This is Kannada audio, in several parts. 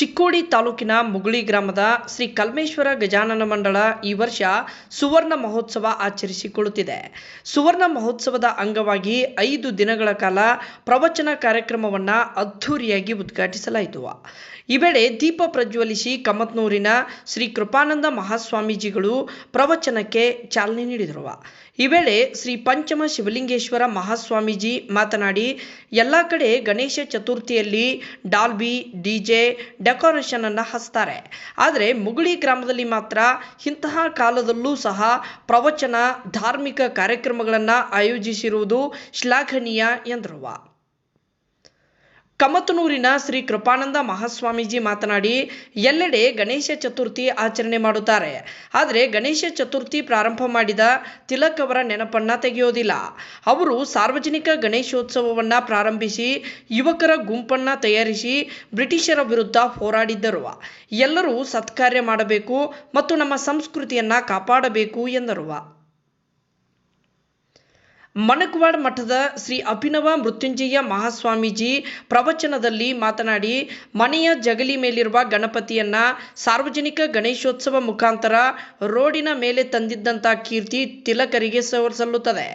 ಚಿಕ್ಕೋಡಿ ತಾಲೂಕಿನ ಮುಗುಳಿ ಗ್ರಾಮದ ಶ್ರೀ ಕಲ್ಮೇಶ್ವರ ಗಜಾನನ ಮಂಡಳ ಈ ವರ್ಷ ಸುವರ್ಣ ಮಹೋತ್ಸವ ಆಚರಿಸಿಕೊಳ್ಳುತ್ತಿದೆ. ಸುವರ್ಣ ಮಹೋತ್ಸವದ ಅಂಗವಾಗಿ 5 ದಿನಗಳ ಕಾಲ ಪ್ರವಚನ ಕಾರ್ಯಕ್ರಮವನ್ನು ಅದ್ಧೂರಿಯಾಗಿ ಉದ್ಘಾಟಿಸಲಾಯಿತು. ಈ ವೇಳೆ ದೀಪ ಪ್ರಜ್ವಲಿಸಿ ಕಮತ್ನೂರಿನ ಶ್ರೀ ಕೃಪಾನಂದ ಮಹಾಸ್ವಾಮೀಜಿಗಳು ಪ್ರವಚನಕ್ಕೆ ಚಾಲನೆ ನೀಡಿದರು. ಈ ವೇಳೆ ಶ್ರೀ ಪಂಚಮ ಶಿವಲಿಂಗೇಶ್ವರ ಮಹಾಸ್ವಾಮೀಜಿ ಮಾತನಾಡಿ, ಎಲ್ಲ ಕಡೆ ಗಣೇಶ ಚತುರ್ಥಿಯಲ್ಲಿ ಡಾಲ್ಬಿ, ಡಿಜೆ, ಡೆಕೋರೇಷನ್ ಅನ್ನು ಹಚ್ತಾರೆ. ಆದರೆ ಮುಗುಳಿ ಗ್ರಾಮದಲ್ಲಿ ಮಾತ್ರ ಇಂತಹ ಕಾಲದಲ್ಲೂ ಸಹ ಪ್ರವಚನ, ಧಾರ್ಮಿಕ ಕಾರ್ಯಕ್ರಮಗಳನ್ನು ಆಯೋಜಿಸಿರುವುದು ಶ್ಲಾಘನೀಯ ಎಂದರು. ಕಮತನೂರಿನ ಶ್ರೀ ಕೃಪಾನಂದ ಮಹಾಸ್ವಾಮೀಜಿ ಮಾತನಾಡಿ, ಎಲ್ಲೆಡೆ ಗಣೇಶ ಚತುರ್ಥಿ ಆಚರಣೆ ಮಾಡುತ್ತಾರೆ. ಆದರೆ ಗಣೇಶ ಚತುರ್ಥಿ ಪ್ರಾರಂಭ ಮಾಡಿದ ತಿಲಕ್ ಅವರ ನೆನಪನ್ನು ತೆಗೆಯೋದಿಲ್ಲ. ಅವರು ಸಾರ್ವಜನಿಕ ಗಣೇಶೋತ್ಸವವನ್ನು ಪ್ರಾರಂಭಿಸಿ ಯುವಕರ ಗುಂಪನ್ನು ತಯಾರಿಸಿ ಬ್ರಿಟಿಷರ ವಿರುದ್ಧ ಹೋರಾಡಿದ್ದರು. ಎಲ್ಲರೂ ಸತ್ಕಾರ್ಯ ಮಾಡಬೇಕು ಮತ್ತು ನಮ್ಮ ಸಂಸ್ಕೃತಿಯನ್ನು ಕಾಪಾಡಬೇಕು ಎಂದರು. ಮಣಕವಾಡ ಮಠದ ಶ್ರೀ ಅಭಿನವ ಮೃತ್ಯುಂಜಯ ಮಹಾಸ್ವಾಮೀಜಿ ಪ್ರವಚನದಲ್ಲಿ ಮಾತನಾಡಿ, ಮನೆಯ ಜಗಲಿ ಮೇಲಿರುವ ಗಣಪತಿಯನ್ನ ಸಾರ್ವಜನಿಕ ಗಣೇಶೋತ್ಸವ ಮುಖಾಂತರ ರೋಡಿನ ಮೇಲೆ ತಂದಿದ್ದಂಥ ಕೀರ್ತಿ ತಿಲಕರಿಗೆ ಸಲ್ಲುತ್ತದೆ.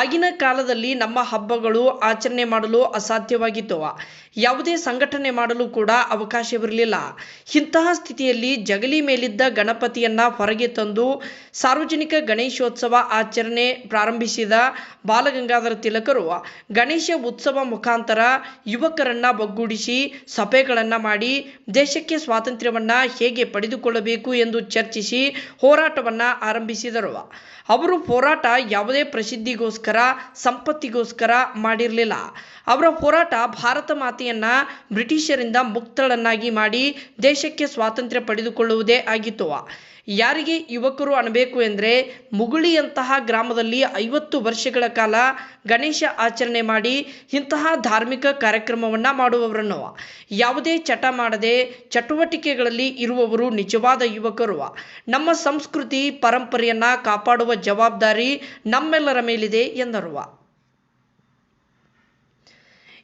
ಆಗಿನ ಕಾಲದಲ್ಲಿ ನಮ್ಮ ಹಬ್ಬಗಳು ಆಚರಣೆ ಮಾಡಲು ಅಸಾಧ್ಯವಾಗಿತ್ತು. ಯಾವುದೇ ಸಂಘಟನೆ ಮಾಡಲು ಕೂಡ ಅವಕಾಶವಿರಲಿಲ್ಲ. ಇಂತಹ ಸ್ಥಿತಿಯಲ್ಲಿ ಜಗಲಿ ಮೇಲಿದ್ದ ಗಣಪತಿಯನ್ನ ಹೊರಗೆ ತಂದು ಸಾರ್ವಜನಿಕ ಗಣೇಶೋತ್ಸವ ಆಚರಣೆ ಪ್ರಾರಂಭಿಸಿದ ಬಾಲಗಂಗಾಧರ ತಿಲಕರು ಗಣೇಶ ಉತ್ಸವ ಮುಖಾಂತರ ಯುವಕರನ್ನ ಒಗ್ಗೂಡಿಸಿ ಸಭೆಗಳನ್ನು ಮಾಡಿ ದೇಶಕ್ಕೆ ಸ್ವಾತಂತ್ರ್ಯವನ್ನ ಹೇಗೆ ಪಡೆದುಕೊಳ್ಳಬೇಕು ಎಂದು ಚರ್ಚಿಸಿ ಹೋರಾಟವನ್ನು ಆರಂಭಿಸಿದರು. ಅವರು ಹೋರಾಟ ಯಾವುದೇ ಪ್ರಸಿದ್ಧಿಗೋಸ್ಕರ, ಸಂಪತ್ತಿಗೋಸ್ಕರ ಮಾಡಿರಲಿಲ್ಲ. ಅವರ ಹೋರಾಟ ಭಾರತ ಮಾತೆಯನ್ನ ಬ್ರಿಟಿಷರಿಂದ ಮುಕ್ತಳನ್ನಾಗಿ ಮಾಡಿ ದೇಶಕ್ಕೆ ಸ್ವಾತಂತ್ರ್ಯ ಪಡೆದುಕೊಳ್ಳುವುದೇ ಆಗಿತ್ತು. ಯಾರಿಗೆ ಯುವಕರು ಅನ್ನಬೇಕು ಎಂದರೆ, ಮುಗುಳಿಯಂತಹ ಗ್ರಾಮದಲ್ಲಿ 50 ವರ್ಷಗಳ ಕಾಲ ಗಣೇಶ ಆಚರಣೆ ಮಾಡಿ ಇಂತಹ ಧಾರ್ಮಿಕ ಕಾರ್ಯಕ್ರಮವನ್ನು ಮಾಡುವವರನ್ನು, ಯಾವುದೇ ಚಟ ಮಾಡದೆ ಚಟುವಟಿಕೆಗಳಲ್ಲಿ ಇರುವವರು ನಿಜವಾದ ಯುವಕರು. ನಮ್ಮ ಸಂಸ್ಕೃತಿ ಪರಂಪರೆಯನ್ನು ಕಾಪಾಡುವ ಜವಾಬ್ದಾರಿ ನಮ್ಮೆಲ್ಲರ ಮೇಲಿದೆ ಎಂದರು.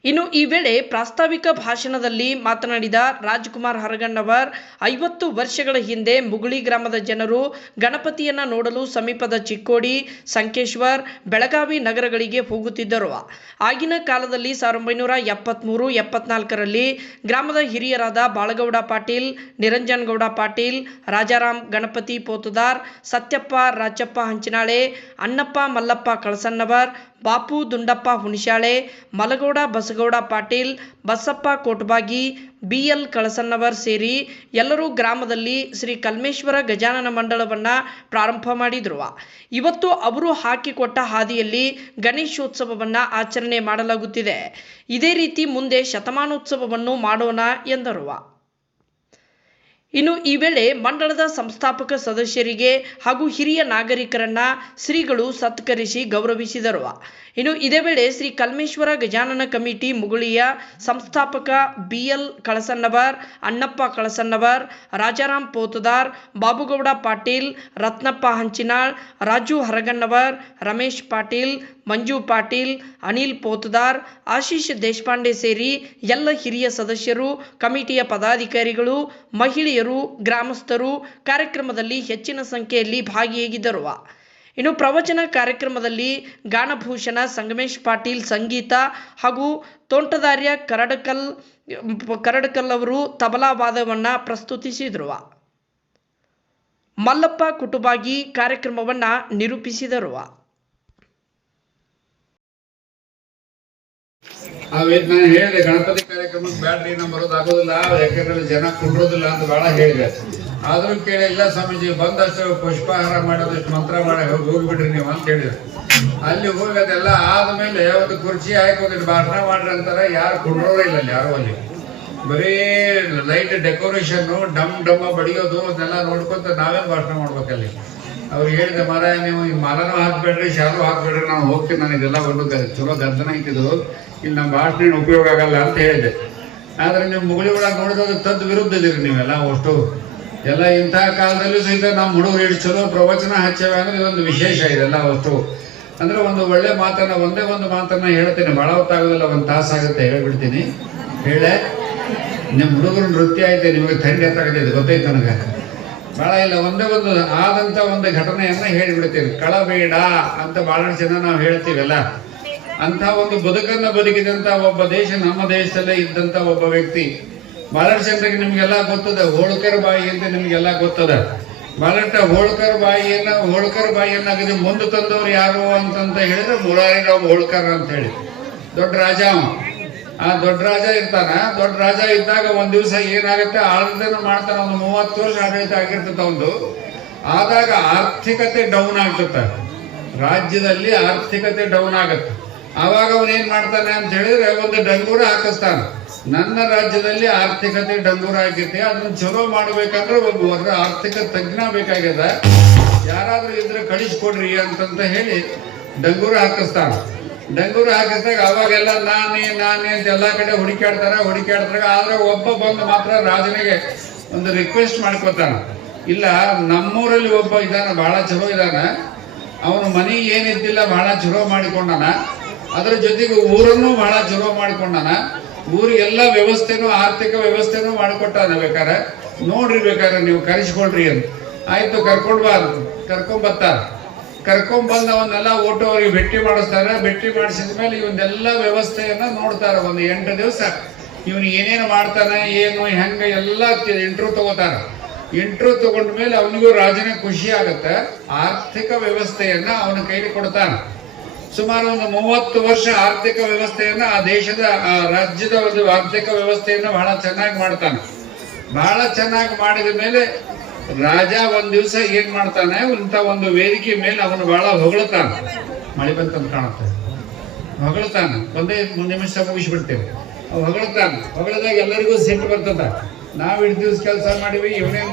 ಇನ್ನು ಈ ವೇಳೆ ಪ್ರಾಸ್ತಾವಿಕ ಭಾಷಣದಲ್ಲಿ ಮಾತನಾಡಿದ ರಾಜ್ಕುಮಾರ್ ಹರಗಣ್ಣವರ್, 50 ವರ್ಷಗಳ ಹಿಂದೆ ಮುಗುಳಿ ಗ್ರಾಮದ ಜನರು ಗಣಪತಿಯನ್ನು ನೋಡಲು ಸಮೀಪದ ಚಿಕ್ಕೋಡಿ, ಸಂಕೇಶ್ವರ್, ಬೆಳಗಾವಿ ನಗರಗಳಿಗೆ ಹೋಗುತ್ತಿದ್ದರು. ಆಗಿನ ಕಾಲದಲ್ಲಿ 1973-74ರಲ್ಲಿ ಗ್ರಾಮದ ಹಿರಿಯರಾದ ಬಾಳಗೌಡ ಪಾಟೀಲ್, ನಿರಂಜನಗೌಡ ಪಾಟೀಲ್, ರಾಜಾರಾಮ್ ಗಣಪತಿ ಪೋತದಾರ್, ಸತ್ಯಪ್ಪ ರಾಚಪ್ಪ ಹಂಚಿನಾಳೆ, ಅಣ್ಣಪ್ಪ ಮಲ್ಲಪ್ಪ ಕಳಸನ್ನವರ್, ಬಾಪು ದುಂಡಪ್ಪ ಹುಣಸಾಳೆ, ಮಲಗೌಡ ಬಸಗೌಡ ಪಾಟೀಲ್, ಬಸಪ್ಪ ಕೋಟಬಾಗಿ, BL ಕಳಸನ್ನವರ್ ಸೇರಿ ಎಲ್ಲರೂ ಗ್ರಾಮದಲ್ಲಿ ಶ್ರೀ ಕಲ್ಮೇಶ್ವರ ಗಜಾನನ ಮಂಡಳವನ್ನು ಪ್ರಾರಂಭ ಮಾಡಿದರು. ಇವತ್ತು ಅವರು ಹಾಕಿಕೊಟ್ಟ ಹಾದಿಯಲ್ಲಿ ಗಣೇಶೋತ್ಸವವನ್ನು ಆಚರಣೆ ಮಾಡಲಾಗುತ್ತಿದೆ. ಇದೇ ರೀತಿ ಮುಂದೆ ಶತಮಾನೋತ್ಸವವನ್ನು ಮಾಡೋಣ ಎಂದರು. ಇನ್ನು ಈ ವೇಳೆ ಮಂಡಳದ ಸಂಸ್ಥಾಪಕ ಸದಸ್ಯರಿಗೆ ಹಾಗೂ ಹಿರಿಯ ನಾಗರಿಕರನ್ನ ಶ್ರೀಗಳು ಸತ್ಕರಿಸಿ ಗೌರವಿಸಿದರು. ಇನ್ನು ಇದೇ ವೇಳೆ ಶ್ರೀ ಕಲ್ಮೇಶ್ವರ ಗಜಾನನ ಕಮಿಟಿ ಮುಗುಳಿಯ ಸಂಸ್ಥಾಪಕ BL ಕಳಸನ್ನವರ್, ಅಣ್ಣಪ್ಪ ಕಳಸನ್ನವರ್, ರಾಜಾರಾಮ್ ಪೋತದಾರ್, ಬಾಬುಗೌಡ ಪಾಟೀಲ್, ರತ್ನಪ್ಪ ಹಂಚಿನಾಳ್, ರಾಜು ಹರಗಣ್ಣವರ್, ರಮೇಶ್ ಪಾಟೀಲ್, ಮಂಜು ಪಾಟೀಲ್, ಅನಿಲ್ ಪೋತದಾರ್, ಆಶೀಶ್ ದೇಶಪಾಂಡೆ ಸೇರಿ ಎಲ್ಲ ಹಿರಿಯ ಸದಸ್ಯರು, ಕಮಿಟಿಯ ಪದಾಧಿಕಾರಿಗಳು, ಮಹಿಳೆಯರು, ಗ್ರಾಮಸ್ಥರು ಕಾರ್ಯಕ್ರಮದಲ್ಲಿ ಹೆಚ್ಚಿನ ಸಂಖ್ಯೆಯಲ್ಲಿ ಭಾಗಿಯಾಗಿದ್ದರು. ಇನ್ನು ಪ್ರವಚನ ಕಾರ್ಯಕ್ರಮದಲ್ಲಿ ಗಾನಭೂಷಣ ಸಂಗಮೇಶ್ ಪಾಟೀಲ್ ಸಂಗೀತ ಹಾಗೂ ತೋಂಟದಾರ್ಯ ಕರಡಕಲ್ ಅವರು ತಬಲಾ ವಾದವನ್ನು ಪ್ರಸ್ತುತಿಸಿದರು. ಮಲ್ಲಪ್ಪ ಕುಟುಬಾಗಿ ಕಾರ್ಯಕ್ರಮವನ್ನು ನಿರೂಪಿಸಿದರು. ನಾನು ಹೇಳಿದೆ, ಗಣಪತಿ ಕಾರ್ಯಕ್ರಮಕ್ಕೆ ಬ್ಯಾಟ್ರಿ ಬರೋದು ಆಗೋದಿಲ್ಲ, ಯಾಕಂದ್ರೆ ಜನ ಕುಂಡ್ರೋದಿಲ್ಲ ಅಂತ ಬಹಳ ಹೇಳಿದೆ. ಆದ್ರೂ ಕೇಳಿ, ಇಲ್ಲ ಸ್ವಾಮೀಜಿ ಬಂದಷ್ಟು ಪುಷ್ಪಹಾರ ಮಾಡೋದಷ್ಟು ಮಂತ್ರ ಮಾಡಿ ಹೋಗ್ಬಿಡ್ರಿ ನೀವು ಅಂತ ಹೇಳಿದ್ರು. ಅಲ್ಲಿ ಹೋಗಿ ಅದೆಲ್ಲ ಆದ್ಮೇಲೆ ಒಂದು ಕುರ್ಚಿ ಹಾಕಿ ಒಂದು ಭಾಷಣ ಮಾಡ್ರಿ ಅಂತಾರೆ. ಯಾರು ಕುಂಡ್ರೋರೇ ಇಲ್ಲ ಅಲ್ಲಿ, ಯಾರು ಅಲ್ಲಿ ಬರೀ ಲೈಟ್ ಡೆಕೋರೇಷನ್, ಡಮ್ ಬಡಿಯೋದು ಅದನ್ನೆಲ್ಲ ನೋಡ್ಕೊಂತ ನಾವೇ ಭಾಷಣ ಮಾಡ್ಬೇಕಲ್ಲಿ. ಅವ್ರು ಹೇಳಿದೆ, ಮಾರಾಯ ನೀವು ಈ ಮಾಲನೂ ಹಾಕ್ಬೇಡ್ರಿ, ಶಾಲು ಹಾಕ್ಬೇಡ್ರಿ, ನಾನು ಹೋಗ್ತೀನಿ, ನನಗೆಲ್ಲ ಒಂದು ಚಲೋ ಗದ್ದನ ಇಟ್ಟಿದ್ದು, ಇಲ್ಲಿ ನಮ್ಮ ಭಾಷಣ ಉಪಯೋಗ ಆಗಲ್ಲ ಅಂತ ಹೇಳಿದೆ. ಆದರೆ ನೀವು ಮುಗುಳಿ ಒಳಗೆ ನೋಡಿದ್ರೆ ತದ್ ವಿರುದ್ಧ ಇದೀರಿ ನೀವೆಲ್ಲ. ಅಷ್ಟು ಎಲ್ಲ ಇಂತಹ ಕಾಲದಲ್ಲೂ ಸಹಿತ ನಮ್ಮ ಹುಡುಗರು ಎಷ್ಟು ಚಲೋ ಪ್ರವಚನ ಹಚ್ಚೇವೆ ಅಂದ್ರೆ ಇದೊಂದು ವಿಶೇಷ ಇದೆಲ್ಲ. ಅಷ್ಟು ಅಂದ್ರೆ ಒಂದು ಒಳ್ಳೆ ಮಾತನ್ನ, ಒಂದೇ ಒಂದು ಮಾತನ್ನ ಹೇಳ್ತೇನೆ, ಭಾಳ ಹೊತ್ತಾಗೋದಿಲ್ಲ, 1 ತಾಸಾಗುತ್ತೆ ಹೇಳ್ಬಿಡ್ತೀನಿ. ಹೇಳೆ ನಿಮ್ಮ ಹುಡುಗರು ನೃತ್ಯ ಐತೆ, ನಿಮಗೆ ಥಂಡಿ ಎತ್ತಾಗತ್ತೈತೆ ಗೊತ್ತೈತೆ ನನಗೆ. ಭಾಳ ಇಲ್ಲ, ಒಂದೇ ಒಂದು ಆದಂಥ ಒಂದು ಘಟನೆಯನ್ನು ಹೇಳಿಬಿಡ್ತೀವಿ. ಕಳಬೇಡ ಅಂತ ಭಾಳಷ್ಟು ಜನ ನಾವು ಹೇಳ್ತೀವಲ್ಲ, ಅಂಥ ಒಂದು ಬದುಕನ್ನು ಬದುಕಿದಂಥ ಒಬ್ಬ ದೇಶ ನಮ್ಮ ದೇಶದಲ್ಲೇ ಇದ್ದಂಥ ಒಬ್ಬ ವ್ಯಕ್ತಿ. ಬಹಳಷ್ಟು ಜನರಿಗೆ ನಿಮಗೆಲ್ಲ ಗೊತ್ತದ, ಹೋಳ್ಕರ್ ಬಾಯಿ ಅಂತ ನಿಮಗೆಲ್ಲ ಗೊತ್ತದ. ಬಹಳಷ್ಟು ಹೋಳ್ಕರ್ ಬಾಯಿಯನ್ನಾಗಿದೆ ಮುಂದೆ ತಂದವ್ರು ಯಾರು ಅಂತಂತ ಹೇಳಿದ್ರೆ ಮುರಾರಿರಾವ್ ಹೋಳ್ಕರ್ ಅಂತ ಹೇಳಿ ದೊಡ್ಡ ರಾಜ. ಆ ದೊಡ್ಡ ರಾಜ ಇರ್ತಾನ. ದೊಡ್ಡ ರಾಜ ಇದ್ದಾಗ ಒಂದ್ ದಿವಸ ಏನಾಗುತ್ತೆ, ಆಡಳಿತ ಮಾಡ್ತಾನ. ಒಂದು 30 ವರ್ಷ ಆಡಳಿತ ಆಗಿರ್ತದ ಒಂದು. ಆದಾಗ ಆರ್ಥಿಕತೆ ಡೌನ್ ಆಗ್ತದೆ, ರಾಜ್ಯದಲ್ಲಿ ಆರ್ಥಿಕತೆ ಡೌನ್ ಆಗುತ್ತೆ. ಆವಾಗ ಅವನೇನ್ ಮಾಡ್ತಾನೆ ಅಂತ ಹೇಳಿದ್ರೆ ಒಂದು ಡಂಗೂರ ಹಾಕಿಸ್ತಾನೆ. ನನ್ನ ರಾಜ್ಯದಲ್ಲಿ ಆರ್ಥಿಕತೆ ಡಂಗೂರ ಆಗಿತ್ತೆ, ಅದನ್ನ ಚಲೋ ಮಾಡ್ಬೇಕಂದ್ರೆ ಒಬ್ಬ ಆರ್ಥಿಕ ತಜ್ಞ ಬೇಕಾಗ್ಯದ, ಯಾರಾದ್ರೂ ಇದ್ರೆ ಕಳಿಸ್ಕೊಡ್ರಿ ಅಂತಂತ ಹೇಳಿ ಡಂಗೂರ ಹಾಕಿಸ್ತಾನ. ಡಂಗೂರ ಹಾಕಿಸಿದಾಗ ಅವಾಗೆಲ್ಲ ನಾನೇ ಅಂತ ಎಲ್ಲಾ ಕಡೆ ಹುಡುಕ್ಯಾಡ್ತಾರೆ. ಆದ್ರೆ ಒಬ್ಬ ಬಂದು ಮಾತ್ರ ರಾಜನಿಗೆ ಒಂದು ರಿಕ್ವೆಸ್ಟ್ ಮಾಡ್ಕೋತಾನ, ಇಲ್ಲ ನಮ್ಮೂರಲ್ಲಿ ಒಬ್ಬ ಇದಾನ, ಬಹಳ ಚಲೋ ಇದಾನ, ಅವನು ಮನೆ ಏನಿದ್ದಿಲ್ಲ ಬಹಳ ಚಲೋ ಮಾಡಿಕೊಂಡಾನ, ಅದ್ರ ಜೊತೆಗೆ ಊರನ್ನು ಬಹಳ ಚಲೋ ಮಾಡಿಕೊಂಡಾನ, ಊರಿಗೆಲ್ಲ ವ್ಯವಸ್ಥೆನೂ ಆರ್ಥಿಕ ವ್ಯವಸ್ಥೆನೂ ಮಾಡಿಕೊಟ್ಟಾನ. ಬೇಕಾರೆ ನೋಡ್ರಿ, ಬೇಕಾದ್ರೆ ನೀವು ಕರೆಸ್ಕೊಳ್ರಿ ಅಂತ. ಆಯ್ತು, ಕರ್ಕೊಂಬರ್ತಾರ. ಕರ್ಕೊಂಡ್ಬಂದು ಅವನ್ನೆಲ್ಲ ಓಟು ಅವ್ರಿಗೆ ಭೇಟಿ ಮಾಡಿಸ್ತಾರೆ. ಭೇಟಿ ಮಾಡಿಸಿದ ಮೇಲೆ ಇವನ್ನೆಲ್ಲ ವ್ಯವಸ್ಥೆಯನ್ನ ನೋಡ್ತಾರೆ. ಒಂದು 8 ದಿವಸ ಇವನು ಏನೇನು ಮಾಡ್ತಾನೆ, ಏನು ಹೆಂಗ ಎಲ್ಲ ಇಂಟ್ರ್ಯೂ ತಗೋತಾರ. ಇಂಟ್ರ್ಯೂ ತಗೊಂಡ ಮೇಲೆ ಅವನಿಗೂ ರಾಜನೇ ಖುಷಿ ಆಗತ್ತೆ. ಆರ್ಥಿಕ ವ್ಯವಸ್ಥೆಯನ್ನ ಅವನ ಕೈಲಿ ಕೊಡ್ತಾನೆ. ಸುಮಾರು ಒಂದು 30 ವರ್ಷ ಆರ್ಥಿಕ ವ್ಯವಸ್ಥೆಯನ್ನ ಆ ದೇಶದ ರಾಜ್ಯದ ಒಂದು ಆರ್ಥಿಕ ವ್ಯವಸ್ಥೆಯನ್ನ ಬಹಳ ಚೆನ್ನಾಗಿ ಮಾಡ್ತಾನೆ. ಬಹಳ ಚೆನ್ನಾಗಿ ಮಾಡಿದ ಮೇಲೆ ರಾಜ ಒಂದ್ ದಿವಸ ಏನ್ ಮಾಡ್ತಾನೆ, ಇಂಥ ಒಂದು ವೇದಿಕೆ ಮೇಲೆ ಅವನು ಬಹಳ ಹೊಗಳ್ತಾನೆ. ಮಳೆ ಬಂತಂತ ಕಾಣುತ್ತೆ, ಹೊಗಳ್ತಾನೆ. ಒಂದೇ ನಿಮಿಷ ಮುಗಿಸ್ಬಿಡ್ತೇವೆ. ಹೊಗಳದಾಗ ಎಲ್ಲರಿಗೂ ಸಿಟ್ಟು ಬರ್ತದ. ನಾವ್ ಇಷ್ಟು ದಿವ್ಸ ಕೆಲಸ ಮಾಡಿವಿ, ಇವನೇನ್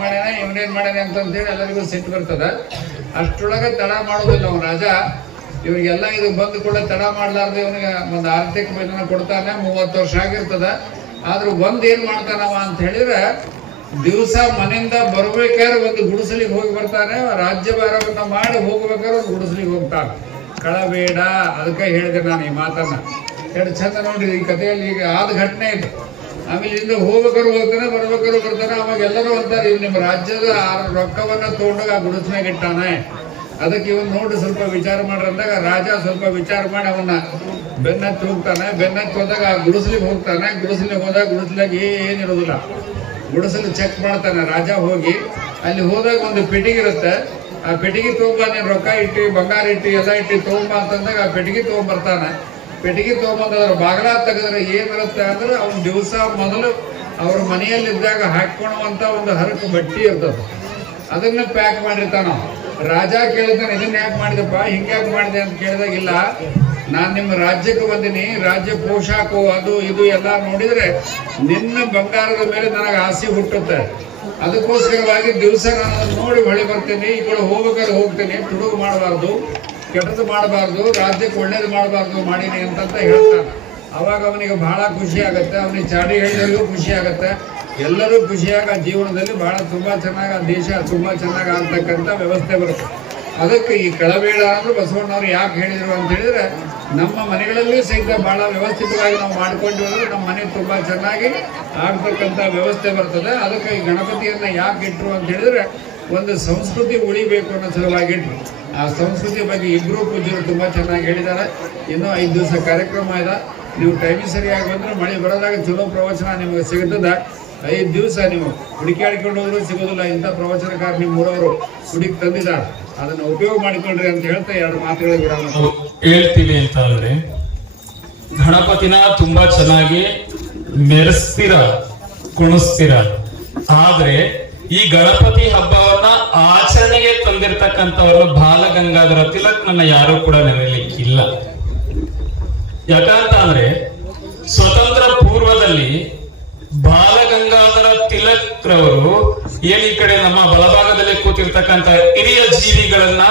ಮಾಡ್ಯಾನ ಅಂತಂದೇಳಿ ಎಲ್ಲರಿಗೂ ಸಿಟ್ಟು ಬರ್ತದ. ಅಷ್ಟೊಳಗೆ ತಡ ಮಾಡೋದಿಲ್ಲ ಅವನು ರಾಜ. ಇವರಿಗೆಲ್ಲ ಇದು ಬಂದು ಕೂಡ ತಡ ಮಾಡ್ಲಾರ್ದೆ ಇವನಿಗೆ ಒಂದು ಆರ್ಥಿಕ ವೇತನ ಕೊಡ್ತಾನೆ. 30 ವರ್ಷ ಆಗಿರ್ತದ. ಆದ್ರೂ ಏನ್ ಮಾಡ್ತಾನವ ಅಂತ ಹೇಳಿದ್ರೆ, ದಿವಸ ಮನೆಯಿಂದ ಬರ್ಬೇಕಾದ್ರೆ ಒಂದು ಗುಡಿಸಲಿಗೆ ಹೋಗಿ ಬರ್ತಾನೆ. ರಾಜ್ಯಭಾರವನ್ನ ಮಾಡಿ ಹೋಗ್ಬೇಕಾದ್ರೆ ಒಂದು ಗುಡಿಸಲಿಗೆ ಹೋಗ್ತಾನೆ. ಕಳಬೇಡ, ಅದಕ್ಕೆ ಹೇಳಿದೆ ನಾನು ಈ ಮಾತನ್ನ. ಎರಡು ಚಂದ ನೋಡ್ರಿ, ಈ ಕಥೆಯಲ್ಲಿ ಈಗ ಆದ ಘಟನೆ ಇದು. ಆಮೇಲೆ ಇಲ್ಲಿಂದ ಹೋಗ್ಬೇಕಾದ್ರು ಹೋಗ್ತಾನೆ, ಬರ್ಬೇಕಾದ್ರು ಬರ್ತಾನೆ. ಅವಾಗ ಎಲ್ಲರೂ ಅಂತಾರೆ, ಇವ್ ನಿಮ್ಮ ರಾಜ್ಯದ ರೊಕ್ಕವನ್ನ ತಗೊಂಡಾಗ ಆ ಗುಡಿಸ್ನಾಗ ಇಟ್ಟಾನೆ, ಅದಕ್ಕೆ ಇವನ್ ನೋಡಿ ಸ್ವಲ್ಪ ವಿಚಾರ ಮಾಡ್ರಿ ಅಂದಾಗ ರಾಜ ಸ್ವಲ್ಪ ವಿಚಾರ ಮಾಡಿ ಅವನ್ನ ಬೆನ್ನತ್ತಿ ಹೋಗ್ತಾನೆ. ಬೆನ್ನತ್ತಿ ಹೋದಾಗ ಆ ಗುಡಿಸಲಿಗೆ ಹೋಗ್ತಾನೆ. ಗುಡಿಸಲಿಗೆ ಹೋದಾಗ ಗುಡಿಸಲಾಗ ಏನಿರೋದಿಲ್ಲ. ಗುಡಿಸಲು ಚೆಕ್ ಮಾಡ್ತಾನೆ ರಾಜ ಹೋಗಿ. ಅಲ್ಲಿ ಹೋದಾಗ ಒಂದು ಪೆಟ್ಟಿಗೆ ಇರುತ್ತೆ. ಆ ಪೆಟ್ಟಿಗೆ ತಗೊಂಬ, ನೀನು ರೊಕ್ಕ ಇಟ್ಟು ಬಂಗಾರ ಇಟ್ಟು ಎಲ್ಲ ಇಟ್ಟು ತಗೊಂಬ ಅಂತಂದಾಗ ಆ ಪೆಟ್ಟಿಗೆ ತಗೊಂಬರ್ತಾನೆ. ಪೆಟ್ಟಿಗೆ ತಗೊಂಬಂದ್ರ ಬಾಗಿಲ ತೆಗೆದ್ರೆ ಏನಿರುತ್ತೆ ಅಂದ್ರೆ, ಅವ್ನ ದಿವಸ ಮೊದಲು ಅವ್ರ ಮನೆಯಲ್ಲಿದ್ದಾಗ ಹಾಕೊಳ್ಳುವಂತ ಒಂದು ಹರಕು ಬಟ್ಟಿ ಇರ್ತದೆ, ಅದನ್ನ ಪ್ಯಾಕ್ ಮಾಡಿರ್ತಾನ. ರಾಜ ಕೇಳಿದಾನೆ, ಇದನ್ನ ಯಾಕೆ ಮಾಡಿದಪ್ಪ, ಹಿಂಗ್ಯಾಕೆ ಮಾಡಿದೆ ಅಂತ ಕೇಳಿದಾಗ, ಇಲ್ಲ ನಾನ್ ನಿಮ್ಮ ರಾಜ್ಯಕ್ಕೆ ಬಂದಿನಿ, ರಾಜ್ಯ ಪೋಷಾಕು ಅದು ಇದು ಎಲ್ಲ ನೋಡಿದ್ರೆ ನಿನ್ನ ಬಂಗಾರದ ಮೇಲೆ ನನಗೆ ಆಸೆ ಹುಟ್ಟುತ್ತೆ. ಅದಕ್ಕೋಸ್ಕರವಾಗಿ ದಿವಸ ನಾನು ನೋಡಿ ಹೊಳಿ ಬರ್ತೀನಿ. ಈ ಕಡೆ ಹೋಗ್ಬೇಕಾದ್ರೆ ಹೋಗ್ತೀನಿ, ತುಡುಗು ಮಾಡಬಾರ್ದು, ಕೆಟ್ಟದ್ದು ಮಾಡಬಾರ್ದು, ರಾಜ್ಯಕ್ಕೆ ಒಳ್ಳೇದು ಮಾಡಬಾರ್ದು ಮಾಡೀನಿ ಅಂತಂತ ಹೇಳ್ತಾನೆ. ಅವಾಗ ಅವನಿಗೆ ಬಹಳ ಖುಷಿ ಆಗತ್ತೆ. ಅವನಿಗೆ ಚಾಡಿ ಹೇಳಿದವರಿಗೂ ಖುಷಿ ಆಗತ್ತೆ. ಎಲ್ಲರೂ ಖುಷಿಯಾಗ ಜೀವನದಲ್ಲಿ ಬಹಳ ತುಂಬಾ ಚೆನ್ನಾಗಿ ಆ ದೇಶ ತುಂಬಾ ಚೆನ್ನಾಗಿ ಆಗ್ತಕ್ಕಂಥ ವ್ಯವಸ್ಥೆ ಬರುತ್ತೆ. ಅದಕ್ಕೆ ಈ ಕಳಬೇಡ ಅಂದ್ರೆ ಬಸವಣ್ಣವ್ರು ಯಾಕೆ ಹೇಳಿದ್ರು ಅಂತ ಹೇಳಿದ್ರೆ, ನಮ್ಮ ಮನೆಗಳಲ್ಲಿ ಸಹಿತ ಬಹಳ ವ್ಯವಸ್ಥಿತವಾಗಿ ನಾವು ಮಾಡ್ಕೊಂಡು ಹೋದ್ರೆ ನಮ್ಮ ಮನೆ ತುಂಬಾ ಚೆನ್ನಾಗಿ ಆಗ್ತಕ್ಕಂಥ ವ್ಯವಸ್ಥೆ ಬರ್ತದೆ. ಅದಕ್ಕೆ ಈ ಗಣಪತಿಯನ್ನ ಯಾಕೆ ಇಟ್ರು ಅಂತ ಹೇಳಿದ್ರೆ, ಒಂದು ಸಂಸ್ಕೃತಿ ಉಳಿಬೇಕು ಅನ್ನೋ ಸಲುವಾಗಿ ಇಟ್ರು. ಆ ಸಂಸ್ಕೃತಿ ಬಗ್ಗೆ ಇಬ್ರು ಪೂಜ್ಯರು ತುಂಬಾ ಚೆನ್ನಾಗಿ ಹೇಳಿದ್ದಾರೆ. ಇನ್ನೂ 5 ದಿವಸ ಕಾರ್ಯಕ್ರಮ ಇದೆ. ನೀವು ಟೈಮಿಗೆ ಸರಿಯಾಗಿ ಬಂದ್ರೆ ಮಳೆ ಬರೋದಾಗ ಚಲೋ ಪ್ರವಚನ ನಿಮಗೆ ಸಿಗುತ್ತದೆ. 5 ದಿವಸ ನೀವು ಹುಡುಕಾಡಿಕೊಂಡು ಹೋದ್ರು ಸಿಗೋದಿಲ್ಲ. ಇಂಥ ಪ್ರವಚನಕಾರ ನಿಮ್ಮ ಊರವರು ಹುಡುಕಿ ತಂದಿದ್ದಾರೆ, ಅದನ್ನ ಉಪಯೋಗ ಮಾಡಿಕೊಳ್ಳ್ರಿ ಅಂತ ಹೇಳ್ತಾ 2 ಮಾತುಗಳಿಗೆ ಹೇಳ್ತೀವಿ ಅಂತ ಅಂದ್ರೆ, ಗಣಪತಿನ ತುಂಬಾ ಚೆನ್ನಾಗಿ ಮೆರೆಸ್ತೀರ, ಕುಣಿಸ್ತೀರ. ಆದ್ರೆ ಈ ಗಣಪತಿ ಹಬ್ಬವನ್ನ ಆಚರಣೆಗೆ ತಂದಿರ್ತಕ್ಕಂಥವ್ರನ್ನ ಬಾಲಗಂಗಾಧರ ತಿಲಕ್ನನ್ನ ಯಾರು ಕೂಡ ನೆನೆಯಲಿಕ್ಕಿಲ್ಲ. ಯಾಕಂತ ಅಂದ್ರೆ ಸ್ವತಂತ್ರ ಪೂರ್ವದಲ್ಲಿ ಬಾಲಗಂಗಾಧರ ತಿಲಕ್ ರವರು ಏನ್ ಈ ಕಡೆ ನಮ್ಮ ಬಲಭಾಗದಲ್ಲಿ ಕೂತಿರ್ತಕ್ಕಂಥ ಹಿರಿಯ ಜೀವಿಗಳನ್ನ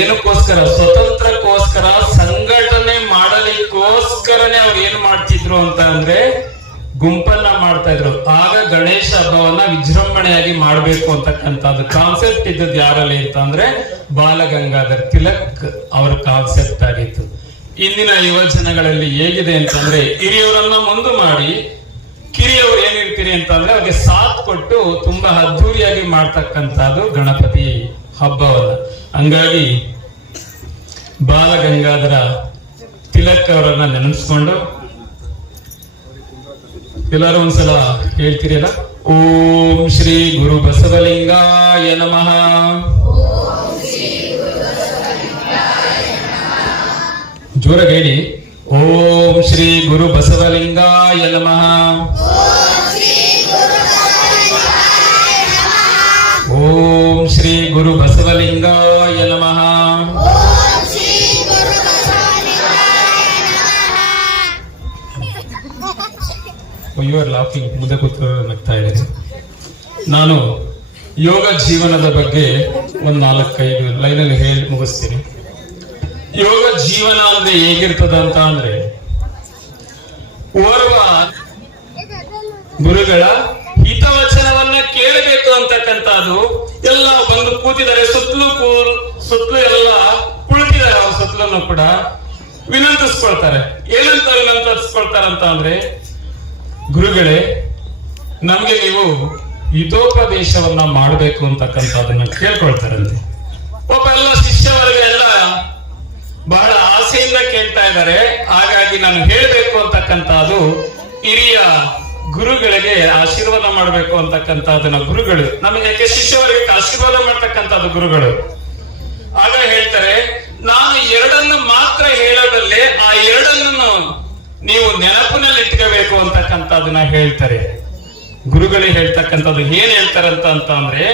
ಏನಕ್ಕೋಸ್ಕರ, ಸ್ವತಂತ್ರಕ್ಕೋಸ್ಕರ ಸಂಘಟನೆ ಮಾಡಲಿಕ್ಕೋಸ್ಕರನೇ ಅವ್ರು ಏನ್ ಮಾಡ್ತಿದ್ರು ಅಂತ ಅಂದ್ರೆ ಗುಂಪನ್ನ ಮಾಡ್ತಾ ಇದ್ರು. ಆಗ ಗಣೇಶ ಹಬ್ಬವನ್ನ ವಿಜೃಂಭಣೆಯಾಗಿ ಮಾಡ್ಬೇಕು ಅಂತಕ್ಕಂಥದ್ದು ಕಾನ್ಸೆಪ್ಟ್ ಇದ್ದದ್ದು ಯಾರಲ್ಲಿ ಅಂತ ಅಂದ್ರೆ ಬಾಲಗಂಗಾಧರ್ ತಿಲಕ್ ಅವರ ಕಾನ್ಸೆಪ್ಟ್ ಆಗಿತ್ತು. ಇಂದಿನ ಯುವ ಜನಗಳಲ್ಲಿ ಹೇಗಿದೆ ಅಂತಂದ್ರೆ, ಹಿರಿಯವರನ್ನ ಮುಂದೆ ಮಾಡಿ ಕಿರಿಯವರು ಏನಿರ್ತೀರಿ ಅಂತಂದ್ರೆ ಅವ್ರಿಗೆ ಸಾಥ್ ಕೊಟ್ಟು ತುಂಬಾ ಅದ್ದೂರಿಯಾಗಿ ಮಾಡ್ತಕ್ಕಂಥದ್ದು ಗಣಪತಿ ಹಬ್ಬವನ್ನ. ಹಂಗಾಗಿ ಬಾಲಗಂಗಾಧರ ತಿಲಕ್ ಅವರನ್ನ ನೆನೆಸ್ಕೊಂಡು ಎಲ್ಲರೂ ಒಂದ್ಸಲ ಹೇಳ್ತೀರಲ್ಲ, ಓಂ ಶ್ರೀ ಗುರು ಬಸವಲಿಂಗಾಯ ನಮಃ. ಜೋರಾಗಿ ಹೇಳಿ, ಓಂ ಶ್ರೀ ಗುರು ಬಸವಲಿಂಗಾಯ ನಮಃ. ಓಂ ಶ್ರೀ ಗುರು ಬಸವಲಿಂಗಾಯ ನಮಃ. ಯು ಆರ್ ಲಾಫಿಂಗ್, ಮುಂದೆ ಕೂತ್ಕೊಂಡು ನಗ್ತಾ ಇದ್ದಾರೆ. ನಾನು ಯೋಗ ಜೀವನದ ಬಗ್ಗೆ ಒಂದು 4-5 ಲೈನಲ್ಲಿ ಹೇಳಿ ಮುಗಿಸ್ತೀನಿ. ಯೋಗ ಜೀವನ ಅಂದ್ರೆ ಹೇಗಿರ್ತದ ಅಂತ ಅಂದ್ರೆ, ಓರ್ವ ಗುರುಗಳ ಹಿತವಚನವನ್ನ ಕೇಳಬೇಕು ಅಂತಕ್ಕಂಥದ್ದು. ಎಲ್ಲ ಬಂದು ಕೂತಿದ್ದಾರೆ, ಸುತ್ತಲೂ ಎಲ್ಲ ಕುಳಿತಿದ್ದಾರೆ. ಅವ್ರ ಸುತ್ತಲೂ ಕೂಡ ವಿನಂತಿಸ್ಕೊಳ್ತಾರೆ. ಏನಂತ ವಿನಂತಿಸ್ಕೊಳ್ತಾರಂತ ಅಂದ್ರೆ, ಗುರುಗಳೇ ನಮ್ಗೆ ನೀವು ಹಿತೋಪದೇಶವನ್ನ ಮಾಡಬೇಕು ಅಂತಕ್ಕಂಥದ್ದನ್ನ ಕೇಳ್ಕೊಳ್ತಾರಂತೆ. ಒಬ್ಬ ಎಲ್ಲ ಶಿಷ್ಯವರ್ಗ ಎಲ್ಲ ಬಹಳ ಆಸೆಯಿಂದ ಕೇಳ್ತಾ ಇದ್ದಾರೆ. ಹಾಗಾಗಿ ನಾನು ಹೇಳ್ಬೇಕು ಅಂತಕ್ಕಂಥದ್ದು ಹಿರಿಯ ಗುರುಗಳಿಗೆ ಆಶೀರ್ವಾದ ಮಾಡಬೇಕು ಅಂತಕ್ಕಂಥದ್ದನ್ನ ಗುರುಗಳು ನಮಗೆ, ಯಾಕೆ ಶಿಷ್ಯವರ್ಗಕ್ಕೆ ಆಶೀರ್ವಾದ ಮಾಡ್ತಕ್ಕಂಥದ್ದು ಗುರುಗಳು. ಆಗ ಹೇಳ್ತಾರೆ, ನಾನು 2 ಮಾತ್ರ ಹೇಳೋದಲ್ಲೇ ಆ 2 ನೀವು ನೆನಪಿನಲ್ಲಿ ಇಟ್ಕೋಬೇಕು ಅಂತಕ್ಕಂಥದ್ದನ್ನ ಹೇಳ್ತಾರೆ ಗುರುಗಳೇ. ಹೇಳ್ತಕ್ಕಂಥದ್ದು ಏನ್ ಹೇಳ್ತಾರಂತ ಅಂದ್ರೆ,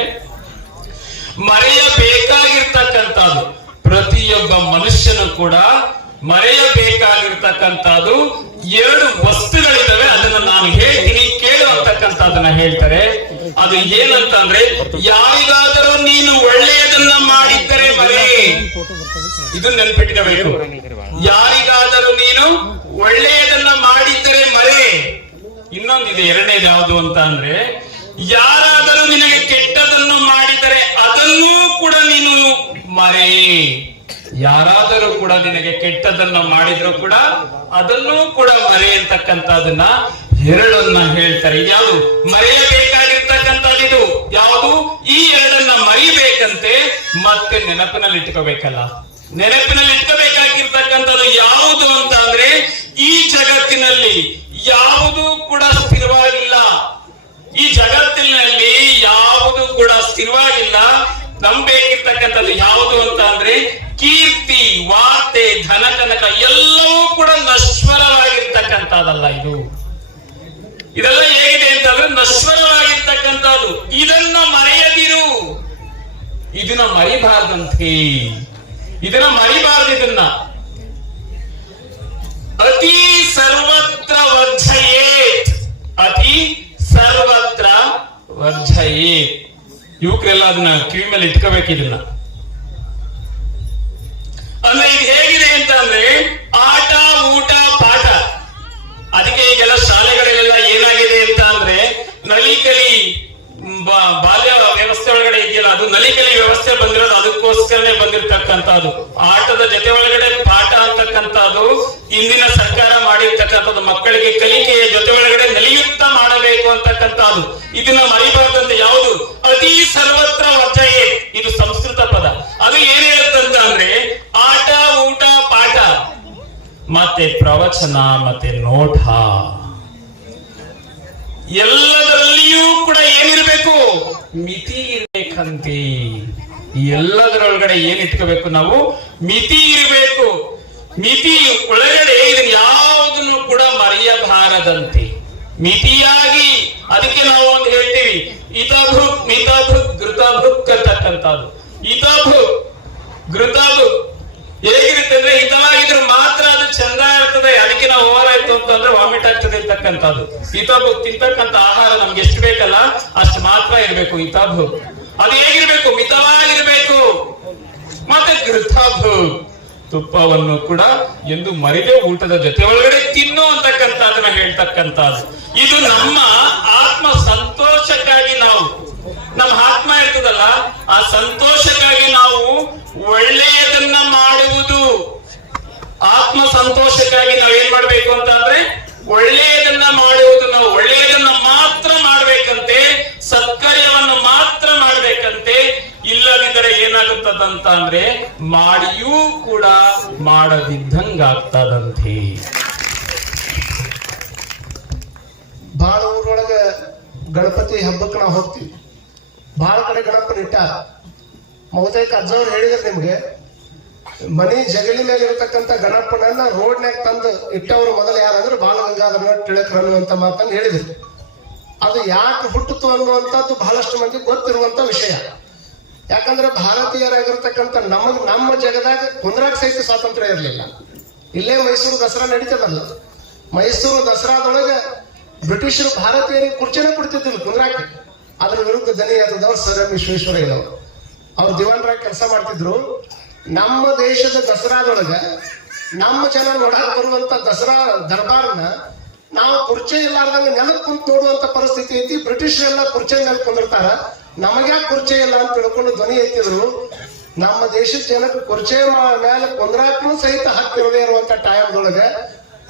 ಮರೆಯಬೇಕಾಗಿರ್ತಕ್ಕಂಥದ್ದು ಪ್ರತಿಯೊಬ್ಬ ಮನುಷ್ಯನು ಕೂಡ ಮರೆಯಬೇಕಾಗಿರ್ತಕ್ಕಂಥದ್ದು 2 ವಸ್ತುಗಳಿದ್ದಾವೆ. ಅದನ್ನ ನಾನು ಹೇಳ್ತೀನಿ, ಕೇಳು ಅಂತಕ್ಕಂಥದ್ದನ್ನ ಹೇಳ್ತಾರೆ. ಅದು ಏನಂತ ಅಂದ್ರೆ, ಯಾರಿಗಾದರೂ ನೀನು ಒಳ್ಳೆಯದನ್ನ ಮಾಡಿದ್ದರೆ ಮರೆ. ಇದು ನೆನ್ಪಿಟ್ಕೋಬೇಕು. ಯಾರಿಗಾದರೂ ನೀನು ಒಳ್ಳೆಯದನ್ನ ಮಾಡಿದ್ದರೆ ಮರೆ. ಇನ್ನೊಂದಿದೆ, 2ನೇದು ಯಾವುದು ಅಂತ ಅಂದ್ರೆ, ಯಾರಾದರೂ ನಿನಗೆ ಕೆಟ್ಟದನ್ನು ಮಾಡಿದರೆ ಅದನ್ನೂ ಕೂಡ ನೀನು ಮರೆ. ಯಾರಾದರೂ ಕೂಡ ನಿನಗೆ ಕೆಟ್ಟದನ್ನು ಮಾಡಿದ್ರು ಕೂಡ ಅದನ್ನೂ ಕೂಡ ಮರೆ ಅಂತಕ್ಕಂಥದನ್ನ 2 ಹೇಳ್ತಾರೆ. ಯಾವುದು ಮರೆಯಬೇಕಾಗಿರ್ತಕ್ಕಂಥದ್ದು? ಇದು ಯಾವುದು? ಈ 2 ಮರಿಬೇಕಂತೆ. ಮತ್ತೆ ನೆನಪಿನಲ್ಲಿ ಇಟ್ಕೋಬೇಕಲ್ಲ. ನೆನಪಿನಲ್ಲಿ ಇಟ್ಕೋಬೇಕಾಗಿರ್ತಕ್ಕಂಥದ್ದು ಯಾವುದು ಅಂತ ಅಂದ್ರೆ, ಈ ಜಗತ್ತಿನಲ್ಲಿ ಯಾವುದು ಕೂಡ ಸ್ಥಿರವಾಗಿಲ್ಲ. ಈ ಜಗತ್ತಿನಲ್ಲಿ ಯಾವುದು ಕೂಡ ಸ್ಥಿರವಾಗಿಲ್ಲ. ನಂಬೇಕಿರ್ತಕ್ಕಂಥದ್ದು ಯಾವುದು ಅಂತ ಅಂದ್ರೆ, ಕೀರ್ತಿ, ವಾರ್ತೆ, ಧನ ಕನಕ ಎಲ್ಲವೂ ಕೂಡ ನಶ್ವರವಾಗಿರ್ತಕ್ಕಂಥದ್ದಲ್ಲ. ಇದೆಲ್ಲ ಹೇಗಿದೆ ಅಂತಂದ್ರೆ ನಶ್ವರವಾಗಿರ್ತಕ್ಕಂಥದ್ದು. ಇದನ್ನ ಮರೆಯದಿರು. ಇದನ್ನ ಮರಿಬಾರ್ದಂತೆ. ಇದನ್ನ ಮರಿಬಾರ್ದು. ಇದನ್ನ ಅತಿ ಸರ್ವತ್ರ ವರ್ಜಯೇತ್. ಅತಿ ಸರ್ವತ್ರ ವರ್ಜಯೇತ್. ಯುವಕರೆಲ್ಲ ಅದನ್ನ ಕಿವಿ ಮೇಲೆ ಇಟ್ಕೋಬೇಕು. ಇದನ್ನ ಅಂದ್ರೆ ಇದು ಹೇಗಿದೆ ಅಂತ ಅಂದ್ರೆ, ಆಟ, ಊಟ, ಪಾಠ. ಅದಕ್ಕೆ ಈಗೆಲ್ಲ ಶಾಲೆಗಳಲ್ಲೆಲ್ಲ ಏನಾಗಿದೆ ಅಂತ ಅಂದ್ರೆ, ನಲಿಕಲಿ ಬಾಲ್ಯ ವ್ಯವಸ್ಥೆ ಒಳಗಡೆ ಇದೆಯಲ್ಲ, ಅದು ನಲಿಕಲಿ ವ್ಯವಸ್ಥೆ ಬಂದಿರೋದು ಅದಕ್ಕೋಸ್ಕರನೇ ಬಂದಿರ್ತಕ್ಕಂಥದ್ದು. ಆಟದ ಜೊತೆ ಒಳಗಡೆ ಪಾಠ ಅಂತಕ್ಕಂಥದ್ದು ಇಂದಿನ ಸರ್ಕಾರ ಮಾಡಿರ್ತಕ್ಕಂಥದ್ದು. ಮಕ್ಕಳಿಗೆ ಕಲಿಕೆಯ ಜೊತೆ ಒಳಗಡೆ ನಲಿಯುತ್ತ ಮಾಡಬೇಕು ಅಂತಕ್ಕಂಥದ್ದು. ಇದನ್ನ ಮರಿಬಾರ್ದಂತೆ. ಯಾವುದು? ಅತಿ ಸರ್ವತ್ರ ವರ್ಜಯೇ. ಇದು ಸಂಸ್ಕೃತ ಪದ. ಅದು ಏನ್ ಹೇಳುತ್ತಂತ ಅಂದ್ರೆ, ಆಟ, ಊಟ, ಪಾಠ, ಮತ್ತೆ ಪ್ರವಚನ, ಮತ್ತೆ ನೋಟ, ಎಲ್ಲದರಲ್ಲಿಯೂ ಕೂಡ ಏನಿರ್ಬೇಕು? ಮಿತಿ ಇರ್ಬೇಕಂತೆ. ಎಲ್ಲದರೊಳಗಡೆ ಏನ್ ಇಟ್ಕೋಬೇಕು ನಾವು? ಮಿತಿ ಇರಬೇಕು. ಮಿತಿ ಒಳಗಡೆ ಇದನ್ನ ಯಾವುದನ್ನು ಕೂಡ ಮರೆಯಬಾರದಂತೆ. ಮಿತಿಯಾಗಿ. ಅದಕ್ಕೆ ನಾವು ಒಂದು ಹೇಳ್ತೀವಿ, ಹಿತಭೃಕ್, ಮಿತಭೃಕ್, ಘೃತಭೃಕ್ ಅಂತಕ್ಕಂಥದ್ದು. ಹಿತಭೃಕ್, ಘೃತಭೃಕ್ ಹೇಗಿರುತ್ತೆ ಅಂದ್ರೆ, ಹಿತವಾಗಿದ್ರು ಮಾತ್ರ ಅದು ಚಂದ ಇರ್ತದೆ. ಅದಕ್ಕೆ ನಾವು ಓವರ್ ಆಯ್ತು ಅಂತಂದ್ರೆ ವಾಮಿಟ್ ಆಗ್ತದೆ ಅಂತಕ್ಕಂಥದ್ದು. ಹಿತಭುಕ್ ತಿಂತಕ್ಕಂಥ ಆಹಾರ ನಮ್ಗೆ ಎಷ್ಟು ಬೇಕಲ್ಲ ಅಷ್ಟು ಮಾತ್ರ ಇರ್ಬೇಕು. ಹಿತಭುಕ್ ಅದು ಹೇಗಿರ್ಬೇಕು? ಮಿತವಾಗಿರ್ಬೇಕು. ಮತ್ತೆ ಘೃತಭುಕ್, ತುಪ್ಪವನ್ನು ಕೂಡ ಎಂದು ಮರಿದೇ ಊಟದ ಜೊತೆ ಒಳಗಡೆ ತಿನ್ನು ಅಂತಕ್ಕಂಥದನ್ನ ಹೇಳ್ತಕ್ಕಂಥದ್ದು. ಇದು ನಮ್ಮ ಆತ್ಮ ಸಂತೋಷಕ್ಕಾಗಿ, ನಾವು ನಮ್ಮ ಆತ್ಮ ಇರ್ತದಲ್ಲ, ಆ ಸಂತೋಷಕ್ಕಾಗಿ ನಾವು ಒಳ್ಳೆಯದನ್ನ ಮಾಡುವುದು. ಆತ್ಮ ಸಂತೋಷಕ್ಕಾಗಿ ನಾವ್ ಏನ್ ಮಾಡ್ಬೇಕು ಅಂತ ಅಂದ್ರೆ, ಒಳ್ಳೆಯದನ್ನ ಮಾಡುವುದು. ನಾವು ಒಳ್ಳೆಯದನ್ನ ಆಗ್ತದಂತ ಅಂದ್ರೆ ಮಾಡಿಯೂ ಕೂಡ ಮಾಡದಿದ್ದಂಗಾಗ್ತದಂತೆ. ಬಹಳ ಊರೊಳಗ ಗಣಪತಿ ಹಬ್ಬಕ್ಕೆ ನಾವು ಹೋಗ್ತೀವಿ. ಬಹಳ ಕಡೆ ಗಣಪನ ಇಟ್ಟಾರ. ಬಹುತೇಕ ಅಜ್ಜವ್ರು ಹೇಳಿದ್ರು ನಿಮ್ಗೆ, ಮನಿ ಜಗಲಿ ಮೇಲೆ ಇರತಕ್ಕಂತ ಗಣಪನನ್ನ ರೋಡ್ನ್ಯಾಗ ತಂದು ಇಟ್ಟವರು ಮೊದಲು ಯಾರಂದ್ರೆ ಬಾಲಗಂಗಾಧರ ತಿಳಕರ್ ಅನ್ನುವಂತ ಮಾತನ್ನು ಹೇಳಿದ್ರು. ಅದು ಯಾಕೆ ಹುಟ್ಟಿತು ಅನ್ನುವಂಥದ್ದು ಬಹಳಷ್ಟು ಮಂದಿ ಗೊತ್ತಿರುವಂತ ವಿಷಯ. ಯಾಕಂದ್ರೆ ಭಾರತೀಯರಾಗಿರ್ತಕ್ಕಂಥ ನಮ್ಮ ಜಗದಾಗ ಕುಂದ್ರಾಕ್ ಸಹಿತ ಸ್ವಾತಂತ್ರ್ಯ ಇರಲಿಲ್ಲ. ಇಲ್ಲೇ ಮೈಸೂರು ದಸರಾ ನಡೀತದಲ್ಲ, ಮೈಸೂರು ದಸರಾದೊಳಗೆ ಬ್ರಿಟಿಷರು ಭಾರತೀಯರಿಗೆ ಕುರ್ಚಿನೇ ಕೊಡ್ತಿದ್ದಿಲ್ಲ ಕುಂದ್ರಾಕಿ. ಅದ್ರ ವಿರುದ್ಧ ದನಿ ಆದದವ್ರು ಸರ್ ಎಂ ವಿಶ್ವೇಶ್ವರಯ್ಯನವರು. ಅವ್ರು ದಿವಾನರಾಗಿ ಕೆಲಸ ಮಾಡ್ತಿದ್ರು. ನಮ್ಮ ದೇಶದ ದಸರಾದೊಳಗ ನಮ್ಮ ಜನ ನೋಡಕ್ ಬರುವಂತ ದಸರಾ ದರ್ಬಾರ್ನ ನಾವು ಕುರ್ಚಿ ಇಲ್ಲಾರ್ದಂಗ ನೆಲಕ್ಕೆ ಕುಂತು ನೋಡುವಂತ ಪರಿಸ್ಥಿತಿ ಐತಿ. ಬ್ರಿಟಿಷರೆಲ್ಲ ಕುರ್ಚಿ ಮೇಲೆ ಕುಂದಿರ್ತಾರ, ನಮಗ್ಯಾಕೆ ಕುರ್ಚಿ ಇಲ್ಲ ಅಂತ ತಿಳ್ಕೊಂಡು ಧ್ವನಿ ಎತ್ತಿದ್ರು. ನಮ್ಮ ದೇಶದ ಜನಕ್ಕೆ ಕುರ್ಚಿ ಮೇಲೆ ಕುಂದ್ರಾಕನು ಸಹಿತ ಹತ್ತಿರದೇ ಇರುವಂತ ಟೈಮ್ದೊಳಗೆ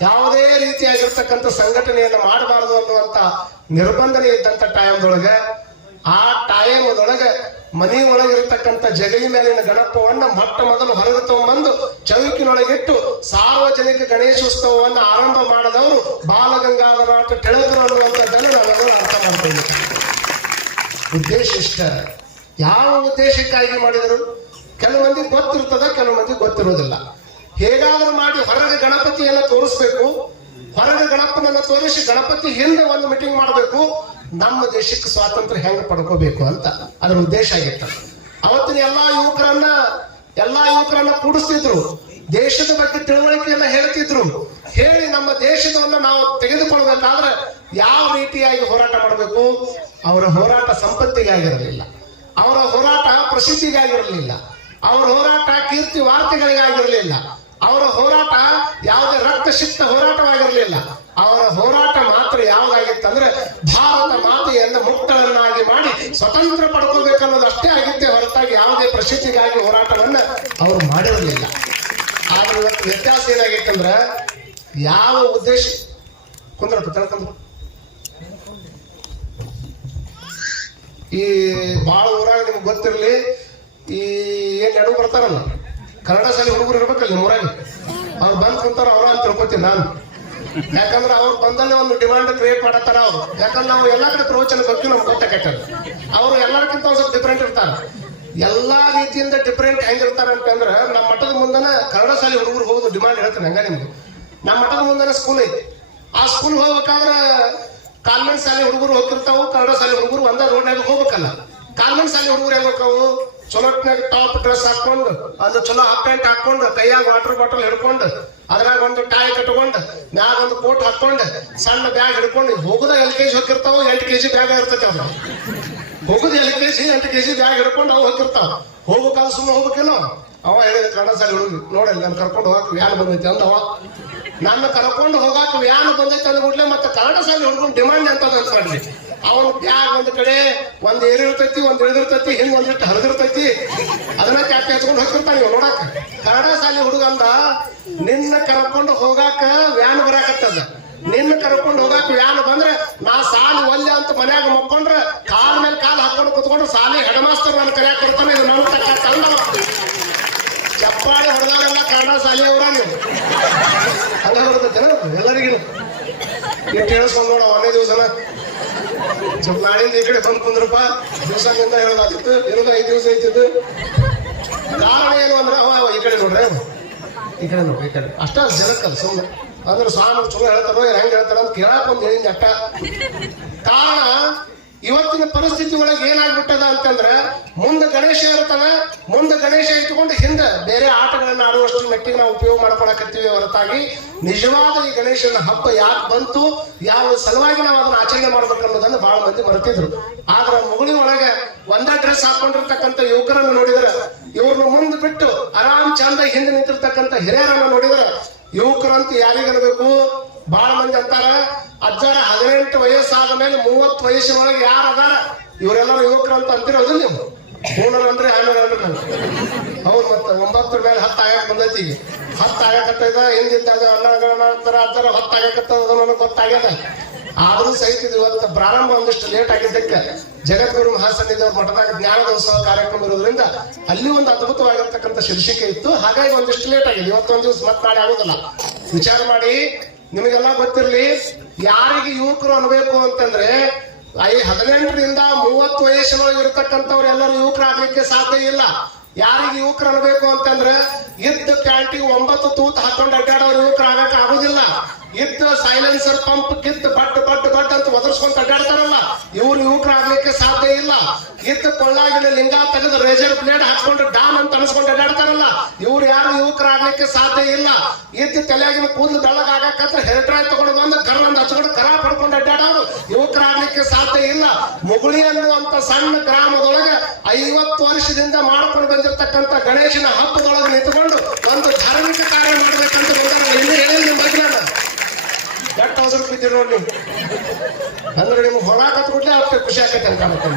ಯಾವುದೇ ರೀತಿಯಾಗಿರ್ತಕ್ಕಂಥ ಸಂಘಟನೆಯನ್ನು ಮಾಡಬಾರದು ಅನ್ನುವಂತ ನಿರ್ಬಂಧನೆ ಇದ್ದಂತ ಟೈಮ್ದೊಳಗೆ, ಆ ಟೈಮ್ದೊಳಗೆ ಮನಿ ಒಳಗಿರ್ತಕ್ಕಂಥ ಜಗಲಿ ಮೇಲಿನ ಗಣಪವನ್ನ ಮೊಟ್ಟ ಮೊದಲು ಹೊರಗೆ ತಗೊಂಡ್ಬಂದು ಚೌಕಿನೊಳಗಿಟ್ಟು ಸಾರ್ವಜನಿಕ ಗಣೇಶೋತ್ಸವವನ್ನು ಆರಂಭ ಮಾಡಿದವರು ಬಾಲಗಂಗಾಧರ ತಿಳಕರ್ ಅನ್ನುವಂಥದ್ದನ್ನು ನಾವೆಲ್ಲರೂ ಅರ್ಥ ಮಾಡ್ತೀವಿ. ಉದ್ದೇಶ ಇಷ್ಟ. ಯಾವ ಉದ್ದೇಶಕ್ಕಾಗಿ ಮಾಡಿದರು? ಕೆಲವು ಮಂದಿ ಗೊತ್ತಿರ್ತದ, ಕೆಲವು ಮಂದಿ ಗೊತ್ತಿರೋದಿಲ್ಲ. ಹೇಗಾದ್ರೂ ಮಾಡಿ ಹೊರಗೆ ಗಣಪತಿಯನ್ನ ತೋರಿಸ್ಬೇಕು, ಹೊರಗೆ ಗಣಪನನ್ನ ತೋರಿಸಿ ಗಣಪತಿ ಹಿಂದೆ ಒಂದು ಮೀಟಿಂಗ್ ಮಾಡಬೇಕು, ನಮ್ಮ ದೇಶಕ್ಕೆ ಸ್ವಾತಂತ್ರ್ಯ ಹೆಂಗ ಪಡ್ಕೋಬೇಕು ಅಂತ ಅದರ ಉದ್ದೇಶ ಆಗಿತ್ತು. ಅವತ್ತಿನ ಎಲ್ಲಾ ಯುವಕರನ್ನ ಕೂಡಿಸ್ತಿದ್ರು, ದೇಶದ ಬಗ್ಗೆ ತಿಳುವಳಿಕೆಯನ್ನ ಹೇಳ್ತಿದ್ರು. ಹೇಳಿ ನಮ್ಮ ದೇಶದವನ್ನ ನಾವು ತೆಗೆದುಕೊಳ್ಬೇಕಾದ್ರೆ ಯಾವ ರೀತಿಯಾಗಿ ಹೋರಾಟ ಮಾಡಬೇಕು. ಅವರ ಹೋರಾಟ ಸಂಪತ್ತಿಗಾಗಿರಲಿಲ್ಲ, ಅವರ ಹೋರಾಟ ಪ್ರಸಿದ್ಧಿಗಾಗಿರಲಿಲ್ಲ, ಅವರ ಹೋರಾಟ ಕೀರ್ತಿ ವಾರ್ತೆಗಳಿಗಾಗಿರಲಿಲ್ಲ, ಅವರ ಹೋರಾಟ ಯಾವುದೇ ರಕ್ತಸಿಕ್ತ ಹೋರಾಟವಾಗಿರಲಿಲ್ಲ. ಅವರ ಹೋರಾಟ ಮಾತ್ರ ಯಾವ್ದಾಗಿತ್ತಂದ್ರೆ ಭಾರತ ಮಾತೆಯನ್ನು ಮುಕ್ತರನ್ನಾಗಿ ಮಾಡಿ ಸ್ವತಂತ್ರ ಪಡ್ಕೋಬೇಕನ್ನೋದು ಅಷ್ಟೇ ಆಗಿತ್ತೆ ಹೊರತಾಗಿ ಯಾವುದೇ ಪ್ರಸಿದ್ಧಿಗಾಗಿ ಹೋರಾಟವನ್ನ ಅವರು ಮಾಡಿರಲಿಲ್ಲ. ಆದ್ರೆ ಇವತ್ತು ವ್ಯತ್ಯಾಸ ಏನಾಗಿತ್ತಂದ್ರೆ ಯಾವ ಉದ್ದೇಶ ಕುಂದ್ರಪ್ಪ ತಿಳ್ಕೊಂಡ್ರು. ಈ ಬಾಳ ಊರಾಗ ನಿಮ್ಗೆ ಗೊತ್ತಿರಲಿ, ಈ ಏನ್ ನಡು ಬರ್ತಾರಲ್ಲ ಕನ್ನಡ ಶಾಲೆ ಹುಡುಗರು ಇರ್ಬೇಕಲ್ಲ ನಿಮ್ಮೂರಾಗ, ಅವ್ರು ಬಂದ್ ಕುಂತಾರ ಅವ್ರ ಅಂತ ತಿಳ್ಕೊತೀನಿ ನಾನು. ಯಾಕಂದ್ರೆ ಅವ್ರು ಬಂದಲ್ಲೇ ಒಂದು ಡಿಮಾಂಡ್ ಕ್ರಿಯೇಟ್ ಮಾಡತ್ತಾರ ಅವ್ರು. ಯಾಕಂದ್ರೆ ನಾವು ಎಲ್ಲಾ ಕಡೆ ಪ್ರವಚನ ಬಗ್ಗೆ ನಮ್ಗೆ ಗೊತ್ತಾಕೈತಲ್ಲ, ಅವರು ಎಲ್ಲರಿಗಿಂತ ಒಂದ್ ಸ್ವಲ್ಪ ಡಿಫ್ರೆಂಟ್ ಇರ್ತಾರ. ಎಲ್ಲಾ ರೀತಿಯಿಂದ ಡಿಫ್ರೆಂಟ್ ಹೆಂಗಿರ್ತಾರ ಅಂತಂದ್ರೆ, ನಮ್ಮ ಮಠದ ಮುಂದನ ಕನ್ನಡ ಶಾಲೆ ಹುಡುಗರು ಹೋಗೋದು ಡಿಮಾಂಡ್ ಹೇಳ್ತಾರೆ. ಹಂಗ ನಿಮ್ಗೆ ನಮ್ಮ ಮಠದ ಮುಂದನ ಸ್ಕೂಲ್ ಐತಿ. ಆ ಸ್ಕೂಲ್ ಹೋಗ್ಬೇಕಾದ್ರೆ ಕಾನ್ವೆಂಟ್ ಶಾಲೆ ಹುಡುಗರು ಹೋಗಿರ್ತಾವು, ಕನ್ನಡ ಶಾಲೆ ಹುಡುಗರು ಒಂದ ರೋಡ್ನಾಗ ಹೋಗ್ಬೇಕಲ್ಲ. ಕಾನ್ವೆಂಟ್ ಶಾಲೆ ಹುಡುಗರು ಹೆಂಗ್ ಹೋಗ್ತಾವು? ಚಲೋಟ್ನಾಗ ಟಾಪ್ ಡ್ರೆಸ್ ಹಾಕೊಂಡು, ಅದು ಚಲೋ ಹಾಫ್ ಪ್ಯಾಂಟ್ ಹಾಕೊಂಡು, ಕೈಯಾಗ ವಾಟರ್ ಬಾಟಲ್ ಹಿಡ್ಕೊಂಡು, ಅದ್ರಾಗ ಒಂದು ಟೈ ಕಟ್ಕೊಂಡು, ಮ್ಯಾಗ ಒಂದು ಕೋಟ್ ಹಾಕೊಂಡು, ಸಣ್ಣ ಬ್ಯಾಗ್ ಹಿಡ್ಕೊಂಡು ಹೋಗುದ LKG ಹೋಗಿರ್ತಾವ. 8 kg ಬ್ಯಾಗ್ ಇರ್ತೈತೆ ಅವ್ರು. ಹೋಗುದು LKG 8 kg ಬ್ಯಾಗ್ ಹಿಡ್ಕೊಂಡು ಅವು ಹೋಗಿರ್ತಾವ. ಹೋಗ್ಬೇಕಾದ ಸುಮ್ಮನೆ ಹೋಗ್ಬೇಕೇನೋ. ಅವ ಹೇಳಿದ ಕನ್ನಡ ಶಾಲೆ ಹುಡುಗಿ, ನೋಡಿ ನಾನು ಕರ್ಕೊಂಡು ಹೋಗಕ್ ವ್ಯಾನ್ ಬಂದೈತಿ ಅಂದವ. ನನ್ನ ಕರ್ಕೊಂಡು ಹೋಗಾಕ ವ್ಯಾನ್ ಬಂದೈತೆ ಅಂದ್ಬಿಡ್ಲೆ ಮತ್ತೆ ಕನ್ನಡ ಶಾಲೆ ಹುಡುಗನ್ ಡಿಮಾಂಡ್ ಅಂತದ ಅಂತ ಮಾಡ್ಲಿ. ಅವನು ಬ್ಯಾಗ್ ಒಂದ್ ಕಡೆ ಒಂದ್ ಏರಿರ್ತೈತಿ, ಒಂದ್ ಇಳಿದಿರ್ತೈತಿ, ಹಿಂಗ್ ಒಂದಿಟ್ಟು ಹರಿದಿರ್ತೈತಿ, ಅದನ್ನ ಕ್ಯಾಪ್ ಹಚ್ಕೊಂಡು ಹೋಗಿರ್ತಾನ ಇವ್ ನೋಡಾಕ. ಕನ್ನಡ ಶಾಲೆ ಹುಡುಗ ಅಂದ, ನಿನ್ನ ಕರ್ಕೊಂಡು ಹೋಗಾಕ ವ್ಯಾನ್ ಬರಾಕತ್ತದ, ನಿನ್ನ ಕರ್ಕೊಂಡು ಹೋಗಾಕ ವ್ಯಾನ್ ಬಂದ್ರೆ ನಾ ಸಾಲಿ ಒಲ್ಲೆ ಅಂತ ಮನ್ಯಾಗ ಮಕ್ಕೊಂಡ್ರ ಕಾಲ್ ಮೇಲೆ ಕಾಲ್ ಹಾಕೊಂಡು ಕುತ್ಕೊಂಡ್ರೆ ಸಾಲಿ ಹೆಡ್ ಮಾಸ್ತರ್ ನಾನು ಕರೆಯಾಕ ಕೊಡ್ತಾನೆ. ಇದು ನನ್ನ ತಕ್ಕ ತಂದ ಚಪ್ಪಾಳಿ ಹೊಡೆದಾಗೆಲ್ಲ ಕನ್ನಡ ಶಾಲೆಯವರ ನೀವು ಹಂಗ ಬರ್ತೈತೆ ಎಲ್ಲರಿಗೂ. ಇಟ್ಟು ಹೇಳಿಸ್ಕೊಂಡು ನೋಡ ಒಂದೇ ದಿವಸನ ಸ್ವಲ್ಪ ನಾಳಿಂದ ಈ ಕಡೆ ಬಂದ್ ಕುಂದ್ರಪ್ಪ, ದಿವಸದಿಂದ ಹೇಳೋದಾಗಿತ್ತು, ಇರೋದು 5 ದಿವಸ ಐತಿದ್ದು. ಕಾರಣ ಏನು ಅಂದ್ರೆ ಅವ ಈ ಕಡೆ ನೋಡ್ರಿ, ಈ ಕಡೆ ನೋಡ್ರಿ, ಈ ಕಡೆ ಅಷ್ಟ ಜನಕ್ಕಲ್ಲ ಸುಮ್ಮನೆ ಅಂದ್ರೆ ಸ್ವಾಮಿ ಚಲೋ ಹೇಳ್ತಾರೋ ಹೆಂಗ್ ಹೇಳ್ತಾರ ಅಂತ ಕೇಳಕ್ ಒಂದು ಹೇಳಿದ ಅಟ್ಟ. ಕಾರಣ ಇವತ್ತಿನ ಪರಿಸ್ಥಿತಿ ಒಳಗೆ ಏನಾಗ್ಬಿಟ್ಟದ ಅಂತಂದ್ರೆ, ಮುಂದೆ ಗಣೇಶ ಇರ್ತಾನೆ, ಮುಂದೆ ಗಣೇಶ ಇಟ್ಕೊಂಡು ಹಿಂದೆ ಬೇರೆ ಆಟಗಳನ್ನ ಆಡುವಷ್ಟು ಮಟ್ಟಿಗೆ ನಾವು ಉಪಯೋಗ ಮಾಡ್ಕೊಳಕತ್ತೀವಿ ಹೊರತಾಗಿ ನಿಜವಾದ ಈ ಗಣೇಶನ ಹಬ್ಬ ಯಾಕೆ ಬಂತು, ಯಾವ ಸಲುವಾಗಿ ನಾವು ಅದನ್ನ ಆಚರಣೆ ಮಾಡ್ಬೇಕು ಅನ್ನೋದನ್ನ ಬಹಳ ಮಂದಿ ಮರೆತಿದ್ರು. ಆದ್ರೆ ಮುಗುಳಿ ಒಳಗೆ ಒಂದೇ ಡ್ರೆಸ್ ಹಾಕೊಂಡಿರ್ತಕ್ಕಂಥ ಯುವಕರನ್ನು ನೋಡಿದ್ರೆ, ಇವ್ರನ್ನ ಮುಂದೆ ಬಿಟ್ಟು ಆರಾಮ್ ಚಂದ ಹಿಂದೆ ನಿಂತಿರ್ತಕ್ಕಂಥ ಹಿರಿಯರನ್ನ ನೋಡಿದ್ರೆ, ಯುವಕರಂತ ಯಾರಿಗನ್ಬೇಕು? ಬಹಳ ಮಂದಿ ಅಂತಾರ, ಅಜ್ಜಾರ 18 ವಯಸ್ಸಾದ ಮೇಲೆ 30 ವಯಸ್ಸಿನೊಳಗೆ ಯಾರು ಅದಾರ ಇವರೆಲ್ಲರೂ ಯುವಕರು ಅಂತ ಅಂತಿರೋದು ನೀವು. ಪೂರ್ಣರು ಅಂದ್ರೆ ಆಮೇಲೆ ಅಂದ್ರೆ ನಂಗೆ ಹೌದು. ಮತ್ತೆ 9 ಮೇಲೆ 10 ಆಗಕ್ ಬಂದೈತಿ. ಈಗ 10 ಆಗಕತ್ತದ. ಹಿಂದಿದ್ದ ಅಣ್ಣಗಳ ಅಜ್ಜಾರ 10 ಆಗಕತ್ತದ, ನನಗೆ ಗೊತ್ತಾಗ್ಯದ. ಆದರೂ ಸಹಿತ ಇದು ಇವತ್ತು ಪ್ರಾರಂಭ ಒಂದಿಷ್ಟು ಲೇಟ್ ಆಗಿದ್ದಕ್ಕೆ ಜಗದ್ಗುರು ಮಹಾಸನ್ನಿಧಿಯವ್ರ ಮಠದಾಗ ಜ್ಞಾನೋತ್ಸವ ಕಾರ್ಯಕ್ರಮ ಇರೋದ್ರಿಂದ ಅಲ್ಲಿ ಒಂದು ಅದ್ಭುತವಾಗಿರ್ತಕ್ಕಂಥ ಶೀರ್ಷಿಕೆ ಇತ್ತು. ಹಾಗಾಗಿ ಒಂದಿಷ್ಟು ಲೇಟ್ ಆಗಿದೆ. ಇವತ್ತೊಂದು ದಿವಸ ಮತ್ತೆ ನಾಳೆ ಆಗೋದಿಲ್ಲ. ವಿಚಾರ ಮಾಡಿ. ನಿಮಗೆಲ್ಲ ಗೊತ್ತಿರ್ಲಿ, ಯಾರಿಗೆ ಯುವಕರು ಅನ್ಬೇಕು ಅಂತಂದ್ರೆ 18ರಿಂದ 30 ವಯಸ್ಸಿನೊಳಗೆ ಇರ್ತಕ್ಕಂಥವ್ರೆಲ್ಲರೂ ಯುವಕರಾಗ್ಲಿಕ್ಕೆ ಸಾಧ್ಯ ಇಲ್ಲ. ಯಾರಿಗೆ ಯುವಕರು ಅನ್ಬೇಕು ಅಂತಂದ್ರೆ ಇದ್ದ ಪ್ಯಾಂಟಿಗೆ 9 ತೂತ್ ಹಾಕೊಂಡು ಅಡ್ಡಾಡೋರು ಯುವಕರು ಆಗಕ್ಕೆ ಆಗೋದಿಲ್ಲ. ಇದ್ದ ಸೈಲೆನ್ಸರ್ ಪಂಪ್ ಕಿತ್ತು ಬಟ್ ಬಟ್ ಬಟ್ ಅಂತ ಒದರ್ಸ್ಕೊಂತ ಅಡ್ಡಾಡ್ತಾರಲ್ಲ, ಇವ್ರು ಯುವಕರಾಗ್ಲಿಕ್ಕೆ ಸಾಧ್ಯ ಇಲ್ಲ. ಇದ್ದ ಕೊಳ್ಳಾಗಿನ ಲಿಂಗ ತೆಗೆದು ರೇಜರ್ ಬ್ಲೇಡ್ ಹಾಕೊಂಡು ಡಾನ್ ಅಂತ ಅನ್ಸ್ಕೊಂಡು ಅಡ್ಡಾಡ್ತಾರಲ್ಲ, ಇವ್ರು ಯಾರು ಯುವಕರಾಗ್ಲಿಕ್ಕೆ ಸಾಧ್ಯ ಇಲ್ಲ. ಇದ್ದ ತಲೆಯಾಗಿನ ಕೂದಲು ಬೆಳಗಾಗಕ್ಕಂತ ಹೇರ್ ಡ್ರೈ ತಗೊಂಡು ಬಂದು ಕರ್ರಂದು ಹಚ್ಕೊಂಡು ಕರ ಪಡ್ಕೊಂಡು ಅಡ್ಡಾಡೋರು ಯುವಕರಾಗ್ಲಿಕ್ಕೆ ಸಾಧ್ಯ ಇಲ್ಲ. ಮುಗುಳಿ ಅನ್ನುವಂತ ಸಣ್ಣ ಗ್ರಾಮದೊಳಗೆ 50 ವರ್ಷದಿಂದ ಮಾಡ್ಕೊಂಡು ಬಂದಿರತಕ್ಕಂತ ಗಣೇಶನ ಹಬ್ಬದೊಳಗೆ ನಿಂತುಕೊಂಡು ಒಂದು ಧಾರ್ಮಿಕ ಕಾರ್ಯ ಮಾಡ್ಬೇಕಂತ ಇಲ್ಲಿ ಹೇಳಿದ ನಿಮ್ಮ ಬಗ್ಗೆ ನಾನು ಎಷ್ಟು ಅವಸರ ಬಿದ್ದೀರಿ ನೋಡಿ. ಅಂದ್ರೆ ನಿಮ್ಗೆ ಹೊಳಾಕತ್ ಬಿಟ್ಲೆ ಅಷ್ಟೇ ಖುಷಿ ಆಕೈತೆ ಅಂತ ಕಾಣುತ್ತೆ.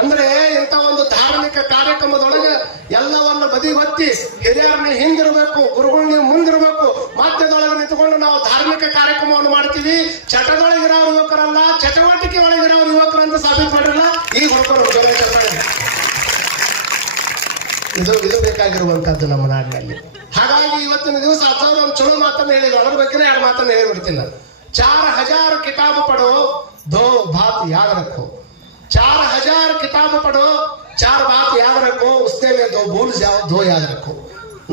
ಅಂದ್ರೆ ಇಂಥ ಒಂದು ಧಾರ್ಮಿಕ ಕಾರ್ಯಕ್ರಮದೊಳಗೆ ಎಲ್ಲವನ್ನ ಬದಿ ಹೊತ್ತಿ ಹಿರಿಯರನ್ನ ಹಿಂದಿರ್ಬೇಕು, ಗುರುಗಳನ್ನ ಮುಂದಿರ್ಬೇಕು, ಮಧ್ಯದೊಳಗೆ ನಿಂತುಕೊಂಡು ನಾವು ಧಾರ್ಮಿಕ ಕಾರ್ಯಕ್ರಮವನ್ನು ಮಾಡ್ತೀವಿ. ಚಟದೊಳಗಿರೋ ಯುವಕರಲ್ಲ, ಚಟುವಟಿಕೆ ಒಳಗಿರೋ ಯುವಕರು ಅಂತ ಸಾಬೀತು ಮಾಡಿರಲ್ಲ ಈಗ ಹುಡುಕರು. ಇದು ಬೇಕಾಗಿರುವಂತದ್ದು ನಮ್ಮ ನಾಡಿನಲ್ಲಿ. ಹಾಗಾಗಿ ಇವತ್ತಿನ ದಿವಸ ಅಜ್ಜವರು ಒಂದು ಚಲೋ ಮಾತನ್ನು ಹೇಳಿದ್ರು. ಅದ್ರ ಬಗ್ಗೆ 2 ಮಾತನ್ನು ಹೇಳಿಬಿಡ್ತೀನಿ ನಾನು. 4000 ಕಿತಾಬ್ ಪಡೋ 2 बात याद रखो. 4000 किताब पढ़ो, 4 बात याद रखो. उसने में 2 भूल जाओ, 2 याद रखो.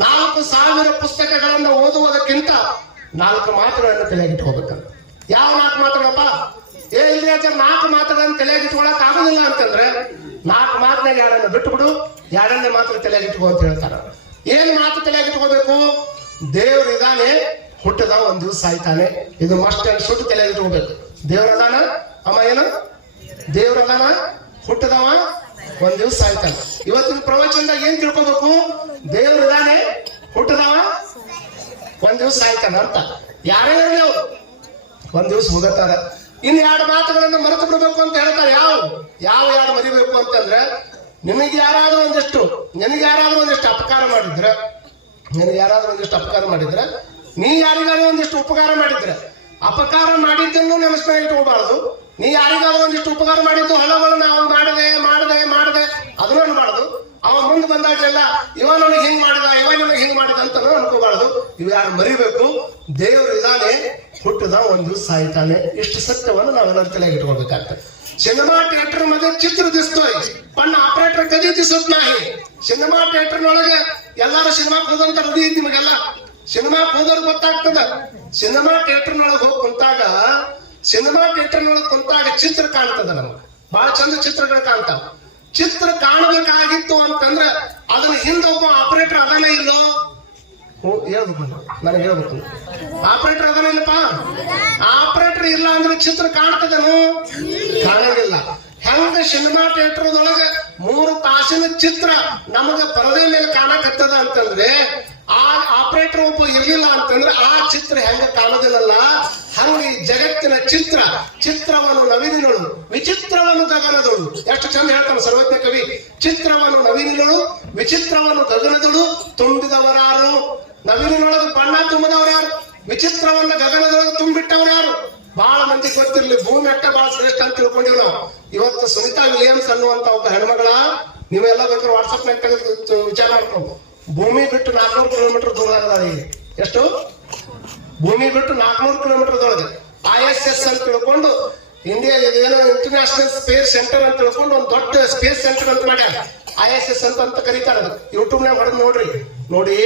4000 ಪುಸ್ತಕಗಳನ್ನು ಓದುವುದಕ್ಕಿಂತ 4 ಮಾತುಗಳನ್ನು ತಲೆಯಾಗಿಟ್ಕೋಬೇಕಂತ. ಯಾವ 4 ಮಾತುಗಳಪ್ಪ? ಇಲ್ರಿ ಅಜ್ಜ 4 ಮಾತುಗಳನ್ನು ತಲೆಯಾಗಿಟ್ಕೊಳಕ್ ಆಗೋದಿಲ್ಲ ಅಂತಂದ್ರೆ 4 ಮಾತನಾಗ 2 ಬಿಟ್ಟು ಬಿಡು, 2ನೇ ಮಾತು ತಲೆಯಾಗಿಟ್ಕೋ ಅಂತ ಹೇಳ್ತಾರ. ಏನ್ ಮಾತು ತಲೆಯಾಗಿಟ್ಕೋಬೇಕು? ದೇವ್ರ ಇದಾನೆ, ಹುಟ್ಟದ ಒಂದ್ ದಿವಸ ಸಾಯ್ತಾನೆ. ಇದು ಮಸ್ಟ್ ಅಂಡ್ ಶುಡ್ ತಲೆಯಾಗಿಟ್ಕೋಬೇಕು. ದೇವ್ರದಾನ, ಅಮ್ಮ ಏನು ದೇವ್ರದಾನ, ಹುಟ್ಟದವ ಒಂದ್ ದಿವಸ ಸಾಯ್ತಾನೆ. ಇವತ್ತಿನ ಪ್ರವಚನದಾಗ ಏನ್ ತಿಳ್ಕೋಬೇಕು? ದೇವ್ರದಾನೆ, ಹುಟ್ಟದವ ಒಂದ್ ದಿವಸ ಸಾಯ್ತಾನ ಅಂತ. ಯಾರೇ ಇರಲಿ ಅವ್ರು ಒಂದ್ ದಿವಸ ಹೋಗತ್ತಾರ. ಇನ್ 2 ಮಾತುಗಳನ್ನು ಮರೆತು ಬಿಡ್ಬೇಕು ಅಂತ ಹೇಳ್ತಾರೆ. ಯಾವ 2 ಮರಿಬೇಕು ಅಂತಂದ್ರೆ, ನಿನಗೆ ಯಾರಾದ್ರೂ ಒಂದಿಷ್ಟು ಅಪಕಾರ ಮಾಡಿದ್ರೆ, ನೀ ಯಾರಿಗಾದ್ರೂ ಒಂದಿಷ್ಟು ಉಪಕಾರ ಮಾಡಿದ್ರೆ, ಅಪಕಾರ ಮಾಡಿದ್ದನ್ನು ನೆನಸ್ತಾ ಇಟ್ಕೋಬಾರ್ದು. ನೀ ಯಾರಿಗಾದ್ರೂ ಒಂದಿಷ್ಟು ಉಪಕಾರ ಮಾಡಿದ್ದು ಹಣಗಳನ್ನ ಅವ್ನು ಮಾಡದೆ ಅದನ್ನು ಅನ್ಬಾರ್ದು. ಅವ ಮುಂದೆ ಬಂದಾಗಲೆಲ್ಲ ಇವ ನನಗೆ ಹಿಂಗ್ ಮಾಡಿದ ಅಂತ ಅನ್ಕೋಬಾರ್ದು. ಇವ್ ಯಾರು ಮರಿಬೇಕು? ದೇವ್ರು ಇದಾನೆ, ಹುಟ್ಟದ ಒಂದ್ ದಿವಸ ಸಾಯ್ತಾನೆ. ಇಷ್ಟು ಸತ್ಯವನ್ನು ನಾವೆಲ್ಲರೂ ತಲೆಗೆ ಇಟ್ಕೊಳ್ಬೇಕಾಗ್ತದೆ. सिनेमा थिएटर मध्ये चित्र दिसतोय, पण ऑपरेटर कधी दिसत नाही. सिनेमा थिएटर ನೊಳಗೆ ಎಲ್ಲರೂ ಸಿನಿಮಾ ಹೋದಂತ ರೂಢಿ ಐತಿ ನಿಮಗೆಲ್ಲ. ಸಿನಿಮಾ ಹೋದವ್ರು ಗೊತ್ತಾಗ್ತದ. ಸಿನಿಮಾ ಥಿಯೇಟರ್ ನೊಳಗೆ ಹೋಗಿ ಕುಂತಾಗ ಚಿತ್ರ ಕಾಣ್ತದ. ನಮ್ಗೆ ಬಹಳ ಚಂದ ಚಿತ್ರಗಳು ಕಾಣ್ತಾವ. ಚಿತ್ರ ಕಾಣಬೇಕಾಗಿತ್ತು ಅಂತಂದ್ರೆ ಅದನ್ನ ಹಿಂದೆ ಒಬ್ಬ ಆಪರೇಟರ್ ಅದಾನೆ ಇಲ್ಲೋ ಹೇಳ್ಬೇಕು, ನನಗೆ ಹೇಳ್ಬೇಕು. ಆಪರೇಟರ್ ಅದಾನೆ ಇಲ್ಲಪ್ಪ. ಆಪರೇಟರ್ ಇಲ್ಲ ಅಂದ್ರೆ ಚಿತ್ರ ಕಾಣ್ತದನು? ಕಾಣಂಗಿಲ್ಲ. ಹೆಂಗ ಸಿನಿಮಾ ಥಿಯೇಟರ್ದೊಳಗೆ 3 ತಾಸಿನ ಚಿತ್ರ ನಮಗೆ ಪರದೆ ಮೇಲೆ ಕಾಣಕತ್ತದ ಅಂತಂದ್ರೆ ಆ ಆಪರೇಟರ್ ಒಬ್ಬ ಇರ್ಲಿಲ್ಲ ಅಂತಂದ್ರೆ ಆ ಚಿತ್ರ ಹೆಂಗ ಕಾಣೋದಿಲ್ಲಲ್ಲ. ಹಂಗೆ ಜಗತ್ತಿನ ಚಿತ್ರವನ್ನು ನವೀನಿನಳು, ವಿಚಿತ್ರವನ್ನು ಗಗನದಳು. ಎಷ್ಟು ಚಂದ ಹೇಳ್ತಾನೆ ಸರ್ವಜ್ಞ ಕವಿ. ಚಿತ್ರವನ್ನು ನವೀನಿನಳು, ವಿಚಿತ್ರವನ್ನು ಗಗನದಳು ತುಂಬಿದವರಾರು. ನವೀನಿನೊಳಗೆ ಬಣ್ಣ ತುಂಬಿದವರು ಯಾರು? ವಿಚಿತ್ರವನ್ನ ಗಗನದೊಳಗೆ ತುಂಬಿಟ್ಟವ್ರು ಯಾರು? ಬಹಳ ಮಂದಿ ಗೊತ್ತಿರ್ಲಿ. ಭೂಮಿ ಅಟ್ಟ ಬಹಳ ಶ್ರೇಷ್ಠ ಅಂತ ತಿಳ್ಕೊಂಡಿವ್ ನಾವು. ಇವತ್ತು ಸುನಿತಾ ವಿಲಿಯಮ್ಸ್ ಅನ್ನುವಂತ ಒಬ್ಬ ಹೆಣ್ಮಗಳ, ನೀವೆಲ್ಲ ಬೇಕಾದ್ರೆ ವಾಟ್ಸಪ್ ನಾಗ ತೆಗೆದು ವಿಚಾರ ಮಾಡ್ಕೊಂಡು, ಭೂಮಿ ಬಿಟ್ಟು 400 ಕಿಲೋಮೀಟರ್ ದೂರ ಅದಾಳೆ. ಎಷ್ಟು? ಭೂಮಿ ಬಿಟ್ಟು 400 ಕಿಲೋಮೀಟರ್ದೊಳಗೆ ISS ಅಂತ ತಿಳ್ಕೊಂಡು, ಇಂಡಿಯಾ ಏನೋ ಇಂಟರ್ನ್ಯಾಷನಲ್ ಸ್ಪೇಸ್ ಸೆಂಟರ್ ಅಂತ ತಿಳ್ಕೊಂಡು ಒಂದು ದೊಡ್ಡ ಸ್ಪೇಸ್ ಸೆಂಟರ್ ಅಂತ ಮಾಡ್ಯಾರ. ISS ಅಂತ ಕರೀತಾರ. ಯೂಟ್ಯೂಬ್ ನಾಗ ಹೊಡೆದು ನೋಡಿ.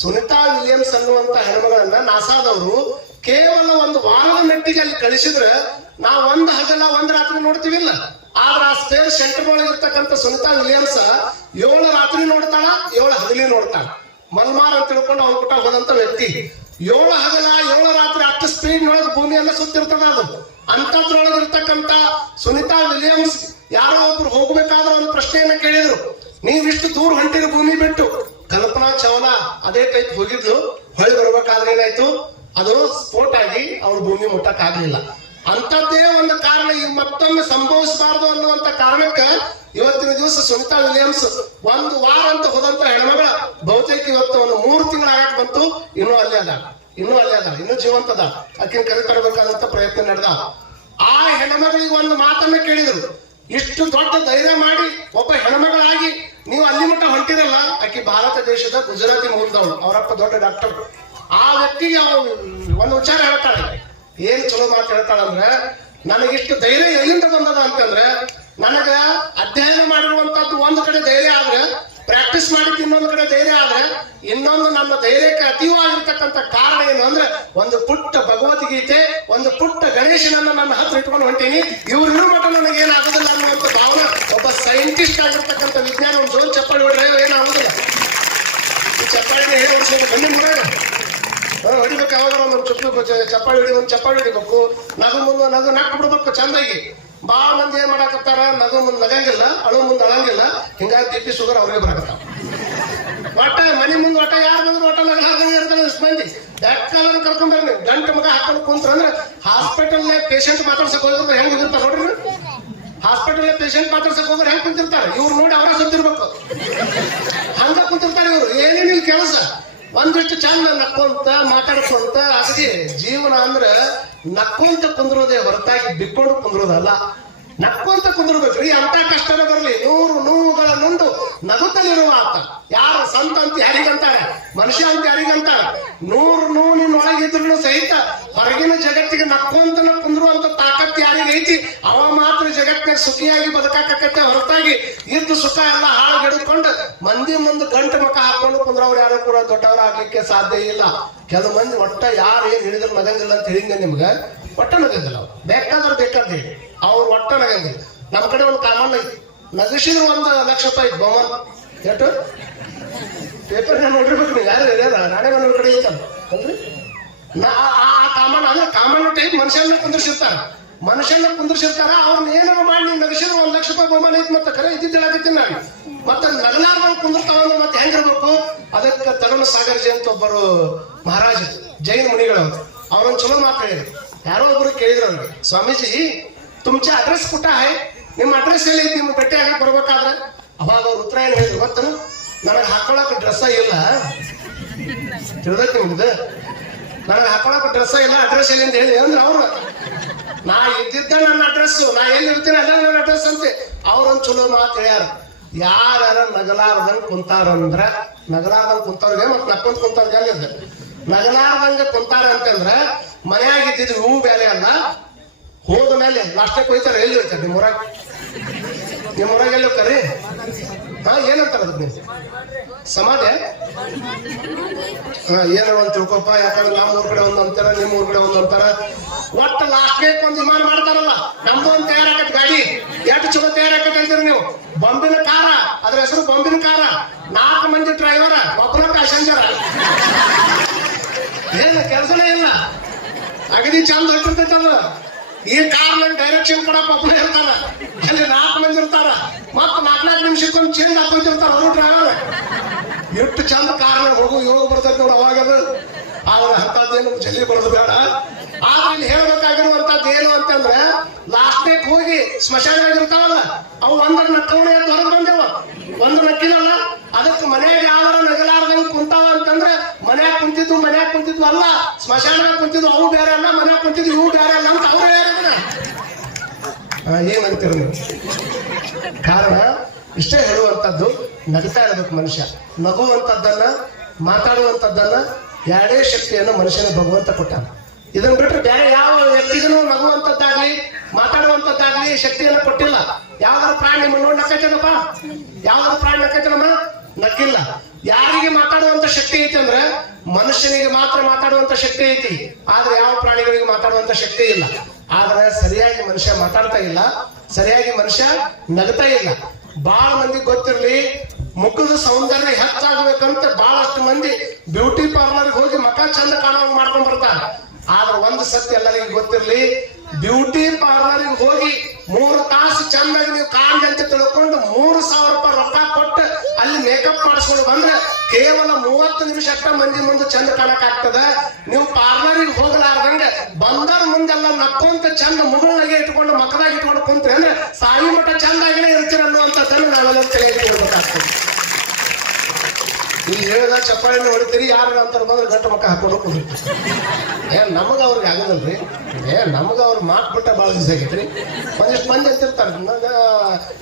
ಸುನಿತಾ ವಿಲಿಯಮ್ಸ್ ಅನ್ನುವಂತ ಹೆಣ್ಮಗಳನ್ನ ನಾಸಾದವರು ಕೇವಲ 1 ವಾರದ ಮಟ್ಟಿಗೆ ಅಲ್ಲಿ ಕಳಿಸಿದ್ರೆ ನಾವು 1 ಹಗಲ 1 ರಾತ್ರಿ ನೋಡ್ತೀವಿಲ್ಲ. ಆದ್ರೆ ಆ ಸ್ಪೇಸ್ ಸೆಂಟರ್ ಒಳಗೆ ಇರ್ತಕ್ಕಂಥ ಸುನಿತಾ ವಿಲಿಯಮ್ಸ್ 7 ರಾತ್ರಿ ನೋಡ್ತಾಳ, 7 ಹಗಲಿ ನೋಡ್ತಾಳ. ಮಲ್ಮಾರ್ ಅಂತ ತಿಳ್ಕೊಂಡು ಅವ್ರ ಕೂಟ ಹೋದಂತ ವ್ಯಕ್ತಿ 7 ಹಗಲ 7 ರಾತ್ರಿ ಅಷ್ಟು ಸ್ಪೀಡ್ ನೊಳಗೆ ಭೂಮಿಯನ್ನ ಸುತ್ತಿರ್ತದ. ಅದು ಅಂತದ್ರೊಳಗೆ ಇರ್ತಕ್ಕಂಥ ಸುನಿತಾ ವಿಲಿಯಮ್ಸ್ ಯಾರೋ ಒಬ್ರು ಹೋಗ್ಬೇಕಾದ್ರೆ ಒಂದು ಪ್ರಶ್ನೆಯನ್ನ ಕೇಳಿದ್ರು. ನೀವಿಷ್ಟು ದೂರ ಹೊಂಟಿರಿ ಭೂಮಿ ಬಿಟ್ಟು. ಕಲ್ಪನಾ ಚಾವ್ಲಾ ಅದೇ ಟೈಪ್ ಹೋಗಿದ್ಲು. ಹೊಳಿ ಬರ್ಬೇಕಾದ್ರೆ ಏನಾಯ್ತು? ಅದು ಸ್ಫೋಟ ಆಗಿ ಅವ್ರು ಭೂಮಿ ಮುಟ್ಟಕ್ ಆಗ್ಲಿಲ್ಲ. ಅಂತದ್ದೇ ಒಂದು ಕಾರಣ ಈ ಮತ್ತೊಮ್ಮೆ ಸಂಭವಿಸಬಾರದು ಅನ್ನುವಂತ ಕಾರಣಕ್ಕೆ ಇವತ್ತಿನ ದಿವಸ ಸುನಿತಾ ವಿಲಿಯಮ್ಸ್ 1 ವಾರ ಅಂತ ಹೋದಂತ ಹೆಣ್ಮಗಳ ಬಹುತೇಕ ಇವತ್ತು ಒಂದು 3 ತಿಂಗಳ ಆಗಕ್ ಬಂತು, ಇನ್ನೂ ಅಲ್ಲೇ ಅದ. ಇನ್ನೂ ಅಲ್ಲೇ ಅದ, ಇನ್ನೂ ಜೀವಂತದ. ಆಕಿನ ಕರೆ ತರಬೇಕಾದಂತ ಪ್ರಯತ್ನ ನಡೆದ. ಆ ಹೆಣ್ಮಗಳಿಗೆ ಒಂದು ಮಾತನ್ನ ಕೇಳಿದ್ರು, ಇಷ್ಟು ದೊಡ್ಡ ಧೈರ್ಯ ಮಾಡಿ ಒಬ್ಬ ಹೆಣ್ಮಗಳಾಗಿ ನೀವು ಅಲ್ಲಿ ಮಟ್ಟ ಹೊಂಟಿರಲ್ಲ. ಆಕಿ ಭಾರತ ದೇಶದ ಗುಜರಾತಿ ಮೂಲದವಳು, ಅವರಪ್ಪ ದೊಡ್ಡ ಡಾಕ್ಟರ್. ಆ ವ್ಯಕ್ತಿಗೆ ಒಂದು ವಿಚಾರ ಹೇಳ್ತಾಳೆ, ಏನ್ ಚಲೋ ಮಾತು ಹೇಳ್ತಾಳಂದ್ರೆ, ನನಗಿಷ್ಟು ಧೈರ್ಯ ಎಲ್ಲಿಂದ ಬಂದದ ಅಂತಂದ್ರೆ, ನನಗ ಅಧ್ಯಯನ ಮಾಡಿರುವಂತದ್ದು ಒಂದು ಕಡೆ ಧೈರ್ಯ ಆದ್ರೆ, ಪ್ರಾಕ್ಟೀಸ್ ಮಾಡಿದ್ದು ಇನ್ನೊಂದು ಕಡೆ ಧೈರ್ಯ ಆದ್ರೆ, ಇನ್ನೊಂದು ನನ್ನ ಧೈರ್ಯಕ್ಕೆ ಅತೀವಾಗಿರ್ತಕ್ಕಂಥ ಕಾರಣ ಏನು ಅಂದ್ರೆ, ಒಂದು ಪುಟ್ಟ ಭಗವದ್ಗೀತೆ, ಒಂದು ಪುಟ್ಟ ಗಣೇಶನನ್ನ ನನ್ನ ಹತ್ರ ಇಟ್ಕೊಂಡು ಹೊಂಟೀನಿ. ಇವ್ರ ಮಟ್ಟ ನನಗೆ ಏನಾಗುದಿಲ್ಲ ಅನ್ನುವಂಥ ಭಾವನೆ. ಒಬ್ಬ ಸೈಂಟಿಸ್ಟ್ ಆಗಿರ್ತಕ್ಕಂಥ ವಿಜ್ಞಾನ ಒಂದು ಜೋನ್ ಚಪ್ಪಾಳಿ ಹೊಡ್ರೆ ಏನಾಗುದಿಲ್ಲ. ಈ ಚಪ್ಪಾಳಿನ ಹೇಳಿ ಹೊಡಿಸ್ಬೇಕು, ಬನ್ನಿ ಮುರಾಗ ಹೊಡಿಬೇಕು. ಯಾವಾಗ ಒಂದು ಚಪ್ಪಾಳಿ ಹೊಡಿ, ಒಂದು ಚಪ್ಪಾಳಿ ಹೊಡಿಬೇಕು. ನಗು ಮುಂದೆ ನಗು ನಕ್ಕು ಬಿಡ್ಬೇಕು ಚಂದಾಗಿ. ಬಾಳ ಮಂದಿ ಏನ್ ಮಾಡಾಕತ್ತಾರ, ನಗು ಮುಂದ್ ನಗಂಗಿಲ್ಲ, ಅಳು ಮುಂದ್ ಅಳಂಗಿಲ್ಲ. ಹಿಂಗಾಗಿ BP ಶುಗರ್ ಅವ್ರಿಗೆ ಬರಾಕತ್ತಾವ. ಒಟ್ಟ ಮನಿ ಮುಂದೆ ಒಟ್ಟ ಯಾರು ಬಂದ್ರು ಒಟ್ಟ ನಗಲಾರ್ದಂಗೆ ಇರ್ತಾರೆ ಇಷ್ಟು ಮಂದಿ. ಯಾಕಾದ್ರೂ ಕರ್ಕೊಂಡ್ಬರ್ರಿ, ಗಂಟು ಮಗ ಹಾಕೊಂಡು ಕುಂತ್ರ ಅಂದ್ರೆ ಹಾಸ್ಪಿಟಲ್ ಪೇಷಂಟ್ ಮಾತಾಡ್ಸಕ್ ಹೋಗಿದ್ರೆ ಹೆಂಗ್ ಇರ್ತಾರ ನೋಡ್ರಿ. ಹಾಸ್ಪಿಟಲ್ ಪೇಷಂಟ್ ಮಾತಾಡ್ಸಕ್ ಹೋದ್ರೆ ಹೆಂಗ್ ಕುಂತಿರ್ತಾರೆ, ಇವ್ರು ನೋಡಿ ಅವರ ಸತ್ತಿರ್ಬೇಕು, ಹಂಗ ಕುಂತಿರ್ತಾರೆ ಇವ್ರು. ಏನೇನಿಲ್ಲ ಕೆಲಸ, ಒಂದಿಷ್ಟು ಚಂದ ನಕ್ಕೊಂತ ಮಾತಾಡ್ಕೊಂತ. ಅಗದಿ ಜೀವನ ಅಂದ್ರೆ ನಕ್ಕೊಂತ ಕುಂದ್ರೋದೇ ಹೊರತಾಗಿ ಬಿಕ್ಕೊಂಡು ಕುಂದ್ರೋದಲ್ಲ. ನಕ್ಕೊಂತ ಕುಂದ್ರಬೇಕ್ರಿ. ಅಂತ ಕಷ್ಟನ ಬರಲಿ, 100 ನೋವುಗಳ ನುಂಡು ನಗುತ್ತಲಿರುವ ಆತ. ಯಾರು ಸಂತ ಅಂತ ಯಾರಿಗಂತಾರೆ, ಮನುಷ್ಯ ಅಂತ ಯಾರಿಗಂತಾರೆ. 100 ನೋವು ನಿನ್ನ ಒಳಗಿದ್ರು ಸಹಿತ ಹೊರಗಿನ ಜಗತ್ತಿಗೆ ನಕ್ಕೊಂತನ ಕುಂದ್ರುವಂತ ತಾಕತ್ ಯಾರಿಗೈತಿ, ಅವ ಮಾತ್ರ ಜಗತ್ತಿನ ಸುಖಿಯಾಗಿ ಬದುಕಾಕತ್ತೆ. ಹೊರತಾಗಿ ಇದ್ದು ಸುಖ ಎಲ್ಲ ಹಾಳುಗೆಡ್ಕೊಂಡು ಮಂದಿ ಮುಂದೆ ಗಂಟು ಮಕ್ಕ ಹಾಕೊಂಡು ಕುಂದ್ರವ್ರು ಯಾರು ಕೂಡ ದೊಡ್ಡವರಾಗ್ಲಿಕ್ಕೆ ಸಾಧ್ಯ ಇಲ್ಲ. ಕೆಲವು ಮಂದಿ ಒಟ್ಟ ಯಾರು ಏನ್ ಹೇಳಿದ್ರು ನಗಂಗಿಲ್ಲ ಅಂತ ಹೇಳಿಂಗ ನಿಮ್ಗೆ ಒಟ್ಟ ನಗಂಗಿಲ್ಲ. ಅವ್ರು ಬೇಕಾದ್ರೆ ಬೇಕಂತ ಹೇಳಿ ಅವ್ರು ಒಟ್ಟ ನಗಂಗಿಲ್ಲ. ನಮ್ಮ ಕಡೆ ಒಂದು ಕಾಮನ್ ಐತಿ, ನಗಿಸಿದ್ರು 1 ಲಕ್ಷ ರೂಪಾಯಿ ಬಹುಮಾನ. ಎಷ್ಟು ಪೇಪರ್ ನೋಡಿರ್ಬೇಕು ನೀವು, ಯಾರು ಹೇಳ್ಯಾರ ನಾನೇ ಒಂದು ಕಡೆ ಐತಲ್ಲ ಅಲ್ರಿ. ಆ ಕಾಮನ್ ಅಂದ್ರೆ ಕಾಮನ್ ಟೈಪ್ ಮನುಷ್ಯನ ಕುಂದಿರ್ಸಿರ್ತಾರ. ಅವ್ರನ್ನ ಏನಾರ ಮಾಡಿ ನಗಿಸಿದ್ರು 1 ಲಕ್ಷ ರೂಪಾಯಿ ಬಹುಮಾನ ಐತಿ. ಮತ್ತೆ ಕರೆ ಇದ್ದಿದ್ದು ಹೇಳಕತ್ತೀನಿ ನಾನು. ಮತ್ತೆ ನಗಲಾರ್ದಂಗ್ ಕುಂದಿರ್ತಾವ ಅಂದ್ರೆ ಮತ್ತೆ ಹೆಂಗಿರ್ಬೇಕು. ಅದಕ್ಕೆ ತರುಣ ಸಾಗರ್ ಜಿ ಅಂತ ಒಬ್ಬರು ಮಹಾರಾಜ ಜೈನ ಮುನಿಗಳವರು, ಅವ್ರೊಂದು ಚಲೋ ಮಾತು ಹೇಳಿದ್ರು. ಯಾರೋ ಒಬ್ರು ಕೇಳಿದ್ರು ಅವ್ರಿಗೆ, ಸ್ವಾಮೀಜಿ ತುಮಚ ಅಡ್ರೆಸ್ ಪುಟ್ಟ ಹೈ, ನಿಮ್ಮ ಅಡ್ರೆಸ್ ಎಲ್ಲಿ ಐತಿ, ನಿಮ್ಗೆ ಭೇಟಿ ಆಗಕ್ಕೆ ಬರ್ಬೇಕಾದ್ರೆ. ಅವಾಗ ಅವ್ರು ಉತ್ತರ ಏನು ಹೇಳಿದ್ರು ಗೊತ್ತ, ನನಗೆ ಹಾಕೊಳಕ್ ಡ್ರೆಸ್ ಇಲ್ಲ, ತಿಳಿದೈತಿ ನಿಮ್ದು, ನನಗೆ ಹಾಕೊಳಕ್ ಡ್ರೆಸ್ ಇಲ್ಲ, ಅಡ್ರೆಸ್ ಎಲ್ಲಿ ಅಂತ ಹೇಳಿ ಅಂದ್ರೆ ಅವ್ರು. ನಾ ಇದ್ದಿದ್ದ ನನ್ನ ಅಡ್ರೆಸ್, ನಾ ಎಲ್ಲಿ ಇರ್ತೀನಿ ಅಲ್ಲ ನನ್ನ ಅಡ್ರೆಸ್ ಅಂತೆ. ಅವ್ರೊಂದು ಚಲೋ ಮಾತು ಹೇಳ್ಯಾರ, ಯಾರ ನಗಲಾರ್ದಂಗ್ ಕುಂತಾರಂದ್ರ, ನಗಲಾರ್ದಂಗ್ ಕುಂತವ್ರಿಗೆ ಮತ್ತೆ ನಕ್ಕೊಂತ ಕುಂತವ್ರಿಗೆ ಅಲ್ಲಿದ್ದ ನಗಲಾರ್ದಂಗ ಕುಂತಾರ ಅಂತಂದ್ರ ಮನೆಯಾಗ ಇದ್ದಿದ್ದು ಹೂವು ಬೇರೆ ಅಲ್ಲ. ಹೋದ ಮೇಲೆ ಲಾಸ್ಟಕ್ಕೆ ಹೋಯ್ತಾರೆ, ಎಲ್ಲಿ ಹೋಯ್ತಾರೆ ನಿಮ್ಮೂರಾಗ ಎಲ್ಲಿ ಹೋಗ್ತಾರ್ರಿ? ಏನಂತಾರ ಅದಕ್ಕೆ ನೀವು ಸಮಾಧಿ? ಏನೋ ಒಂದು ತಿಳ್ಕೊಪ್ಪ. ಯಾಕಂದ್ರೆ ನಮ್ಮ ಊರ್ ಕಡೆ ಒಂದು ಅಂತಾರ, ನಿಮ್ಮ ಊರ್ ಕಡೆ ಒಂದು ಅಂತಾರ. ಒಟ್ಟು ಲಾಸ್ಟ್ಗೆ ಒಂದು ವಿಮಾನ ಮಾಡ್ತಾರಲ್ಲ, ನಮ್ದು ಒಂದು ತಯಾರಾಕತ್ ಗಾಡಿ. ಎಷ್ಟು ಚಲೋ ತಯಾರಾಕತ್ ಅಂತೀರಿ ನೀವು. ಬೊಂಬಿನ ಕಾರ, ಅದ್ರ ಹೆಸರು ಬೊಂಬಿನ ಕಾರ. 4 ಮಂದಿ ಡ್ರೈವರ, ಒಬ್ಬರ ಪ್ಯಾಸೆಂಜರ. ಏನು ಕೆಲಸನೇ ಇಲ್ಲ, ಅಗದಿ ಚಂದ ಹೊಟ್ಟಿರ್ತೈತಲ್ಲ. ಈ ಕಾರ್ನಲ್ಲಿ ಡೈರೆಕ್ಷನ್ ಕೊಡಕ್ ಒಬ್ಬರು ಇರ್ತಾರ, ಅಲ್ಲಿ 4 ಮಂದಿ ಇರ್ತಾರ. ಮತ್ತ 4 ನಿಮಿಷಕ್ಕೊಂದು ಚೇಂಜ್ ಹಾಕೊಂತಿರ್ತಾರ ಅವರು ಡ್ರೈವರ್. ಎಷ್ಟು ಚಂದ ಕಾರ್ನ ಹೋಗು ಬರ್ತೈತಿ ನೋಡು ಅವಾಗದು. ಆದ್ರೆ ಅಂತದ್ದೇನು ಜಲ್ದಿ ಬರೋದು ಬೇಡ. ಆದ್ರೆ ಇಲ್ಲಿ ಹೇಳ್ಬೇಕಾಗಿರುವಂತದ್ದು ಏನು ಅಂತಂದ್ರೆ, ಲಾಸ್ಟ್ನೇಕ್ ಹೋಗಿ ಸ್ಮಶಾನವಾಗಿರ್ತಾವಲ್ಲ, ಅವು ಒಂದರ ನಕ್ಕವಣೆ ಅಂತ ಹೊರಗೆ ಬಂದೇವ, ಒಂದು ನಕ್ಕಿನಲ್ಲ. ಅದಕ್ಕೆ ಮನೆಯಾಗ ಯಾವ ನಗಲಾರ್ದಂಗ್ ಕುಂತಾವ ಅಂತಂದ್ರೆ, ಮನ್ಯಾಗ ಕುಂತಿದ್ವು ಅಲ್ಲ, ಸ್ಮಶಾನದಾಗ ಕುಂತಿದ್ವು ಅವು ಬೇರೆ ಅಲ್ಲ, ಮನ್ಯಾಗ ಕುಂತಿದ್ವು ಇವು ಬೇರೆ ಅಲ್ಲ ಅಂತ ಅವ್ರು ಹೇಳ್ಯಾರ. ಏನಂತೀರ ನೀವು? ಕಾರಣ ಇಷ್ಟೇ ಹೇಳುವಂಥದ್ದು, ನಗ್ತಾ ಇರಬೇಕು ಮನುಷ್ಯ. ನಗುವಂಥದ್ದನ್ನ, ಮಾತಾಡುವಂಥದ್ದನ್ನ, ಎರಡೇ ಶಕ್ತಿಯನ್ನು ಮನುಷ್ಯನ ಭಗವಂತ ಕೊಟ್ಟಾನ. ಇದನ್ನ ಬಿಟ್ಟರೆ ಬೇರೆ ಯಾವ ವ್ಯಕ್ತಿಗೂ ನಗುವಂಥದ್ದಾಗ್ಲಿ ಮಾತಾಡುವಂಥದ್ದಾಗ್ಲಿ ಶಕ್ತಿಯನ್ನು ಕೊಟ್ಟಿಲ್ಲ. ಯಾವ್ದಾದ್ರು ಪ್ರಾಣಿ ನಿಮ್ಮ ನೋಡಿ ನಕ್ಕೈತೇನಪ್ಪ? ಯಾವ್ದಾದ್ರು ಪ್ರಾಣಿ ನಕ್ಕೈತೇನಮ್ಮ? ನಕ್ಕಿಲ್ಲ. ಯಾರಿಗೆ ಮಾತಾಡುವಂತ ಶಕ್ತಿ ಐತಿ ಅಂದ್ರೆ ಮನುಷ್ಯನಿಗೆ ಮಾತ್ರ ಮಾತಾಡುವಂತ ಶಕ್ತಿ ಐತಿ, ಆದ್ರೆ ಯಾವ ಪ್ರಾಣಿಗಳಿಗೆ ಮಾತಾಡುವಂತ ಶಕ್ತಿ ಇಲ್ಲ. ಆದ್ರೆ ಸರಿಯಾಗಿ ಮನುಷ್ಯ ಮಾತಾಡ್ತಾ ಇಲ್ಲ, ಸರಿಯಾಗಿ ಮನುಷ್ಯ ನಗ್ತಾ ಇಲ್ಲ. ಬಹಳ ಮಂದಿ ಗೊತ್ತಿರ್ಲಿ, ಮುಖದ ಸೌಂದರ್ಯ ಹೆಚ್ಚಾಗಬೇಕಂತ ಬಹಳಷ್ಟು ಮಂದಿ ಬ್ಯೂಟಿ ಪಾರ್ಲರ್ ಹೋಗಿ ಮುಖ ಚಂದ ಕಾಣೋಂಗ್ ಮಾಡ್ಕೊಂಡ್ ಬರ್ತಾರೆ. ಆದ್ರೆ ಒಂದು ಸತ್ಯ ಎಲ್ಲರಿಗೂ ಗೊತ್ತಿರ್ಲಿ, ಬ್ಯೂಟಿ ಪಾರ್ಲರ್ ಹೋಗಿ 3 ತಾಸು ಚಂದಾಗಿ ನೀವು ಕಾಣ್ದಂತೆ ತಿಳ್ಕೊಂಡು 3,000 ರೂಪಾಯಿ ರೊಕ್ಕ ಕೊಟ್ಟು ಅಲ್ಲಿ ಮೇಕಪ್ ಮಾಡಿಸ್ಕೊಂಡು ಬಂದ್ರೆ ಕೇವಲ 30 ನಿಮಿಷ ಅಷ್ಟ ಮಂದಿ ಮುಂದೆ ಚಂದ ಕಾಣಕ್ ಆಗ್ತದ. ನೀವು ಪಾರ್ಲರಿಗೆ ಹೋಗಲಾರ್ದಂಗೆ ಬಂದರ ಮುಂದೆಲ್ಲ ನಕ್ಕೊಂತ ಚಂದ ಮುಗುಳಾಗೆ ಇಟ್ಕೊಂಡು ಮಕ್ಕಳಾಗಿ ಇಟ್ಕೊಂಡು ಕುಂತ್ರಿ ಅಂದ್ರೆ ಸಾಯಿ ಮಠ ಚಂದಾಗಿನೇ ಇರ್ತೀರ ಅನ್ನುವಂಥದ್ದನ್ನು ನಾವೆಲ್ಲ ತಿಳಿದುಕೊಳ್ಬೇಕಾಗ್ತದೆ. ಇಲ್ಲಿ ಹೇಳಿದ ಚಪ್ಪಾಳಿನ ಹೊಡಿತೀರಿ, ಯಾರು ಅಂತಾರ ಬಂದ್ರೆ ಗಂಟು ಮಕ್ಕ ಹಾಕೊಂಡು ಹೋಗ್ಬಿಡ್ತೀವಿ. ನಮಗ ಅವ್ರಿಗೆ ಆಗೋದಲ್ರಿ, ನಮಗ ಅವ್ರು ಮಾತು ಬಿಟ್ಟ ಭಾಳ ದಿವಸ ಆಗೈತ್ರಿ. ಒಂದಿಷ್ಟು ಮಂದಿ ಅಂತಿರ್ತಾರೆ,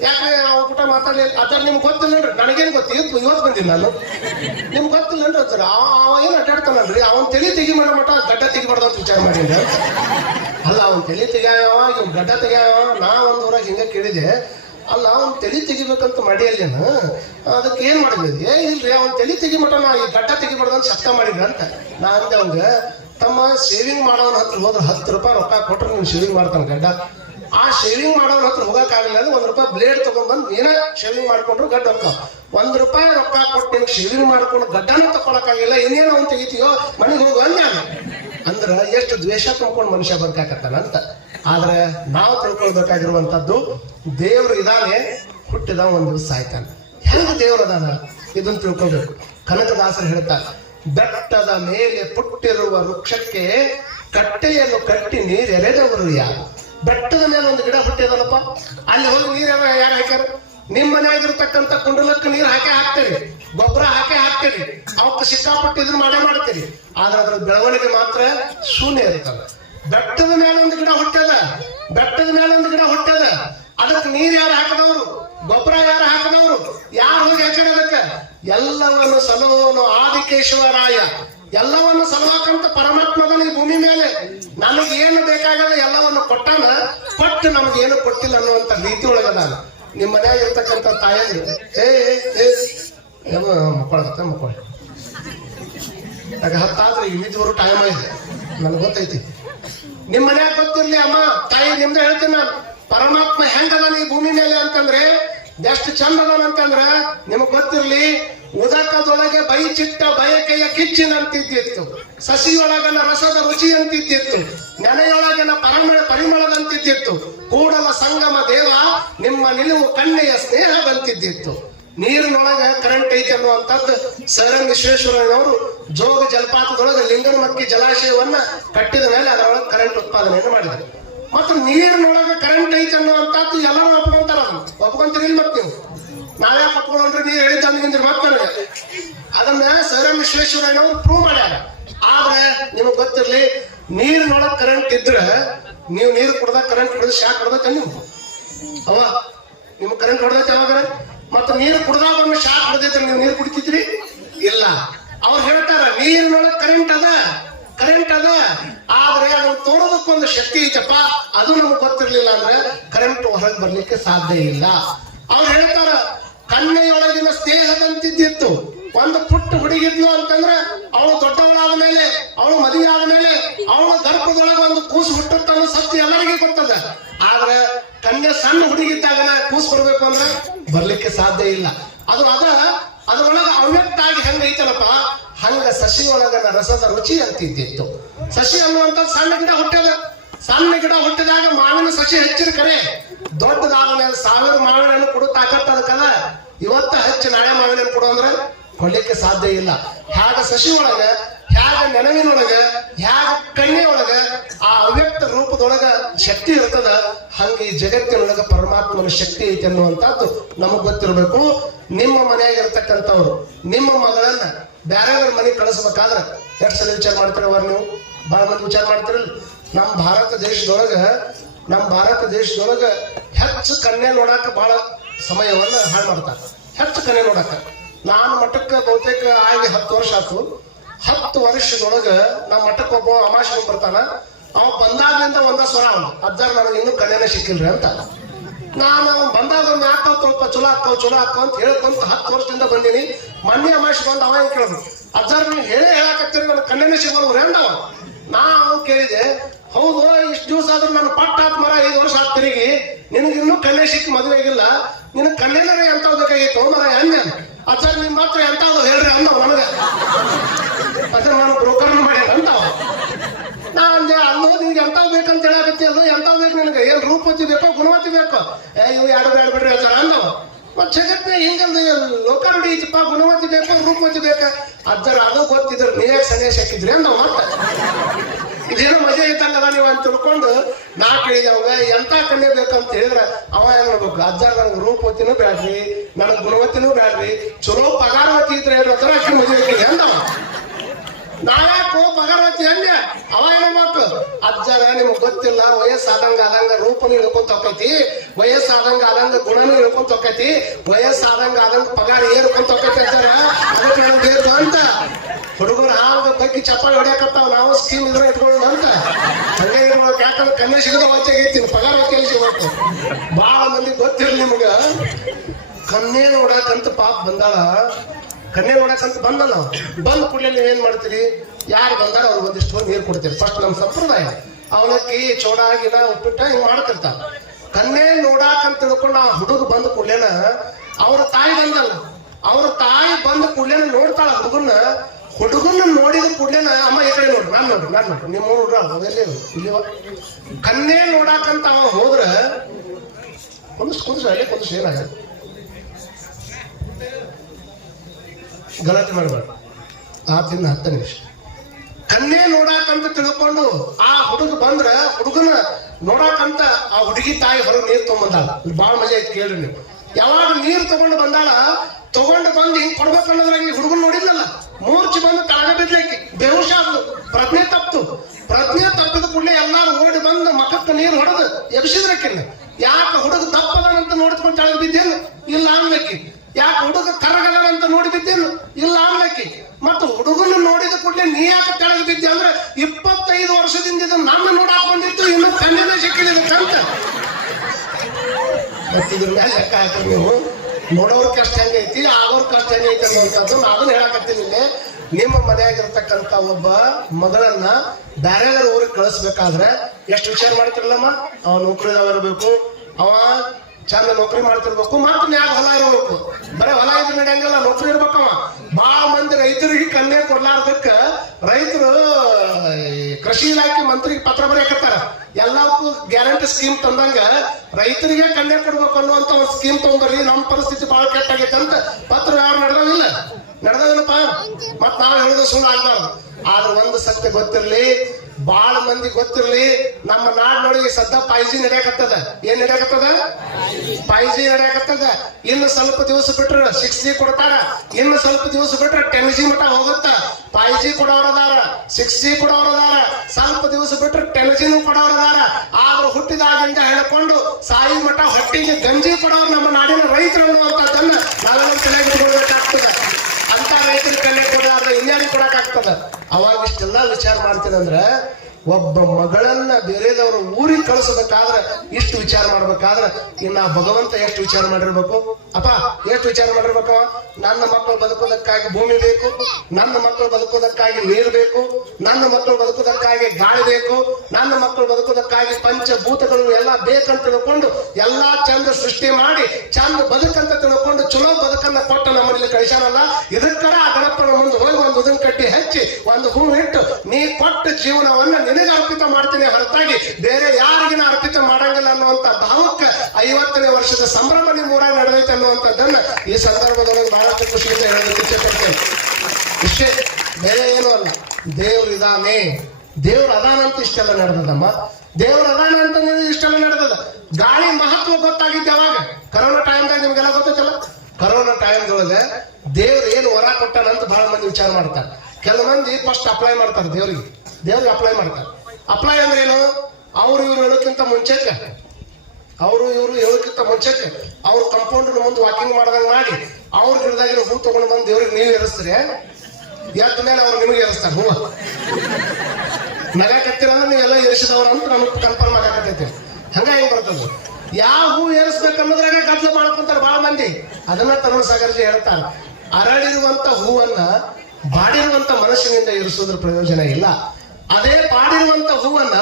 ಯಾಕೆ ಅವ್ರ ಕೂಟ ಮಾತಾಡಲಿ ಆತರ ನಿಮ್ಗೆ ಗೊತ್ತಿಲ್ಲನ್ರಿ. ನನಗೇನು ಗೊತ್ತಿತ್ತು, ಇವತ್ತು ಬಂದಿಲ್ಲ ನಾನು. ನಿಮ್ಗೆ ಗೊತ್ತಿಲ್ಲನ್ರಿ ಅಂತಾರೆ. ಅವ ಏನು ಅಡ್ಡಾಡ್ತಾನಲ್ರಿ, ಅವನ್ ತಲೆ ತೆಗಿ ಮಾಡೋ ಮಟ್ಟ ಗಡ್ಡ ತೆಗಿಬಾರ್ದು ಅಂತ ವಿಚಾರ ಮಾಡಿದ್ರೆ ಅಲ್ಲ, ಅವ್ನ ತಲೆ ತೆಗ್ಯಾವ, ಇವ್ ಗಡ್ಡ ತೆಗ್ಯಾವ. ನಾ ಒಂದು ಊರಾಗ ಹಿಂಗೆ ಕೇಳಿದೆ, ಅಲ್ಲ ಅವ್ನ ತಲೆ ತೆಗಿಬೇಕಂತ ಮಾಡಿ ಅಲ್ಲೇನ, ಅದಕ್ಕೆ ಏನ್ ಮಾಡಿದ್ವಿ? ಇಲ್ರಿ ಅವ್ನ ತಲೆ ತೆಗಿ ಮಟ್ಟ ನಾ ಈ ಗಡ್ಡ ತೆಗಿಬಾರ್ದು ಅಂತ ಶಕ್ತ ಮಾಡಿದ್ರ ಅಂತ. ನಾ ಅಂದೆ ಅವಂಗ, ತಮ್ಮ ಶೇವಿಂಗ್ ಮಾಡೋನ್ ಹತ್ರ ಹೋದ್ರೆ 10 ರೂಪಾಯಿ ರೊಕ್ಕ ಕೊಟ್ರೆ ನೀವು ಶೇವಿಂಗ್ ಮಾಡ್ತಾನೆ ಗಡ್ಡ. ಆ ಶೇವಿಂಗ್ ಮಾಡೋನ್ ಹತ್ರ ಹೋಗಕ್ಕಾಗಲಿಲ್ಲ ಅಂದ್ರೆ 1 ರೂಪಾಯಿ ಬ್ಲೇಡ್ ತಗೊಂಡ್ಬಂದು ನೀನ ಶೇವಿಂಗ್ ಮಾಡ್ಕೊಂಡ್ರು ಗಡ್ಡ ರೊಕ್ಕ. 1 ರೂಪಾಯಿ ರೊಕ್ಕ ಕೊಟ್ಟು ನಿಮ್ಗೆ ಶೇವಿಂಗ್ ಮಾಡ್ಕೊಂಡು ಗಡ್ಡನ ತಗೊಳಕ್ಕಾಗಿಲ್ಲ, ಇನ್ನೇನು ಅವ್ನು ತೆಗಿತೀಯೋ ಮನೆಗೆ ಹೋಗು ಅಂದ. ಅಂದ್ರ ಎಷ್ಟು ದ್ವೇಷ ತುಂಬ್ಕೊಂಡು ಮನುಷ್ಯ ಬದುಕಾಕತ್ತಾನ ಅಂತ. ಆದ್ರೆ ನಾವು ತಿಳ್ಕೊಳ್ಬೇಕಾಗಿರುವಂತದ್ದು, ದೇವ್ರು ಇದಾನೆ, ಹುಟ್ಟಿದ ಒಂದ್ ದಿವಸ ಸಾಯ್ತಾನೆ. ಹೆಂಗ ದೇವ್ರ ಅದಾನ ಇದನ್ನ ತಿಳ್ಕೊಳ್ಬೇಕು. ಕನಕದಾಸರು ಹೇಳ್ತಾರೆ, ಬೆಟ್ಟದ ಮೇಲೆ ಪುಟ್ಟಿರುವ ವೃಕ್ಷಕ್ಕೆ ಕಟ್ಟೆಯನ್ನು ಕಟ್ಟಿ ನೀರೆರೆದವರು ಯಾರು? ಬೆಟ್ಟದ ಮೇಲೆ ಒಂದು ಗಿಡ ಹುಟ್ಟಿದಲ್ಲಪ್ಪ, ಅಲ್ಲಿ ಹೋಗಿ ನೀರು ಯಾರು ಹಾಕ್ಯಾರ? ನಿಮ್ಮ ಮನೆಯಾಗಿರ್ತಕ್ಕಂಥ ಕುಂಡಲಕ್ಕೆ ನೀರು ಹಾಕ್ತೇವೆ, ಗೊಬ್ಬರ ಹಾಕ್ತೇವೆ, ಅವಕ್ಕೆ ಸಿಕ್ಕಾಪಟ್ಟು ಇದನ್ನ ಮಾಡ್ತೀರಿ. ಆದ್ರೆ ಅದ್ರ ಬೆಳವಣಿಗೆ ಮಾತ್ರ ಶೂನ್ಯ ಇರ್ತದೆ. ಬೆಟ್ಟದ ಮೇಲೆ ಒಂದು ಗಿಡ ಹುಟ್ಟದ, ಬೆಟ್ಟದ ಮೇಲೆ ಒಂದು ಗಿಡ ಹುಟ್ಟದ, ಅದಕ್ಕೆ ನೀರು ಯಾರು ಹಾಕಿದವರು, ಗೊಬ್ಬರ ಯಾರು ಹಾಕಿದವರು, ಯಾರು ಹೋಗಿ ಹಾಕ್ಯಾರ? ಅದಕ್ಕೆ ಎಲ್ಲವನ್ನು ಸಲುವನು ಆದಿಕೇಶವರಾಯ, ಎಲ್ಲವನ್ನು ಸಲುವಾಕಂತ ಪರಮಾತ್ಮದ ಈ ಭೂಮಿ ಮೇಲೆ ನನಗೆ ಏನು ಬೇಕಾಗಲ್ಲ ಎಲ್ಲವನ್ನು ಕೊಟ್ಟಾನ, ಕೊಟ್ಟು ನಮಗೇನು ಕೊಟ್ಟಿಲ್ಲ ಅನ್ನುವಂತ ರೀತಿ ಒಳಗದ. ನಿಮ್ಮ ಮನೆಯಾಗ ಇರ್ತಕ್ಕಂಥ ತಾಯಿದ್ರು ಮಕ್ಕಳ ಯಾಕೆ ಹತ್ತಾದ್ರೆ ಇಲ್ಲಿದ್ದವರು ಟೈಮ್ ಆಯ್ತು, ನನಗೆ ಗೊತ್ತೈತಿ. ನಿಮ್ಮ ಮನ್ಯಾಗ ಗೊತ್ತಿರ್ಲಿ ಅಮ್ಮ ತಾಯಿ, ನಿಮ್ದು ಹೇಳ್ತೀನಿ ನಾನು. ಪರಮಾತ್ಮ ಹೆಂಗದಾನ ಈ ಭೂಮಿ ಮೇಲೆ ಅಂತಂದ್ರೆ ಎಷ್ಟು ಚಂದ ಅದಾನ ಅಂತಂದ್ರ ನಿಮಗ್ ಗೊತ್ತಿರ್ಲಿ. ಉದಕದೊಳಗೆ ಬೈಚಿಟ್ಟ ಬಯಕೆಯ ಕಿಚ್ಚಿನಂತಿದ್ದಿತ್ತು, ಸಸಿಯೊಳಗನ ರಸದ ರುಚಿ ಅಂತಿದ್ದಿತ್ತು, ನೆನೆಯೊಳಗಿನ ಪರಿಮಳದಂತಿದ್ದಿತ್ತು, ಕೂಡಲ ಸಂಗಮ ದೇವ ನಿಮ್ಮ ನಿಲುವು ಕಣ್ಣೆಯ ಸ್ನೇಹ ಬಂತಿದ್ದಿತ್ತು. ನೀರಿನೊಳಗ ಕರೆಂಟ್ ಐತಿ ಅನ್ನುವಂಥದ್ದು ಸರ್ ಎಂ ವಿಶ್ವೇಶ್ವರಯ್ಯನವರು ಜೋಗ ಜಲಪಾತದೊಳಗೆ ಲಿಂಗನಮಕ್ಕಿ ಜಲಾಶಯವನ್ನ ಕಟ್ಟಿದ ಮೇಲೆ ಅದರೊಳಗೆ ಕರೆಂಟ್ ಉತ್ಪಾದನೆಯನ್ನು ಮಾಡಿದ್ದಾರೆ. ಮತ್ತು ನೀರಿನೊಳಗೆ ಕರೆಂಟ್ ಐತಿ ಅನ್ನುವಂಥದ್ದು ಎಲ್ಲರೂ ಒಪ್ಕೊಂತಾರ. ಒಪ್ಕೊಂತೀರಿ ಮತ್ತೆ ನೀವು? ನಾವೇ ಒಪ್ಕೊಂಡ್ರೆ ನೀವು ಹೇಳಿದ್ರೆ ಮತ್ತೆ ಅದನ್ನ ಸರ್ ಎಂ ವಿಶ್ವೇಶ್ವರಯ್ಯನವರು ಪ್ರೂವ್ ಮಾಡ್ಯಾರ. ಆದ್ರೆ ನಿಮಗ್ ಗೊತ್ತಿರ್ಲಿ, ನೀರಿನೊಳಗೆ ಕರೆಂಟ್ ಇದ್ರೆ ನೀವು ನೀರು ಕುಡ್ದಾಗ ಕರೆಂಟ್ ಹೊಡೆದು ಶಾಕ್ ಹೊಡೆದೈತೆ ನೀವು ಅವ ನಿಮ್ಗೆ ಕರೆಂಟ್ ಹೊಡೆದೈತೆ ಯಾವಾಗ? ಮತ್ತೆ ನೀರು ಕುಡ್ದಾಗ ಒಮ್ಮೆ ಶಾಕ್ ಹೊಡೆದೈತ್ರಿ, ನೀವು ನೀರು ಕುಡಿತಿದ್ರಿ ಇಲ್ಲ. ಅವ್ರು ಹೇಳ್ತಾರ ನೀರಿನೊಳಗೆ ಕರೆಂಟ್ ಅದ, ಆದ್ರೆ ಅದನ್ನ ತೋರೋದಕ್ಕೊಂದು ಶಕ್ತಿ ಐತಪ್ಪ, ಅದು ನಮ್ಗೆ ಗೊತ್ತಿರ್ಲಿಲ್ಲ ಅಂದ್ರೆ ಕರೆಂಟ್ ಹೊರಗೆ ಬರ್ಲಿಕ್ಕೆ ಸಾಧ್ಯ ಇಲ್ಲ. ಅವ್ರು ಹೇಳ್ತಾರ ಕನ್ನೆಯೊಳಗಿನ ಸ್ನೇಹದಂತಿದ್ದಿತ್ತು. ಒಂದು ಪುಟ್ಟ ಹುಡುಗಿದ್ಲು ಅಂತಂದ್ರೆ ಅವಳು ದೊಡ್ಡವಳಾದ ಮೇಲೆ, ಅವಳು ಮದುವೆ ಆದ ಮೇಲೆ ಅವಳ ಗರ್ಭದೊಳಗೆ ಒಂದು ಕೂಸು ಹುಟ್ಟುತ್ತನ್ನೋ ಸತ್ಯ ಎಲ್ಲರಿಗೂ ಗೊತ್ತದ. ಆದ್ರೆ ಕನ್ಯೆ ಸಣ್ಣ ಹುಡುಗಿದ್ದಾಗನ ಕೂಸು ಬರ್ಬೇಕು ಅಂದ್ರೆ ಬರ್ಲಿಕ್ಕೆ ಸಾಧ್ಯ ಇಲ್ಲ. ಅದ್ರೊಳಗ ಅವ್ಯಕ್ತ ಆಗಿ ಹೆಂಗ ಐತಲ್ಲಪ್ಪ, ಹಂಗ ಸಸಿ ಒಳಗನ ರಸದ ರುಚಿ ಅಂತಿದ್ದಿತ್ತು. ಸಸಿ ಅನ್ನುವಂತ ಸಣ್ಣ ಗಿಡ ಹುಟ್ಟದ, ಸಣ್ಣ ಗಿಡ ಹುಟ್ಟಿದಾಗ ಮಾವಿನ ಸಸಿ ಹೆಚ್ಚಿನ ಕರೆ, ದೊಡ್ಡದಾದ ಮೇಲೆ 1000 ಮಾವಿನ ಹಣ್ಣು ಕೊಡು ತಾಕತ್ತ ಅದಕ್ಕಲ್ಲ. ಇವತ್ತ ಹೆಚ್ಚು ನಾಳೆ ಮಾವಿನ ಹಣ್ಣು ಕೊಡು ಅಂದ್ರೆ ಕೊಡ್ಲಿಕ್ಕೆ ಸಾಧ್ಯ ಇಲ್ಲ. ಹ್ಯಾಗ ಸಸಿ ಒಳಗ, ಹ್ಯಾಗ ನೆನವಿನೊಳಗ, ಹ್ಯಾಗ ಕಣ್ಣೆ ಒಳಗ ಆ ಅವ್ಯಕ್ತ ರೂಪದೊಳಗ ಶಕ್ತಿ ಇರ್ತದ, ಹಂಗ ಈ ಜಗತ್ತಿನೊಳಗ ಪರಮಾತ್ಮನ ಶಕ್ತಿ ಐತೆ ಅನ್ನುವಂಥದ್ದು ನಮಗ್ ಗೊತ್ತಿರ್ಬೇಕು. ನಿಮ್ಮ ಮನೆಯಾಗಿರ್ತಕ್ಕಂಥವ್ರು ನಿಮ್ಮ ಮಗಳನ್ನ ಬ್ಯಾರೆಯವ್ರ ಮನೆಗೆ ಕಳಿಸ್ಬೇಕಾದ್ರೆ ಎಷ್ಟು ಸಲ ವಿಚಾರ ಮಾಡ್ತಿರವ್ರ ನೀವು? ಬಹಳ ಮಂದಿ ವಿಚಾರ ಮಾಡ್ತಿರಲ್ಲ. ನಮ್ಮ ಭಾರತ ದೇಶದೊಳಗ ಹೆಚ್ಚು ಕನ್ಯೆ ನೋಡಾಕ ಬಹಳ ಸಮಯವನ್ನ ಹಾಳು ಮಾಡ್ತಾರೆ. ಹೆಚ್ಚು ಕನ್ಯೆ ನೋಡಾಕ ನಾನು ಮಠಕ್ಕೆ ಬಹುತೇಕ ಆಗಿ 10 ವರ್ಷ ಆಯ್ತು. 10 ವರ್ಷದೊಳಗ ನಮ್ಮ ಮಠಕ್ಕೆ ಒಬ್ಬ ಅಮಾಶಿ ಬರ್ತಾನ. ಅವ ಬಂದಾಗ್ಲಿಂದ ಒಂದ ಸ್ವರ ಅವನು ಅಜ್ಜಾರ ನನಗೆ ಇನ್ನೂ ಕನ್ಯೆನೇ ಸಿಕ್ಕಿಲ್ರಿ ಅಂತ. ನಾನು ಬಂದಾಗ ಯಾಕಪ್ಪ ಚಲೋ ಆಗ್ತಾವ ಅಂತ ಹೇಳ್ಕೊಂತ 10 ವರ್ಷದಿಂದ ಬಂದೀನಿ. ಮೊನ್ನೆ ಅಮಾಶಿ ಬಂದು ಅವ ಕೇಳಿದ್ರು, ಅಜ್ಜಾರ ನೀವು ಹೇಳಾಕತ್ತೀರಿ ನನ್ನ ಕನ್ಯೆನೇ ಸಿಗೋಲ್ರಿ ಅಂದವ. ನಾವು ಕೇಳಿದೆ, ಹೌದು ಇಷ್ಟು ದಿವಸ ಆದ್ರೂ ನನ್ನ ಪಟ್ಟ ಆತ್ ಮರ 5 ವರ್ಷ ಆತ್ ತಿರುಗಿ, ನಿನಗಿನ್ನೂ ಕನ್ಯೆ ಸಿಕ್ಕಿ ಮದುವೆ ಆಗಿಲ್ಲ, ನಿನ್ ಕನ್ಯೆನ ಎಂತ ಬೇಕಾಗಿತ್ತು ಮರ ಅನ್ಯ. ಅಜ್ಜಾರ ನಿಮ್ ಮಾತ್ರ ಎಂತಾದ್ರು ಹೇಳ್ರಿ ಅಂದವ ನನಗೆ. ಅದ್ರ ನಾನು ಬ್ರೋಕರ್ ಮಾಡ್ಯಾರ ಅಂತಾವ. ನಾ ಅಂದೆ, ಅಲ್ಲೋ ನಿನ್ಗೆ ಎಂತಾವ್ ಬೇಕಂತ ಹೇಳಾಕತ್ತಿ, ಅಲ್ಲೋ ಎಂತಾವ್ ಬೇಕು ನಿನಗೆ? ಏನ್ ರೂಪವತಿ ಬೇಕೋ ಗುಣವತಿ ಬೇಕೋ? ಇವು ಎರಡು ಬಿಡ್ರಿ ಹೇಳ್ತಾರ ಅಂದವ. ಮತ್ ಜಗತ್ತಿನ ಹಿಂಗಲ್ದ ಲೋಕಾರೂಢಿ ಐತಿಪ್ಪ, ಗುಣವತಿ ಬೇಕು ರೂಪವತಿ ಬೇಕ. ಅಜ್ಜಾರ ಅದು ಗೊತ್ತಿದ್ರು ನೀವೇ ಸನ್ಯಾಸ ಹಾಕಿದ್ರಿ ಅಂದವ. ಮತ್ತೆ ಇದೇನೋ ಮಜಾ ಇದ್ದಂಗದ ನೀವು ಅಂತ ತಿಳ್ಕೊಂಡು ನಾ ಕೇಳಿದೆ ಅವಾಗ ಎಂತ ಕಣ್ಣೆ ಬೇಕಂತ ಹೇಳಿದ್ರೆ ಅವ ಏನ್ ಮಾಡ್ಬೇಕು, ಅಜ್ಜ ನನಗೆ ರೂಪವತಿನೂ ಬ್ಯಾಡ್ರಿ, ನನಗ್ ಗುಣವತಿನೂ ಬ್ಯಾಡ್ರಿ, ಚಲೋ ಪಗಾರವತಿ ಇದ್ರೆ ಹೇಳ್ತಾರ ಅಕ್ಕಿ ಮದುವೆ ಅಂದವ. ನಾವ್ಯಾಕೋ ಪಗಾರವತಿ ಅಂದ್ಯ? ಅವ ಏನ್ಬೇಕು, ಅಜ್ಜರ ನಿಮಗ್ ಗೊತ್ತಿಲ್ಲ, ವಯಸ್ಸಾದಂಗ ಆದಂಗ ರೂಪನು ಇಳ್ಕೊಂತ ಹೋಕೈತಿ, ವಯಸ್ಸಾದಂಗ ಆದಂಗ ಗುಣನು ಇಳ್ಕೊಂತ ಹೋಕೈತಿ, ವಯಸ್ಸಾದಂಗ ಆದಂಗ ಪಗಾರ ಏರ್ಕೊಂತ ಹೋಕೈತಿ ಅಜ್ಜರ, ಅದಕ್ಕೆ ನನಗೆ ಬೇಕು ಅಂತ. ಹುಡುಗರು ಹಾಲ್ದ ಬಗ್ಗೆ ಚಪ್ಪಾಳಿ ಹೊಡ್ಯಾಕತ್ತಾವ, ನಾವು ಸ್ಕೀಮ್ ಇದ್ರೆ ಇಟ್ಕೊಳ್ಳೋಣ ಅಂತ. ಹಂಗೆ ಇರ್ಬೇಕು, ಯಾಕಂದ್ರೆ ಕನ್ಯಾ ಸಿಗದ ಹೊಚ್ಚೈತಿ, ಪಗಾರ ಹೊಚ್ಚಲ್ಲಿ ಸಿಗ್ಬೇಕು. ಬಾಳ ಮಂದಿ ಗೊತ್ತಿರ್ಲಿ ನಿಮ್ಗ. ಕನ್ಯೆ ನೋಡಕಂತ ಪಾಪ ಬಂದಾಳ, ಕನ್ಯೆ ನೋಡಕಂತ ಬಂದಲ್ಲ. ಬಂದ್ ಕೂಡಲೇ ನೀವ್ ಏನ್ ಮಾಡ್ತೀರಿ, ಯಾರು ಬಂದಾರ ಅವ್ರಿಗೆ ಒಂದಿಷ್ಟು ನೀರು ಕೊಡ್ತೀರಿ. ಫಸ್ಟ್ ನಮ್ ಸಂಪ್ರದಾಯ ಅವಲಕ್ಕಿ ಚೋಡಾಗಿನ ಉಪ್ಪಿಟ್ಟ ಹಿಂಗ್ ಮಾಡ್ತಿರ್ತಾರ. ಕನ್ಯೆ ನೋಡಾಕಂತ ತಿಳ್ಕೊಂಡು ಆ ಹುಡುಗ ಬಂದ ಕೂಡಲೇನ ಅವ್ರ ತಾಯಿ ಬಂದಲ್ಲ, ಅವ್ರ ತಾಯಿ ಬಂದ ಕೂಡಲೇನ ನೋಡ್ತಾಳ ಹುಡುಗನ್ನ ನೋಡಿದ ಕೂಡಲೇನ ಅಮ್ಮ ಈ ಕಡೆ ನೋಡ್ರಿ, ನಾನ್ ನೋಡ್ರಿ ನಿಮ್ಮ ಹುಡ್ರ ಅವೆಲ್ಲೇ ಇಲ್ಲಿ ಕನ್ಯೆ ನೋಡಾಕಂತ ಅವ ಹೋದ್ರ ಕುಂದ್ಸ ಅಲ್ಲೇ ಕುಂದ್ಸ ಏನಾಗ ಗಲಾಟೆ ಮಾಡಬಾರ್ದು. ಆತಿಂದ 10 ನಿಮಿಷ ಕನ್ಯೆ ನೋಡಾಕಂತ ತಿಳ್ಕೊಂಡು ಆ ಹುಡುಗ ಬಂದ್ರ ಹುಡುಗನ ನೋಡಾಕಂತ ಆ ಹುಡುಗಿ ತಾಯಿ ಹೊರಗೆ ನೀರ್ ತಗೊಂಡ್ಬಂದಾಳ. ಬಾಳ ಮಜಾ ಐತಿ ಕೇಳ್ರಿ ನೀವು. ಯಾವಾಗ ನೀರ್ ತಗೊಂಡು ಬಂದಾಳ, ತಗೊಂಡು ಬಂದು ಹಿಂಗ್ ಕೊಡ್ಬೇಕನ್ನೋದ್ರಾಗ ಹುಡುಗನ್ ನೋಡಿದ್ನಲ್ಲ, ಮೂರ್ಛೆ ಬಂದು ತಳಗ ಬಿದ್ಲಿಕ್ಕೆ ಬೇಹುಷ ಆದ್ಲು, ಪ್ರಜ್ಞೆ ತಪ್ಪಿದ ಕೂಡಲೇ ಎಲ್ಲಾರು ಓಡಿ ಬಂದು ಮಖಕ್ಕೆ ನೀರು ಹೊಡೆದು ಎಬ್ಸಿದ್ರಕ್ಕಿನ್ನ. ಯಾಕೆ ಹುಡುಗ ತಪ್ಪದಾನಂತ ನೋಡ್ಕೊಂಡು ತಳಗ ಬಿದ್ದೇನು ಇಲ್ಲ ಅನ್ಲಕ್ಕಿ, ಯಾಕೆ ಹುಡುಗ ಕರಗದಾನಂತ ನೋಡಿ ಬಿದ್ದೇನು ಇಲ್ಲ ಅನ್ಲಕ್ಕಿ. ಮತ್ತು ಹುಡುಗನ ನೋಡಿದ ಕೂಡಲೇ ನೀ ಯಾಕೆ ತೆಳಗ ಬಿದ್ದೆ ಅಂದ್ರೆ 25 ವರ್ಷದಿಂದ ಇದನ್ನ ನನ್ನ ನೋಡಾಕ್ ಬಂದಿತ್ತು, ಇನ್ನು ಕನ್ಯೆನೇ ಸಿಕ್ಕಿದಂತ. ಮತ್ತಿದ್ರ ಮೇಲೆ ಲೆಕ್ಕ ಹಾಕ್ರಿ ನೀವು. ನೋಡೋರ್ ಕಷ್ಟ ಹೆಂಗೈತಿ, ಆಗೋರ್ ಕಷ್ಟ ಹೆಂಗೈತಿ ಅನ್ನುವಂಥದ್ದು ಅದನ್ನ ಹೇಳಕತ್ತೀನಿ. ಇಲ್ಲಿ ನಿಮ್ಮ ಮನೆಯಾಗಿರ್ತಕ್ಕಂಥ ಒಬ್ಬ ಮಗಳನ್ನ ಬೇರೆ ಊರಿಗೆ ಕಳಿಸ್ಬೇಕಾದ್ರೆ ಎಷ್ಟು ವಿಚಾರ ಮಾಡ್ತಿರಲ್ಲಮ್ಮ, ಅವ ನೌಕರಿದವ ಇರಬೇಕು, ಅವ ಚಂದ ನೌಕರಿ ಮಾಡ್ತಿರ್ಬೇಕು, ಮತ್ತೆ ಮ್ಯಾಗ ಹೊಲ ಇರ್ಬೇಕು. ಬರೀ ಹೊಲ ಇದ್ರೆ ನಡೆಯಂಗಿಲ್ಲ, ನೌಕರಿ ಇರ್ಬೇಕವ. ಬಾಳ ಮಂದಿ ರೈತರಿಗೆ ಕನ್ಯೆ ಕೊಡ್ಲಾರ್ದಕ್ಕ ರೈತರು ಕೃಷಿ ಇಲಾಖೆ ಮಂತ್ರಿಗೆ ಪತ್ರ ಬರೆಯಕತ್ತಾರ. ಎಲ್ಲಕ್ಕೂ ಗ್ಯಾರಂಟಿ ಸ್ಕೀಮ್ ತಂದಂಗ ರೈತರಿಗೆ ಕನ್ಯೆ ಕೊಡ್ಬೇಕು ಅನ್ನುವಂತ ಒಂದು ಸ್ಕೀಮ್ ತಗೊಂಡ್ರಿ. ನಮ್ಮ ಪರಿಸ್ಥಿತಿ ಬಹಳ ಕೆಟ್ಟಾಗೈತೆ ಅಂತ ಪತ್ರ ಯಾರು ನಡೆದವಿಲ್ಲಪ್ಪ. ಮತ್ ನಾವ್ ಹೇಳಿದ ಸುಳ್ಳು ಆಗ್ಬಾರ್ದು. ಆದ್ರೆ ಒಂದು ಸತ್ಯ ಗೊತ್ತಿರ್ಲಿ, ಬಾಳ ಮಂದಿ ಗೊತ್ತಿರ್ಲಿ, ನಮ್ಮ ನಾಡಿನೊಳಗೆ ಸದ್ದ 5G ನಡೆಯಕತ್ತದ. ಏನ್ ನಡೆಯಕತ್ತದ? 5G ನಡೆಯಕತ್ತದ. ಇನ್ನು ಸ್ವಲ್ಪ ದಿವಸ ಬಿಟ್ರೆ 6G ಕೊಡ್ತಾರ, ಇನ್ನು ಸ್ವಲ್ಪ ದಿವಸ ಬಿಟ್ರೆ 10G ಮಟ ಹೋಗುತ್ತ. 5G ಕೊಡೋರದಾರ, 6G ಕೊಡೋರದಾರ, ಸ್ವಲ್ಪ ದಿವಸ ಬಿಟ್ರೆ 10Gನೂ ಕೊಡೋರದಾರ. ಆದ್ರೂ ಹುಟ್ಟಿದಾಗಿಂದ ಹೇಳ್ಕೊಂಡು ಸಾಯಿ ಮಠ ಹೊಟ್ಟಿಗೆ ಗಂಜಿ ಕೊಡೋರು ನಮ್ಮ ನಾಡಿನ ರೈತರು ಅನ್ನುವಂಥದ್ದನ್ನ ನಾವೆಲ್ಲ ತಲೆಗಿಟ್ಕೊಳ್ಬೇಕಾಗ್ತದೆ. ಅಂತ ರೈತರಿಗೆ ಕನ್ಯೆ ಕೊಡಾದ್ರೆ ಇನ್ಯಾರಿಗೆ ಕೊಡಕ್ಕಾಗ್ತದ? ಅವಾಗ ಇಷ್ಟೆಲ್ಲ ವಿಚಾರ ಮಾಡ್ತೀನಂದ್ರ ಒಬ್ಬ ಮಗಳನ್ನ ಬೇರೆದವರು ಊರಿಗೆ ಕಳಿಸಬೇಕಾದ್ರೆ ಇಷ್ಟು ವಿಚಾರ ಮಾಡ್ಬೇಕಾದ್ರೆ ಇನ್ನ ಭಗವಂತ ಎಷ್ಟು ವಿಚಾರ ಮಾಡಿರ್ಬೇಕು ಅಪ್ಪ, ಎಷ್ಟು ವಿಚಾರ ಮಾಡಿರ್ಬೇಕವ. ನನ್ನ ಮಕ್ಕಳು ಬದುಕೋದಕ್ಕಾಗಿ ಭೂಮಿ ಬೇಕು, ನನ್ನ ಮಕ್ಕಳು ಬದುಕೋದಕ್ಕಾಗಿ ನೀರು ಬೇಕು, ನನ್ನ ಮಕ್ಕಳು ಬದುಕೋದಕ್ಕಾಗಿ ಗಾಳಿ ಬೇಕು, ನನ್ನ ಮಕ್ಕಳು ಬದುಕೋದಕ್ಕಾಗಿ ಪಂಚಭೂತಗಳು ಎಲ್ಲ ಬೇಕಂತ ತಿಳ್ಕೊಂಡು ಎಲ್ಲಾ ಚಂದ ಸೃಷ್ಟಿ ಮಾಡಿ ಚಂದ ಬದುಕಂತ ತಿಳ್ಕೊಂಡು ಚಲೋ ಬದುಕನ್ನ ಕೊಟ್ಟ ನಮ್ಮಲ್ಲಿ ಕಳಿಸಾನಲ್ಲ. ಇದಕ್ಕರ ಆ ಗಣಪನ ಮುಂದೆ ಹೋಗಿ ಒಂದು ಉದನ್ ಕಟ್ಟಿ ಹಚ್ಚಿ ಒಂದು ಹೂ ಇಟ್ಟು ನೀ ಕೊಟ್ಟ ಜೀವನವನ್ನ ನಿನಗೆ ಅರ್ಪಿತ ಮಾಡ್ತೀನಿ ಹೊರತಾಗಿ ಬೇರೆ ಯಾರಿಗಿನ ಅರ್ಪಿತ ಮಾಡಂಗಿಲ್ಲ ಅನ್ನುವಂತ ಭಾವಕ್ಕೆ 50ನೇ ವರ್ಷದ ಸಂಭ್ರಮ ನಿಮ್ಮೂರಾಗ ನಡೆದೈತೆ ಅನ್ನುವಂಥದ್ದನ್ನ ಈ ಸಂದರ್ಭದೊಳಗೆ ಬಹಳಷ್ಟು ಖುಷಿಯಿಂದ ಹೇಳೋದಕ್ಕೆ ಇಚ್ಛೆಪಡ್ತೇನೆ. ಇಷ್ಟೇ, ಬೇರೆ ಏನೂ ಅಲ್ಲ. ದೇವ್ರಿದಾನೆ, ದೇವ್ರ ಅದಾನಂತ ಇಷ್ಟೆಲ್ಲ ನಡೆದದಮ್ಮ. ದೇವ್ರ ಅದಾನ ಅಂತ ಇಷ್ಟೆಲ್ಲ ನಡೆದದ. ಗಾಳಿ ಮಹತ್ವ ಗೊತ್ತಾಗಿದ್ದೆ ಯಾವಾಗ? ಕರೋನಾ ಟೈಮ್ದಾಗ ನಿಮ್ಗೆಲ್ಲ ಗೊತ್ತೈತಲ್ಲ. ಕರೋನಾ ಟೈಮ್ದೊಳಗೆ ದೇವ್ರು ಏನು ವರ ಕೊಟ್ಟಾನಂತ ಬಹಳ ಮಂದಿ ವಿಚಾರ ಮಾಡ್ತಾರೆ. ಕೆಲವು ಮಂದಿ ಫಸ್ಟ್ ಅಪ್ಲೈ ಮಾಡ್ತಾರೆ, ದೇವ್ರಿಗೆ ಅಪ್ಲೈ ಮಾಡ್ತಾರೆ. ಅಪ್ಲೈ ಅಂದ್ರೆ ಏನು? ಅವ್ರು ಇವ್ರು ಹೇಳೋಕ್ಕಿಂತ ಮುಂಚೆಕ್ಕೆ ಅವ್ರ ಕಂಪೌಂಡರ್ ಮುಂದೆ ವಾಕಿಂಗ್ ಮಾಡ್ದಂಗೆ ಮಾಡಿ ಅವ್ರ ಗಿಡದಾಗಿನ ಹೂ ತಗೊಂಡು ಬಂದು ದೇವ್ರಿಗೆ ನೀವು ಏರಿಸ್ತೀರಿ. ಎದ್ದ ಮೇಲೆ ಅವ್ರು ನಿಮಗೆ ಏರಿಸ್ತಾರೆ ಹೂವ. ನಗಾಕತ್ತಿರಲ್ಲ ನೀವೆಲ್ಲ ಏರಿಸಿದವ್ರು ಅಂತ ನಮಗೆ ಕನ್ಫರ್ಮ್ ಆಗಾಕತ್ತೈತಿ. ಹಂಗ ಹೆಂಗ್ ಬರ್ತದ? ಯಾವ ಹೂ ಏರಿಸ್ಬೇಕನ್ನೋದ್ರಾಗ ಗದ್ದಲ ಮಾಡ್ಕೊಂತಾರೆ ಬಹಳ ಮಂದಿ. ಅದನ್ನ ತರುಣ್ ಸಾಗರ್ಜಿ ಹೇಳ್ತಾರೆ, ಅರಳಿರುವಂತ ಹೂವನ್ನ ಬಾಡಿರುವಂತ ಮನಸ್ಸಿನಿಂದ ಇರಿಸೋದ್ರ ಪ್ರಯೋಜನ ಇಲ್ಲ. ಅದೇ ಬಾಡಿರುವಂತ ಹೂವನ್ನ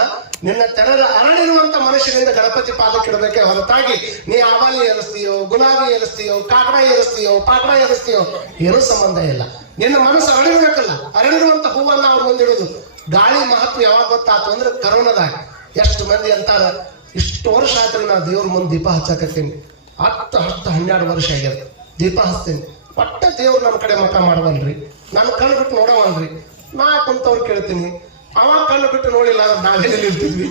ನಿನ್ನ ತೆರೆದ ಅರಳಿರುವಂತ ಮನುಷ್ಯನಿಂದ ಗಣಪತಿ ಪಾದಕ್ಕೆ ಇಡಬೇಕೆ ಹೊರತಾಗಿ ನೀ ಆವಾಲಿ ಏರಿಸ್ತೀಯೋ, ಗುಲಾಬಿ ಏರಿಸ್ತೀಯೋ, ಕಾಕಡ ಏರಿಸ್ತೀಯೋ, ಪಾಕಡ ಏರಿಸ್ತೀಯೋ ಏನೂ ಸಂಬಂಧ ಇಲ್ಲ. ನಿನ್ನ ಮನಸ್ಸು ಅರಳಿರ್ಬೇಕಲ್ಲ. ಅರಳಿರುವಂತ ಹೂವನ್ನ ಅವ್ರು ಮುಂದಿಡುದು. ಗಾಳಿ ಮಹತ್ವ ಯಾವಾಗ ಗೊತ್ತಾತು ಅಂದ್ರೆ ಕರೋನಾದಾಗ ಎಷ್ಟು ಮಂದಿ ಅಂತಾರ, ಇಷ್ಟು ವರ್ಷ ಆದ್ರೆ ನಾ ದೇವ್ರ ಮುಂದೆ ದೀಪ ಹಚ್ಚಕತ್ತೀನಿ, 10-12 ವರ್ಷ ಆಗ್ಯದ ದೀಪ ಹಚ್ತೀನಿ, ಒಟ್ಟ ದೇವ್ರು ನಮ್ಮ ಕಡೆ ಮಠ ಮಾಡವಲ್ರಿ, ನನ್ನ ಕಣ್ ಬಿಟ್ಟು ನೋಡವಲ್ರಿ. ನಾ ಕುಂತವ್ರು ಕೇಳ್ತೀನಿ, ಅವ ಕಣ್ಣು ಬಿಟ್ಟು ನೋಡಿಲ್ಲ ಅಂದ್ರೆ ನಾವೆಲ್ಲಿ ಇರ್ತಿದ್ವಿ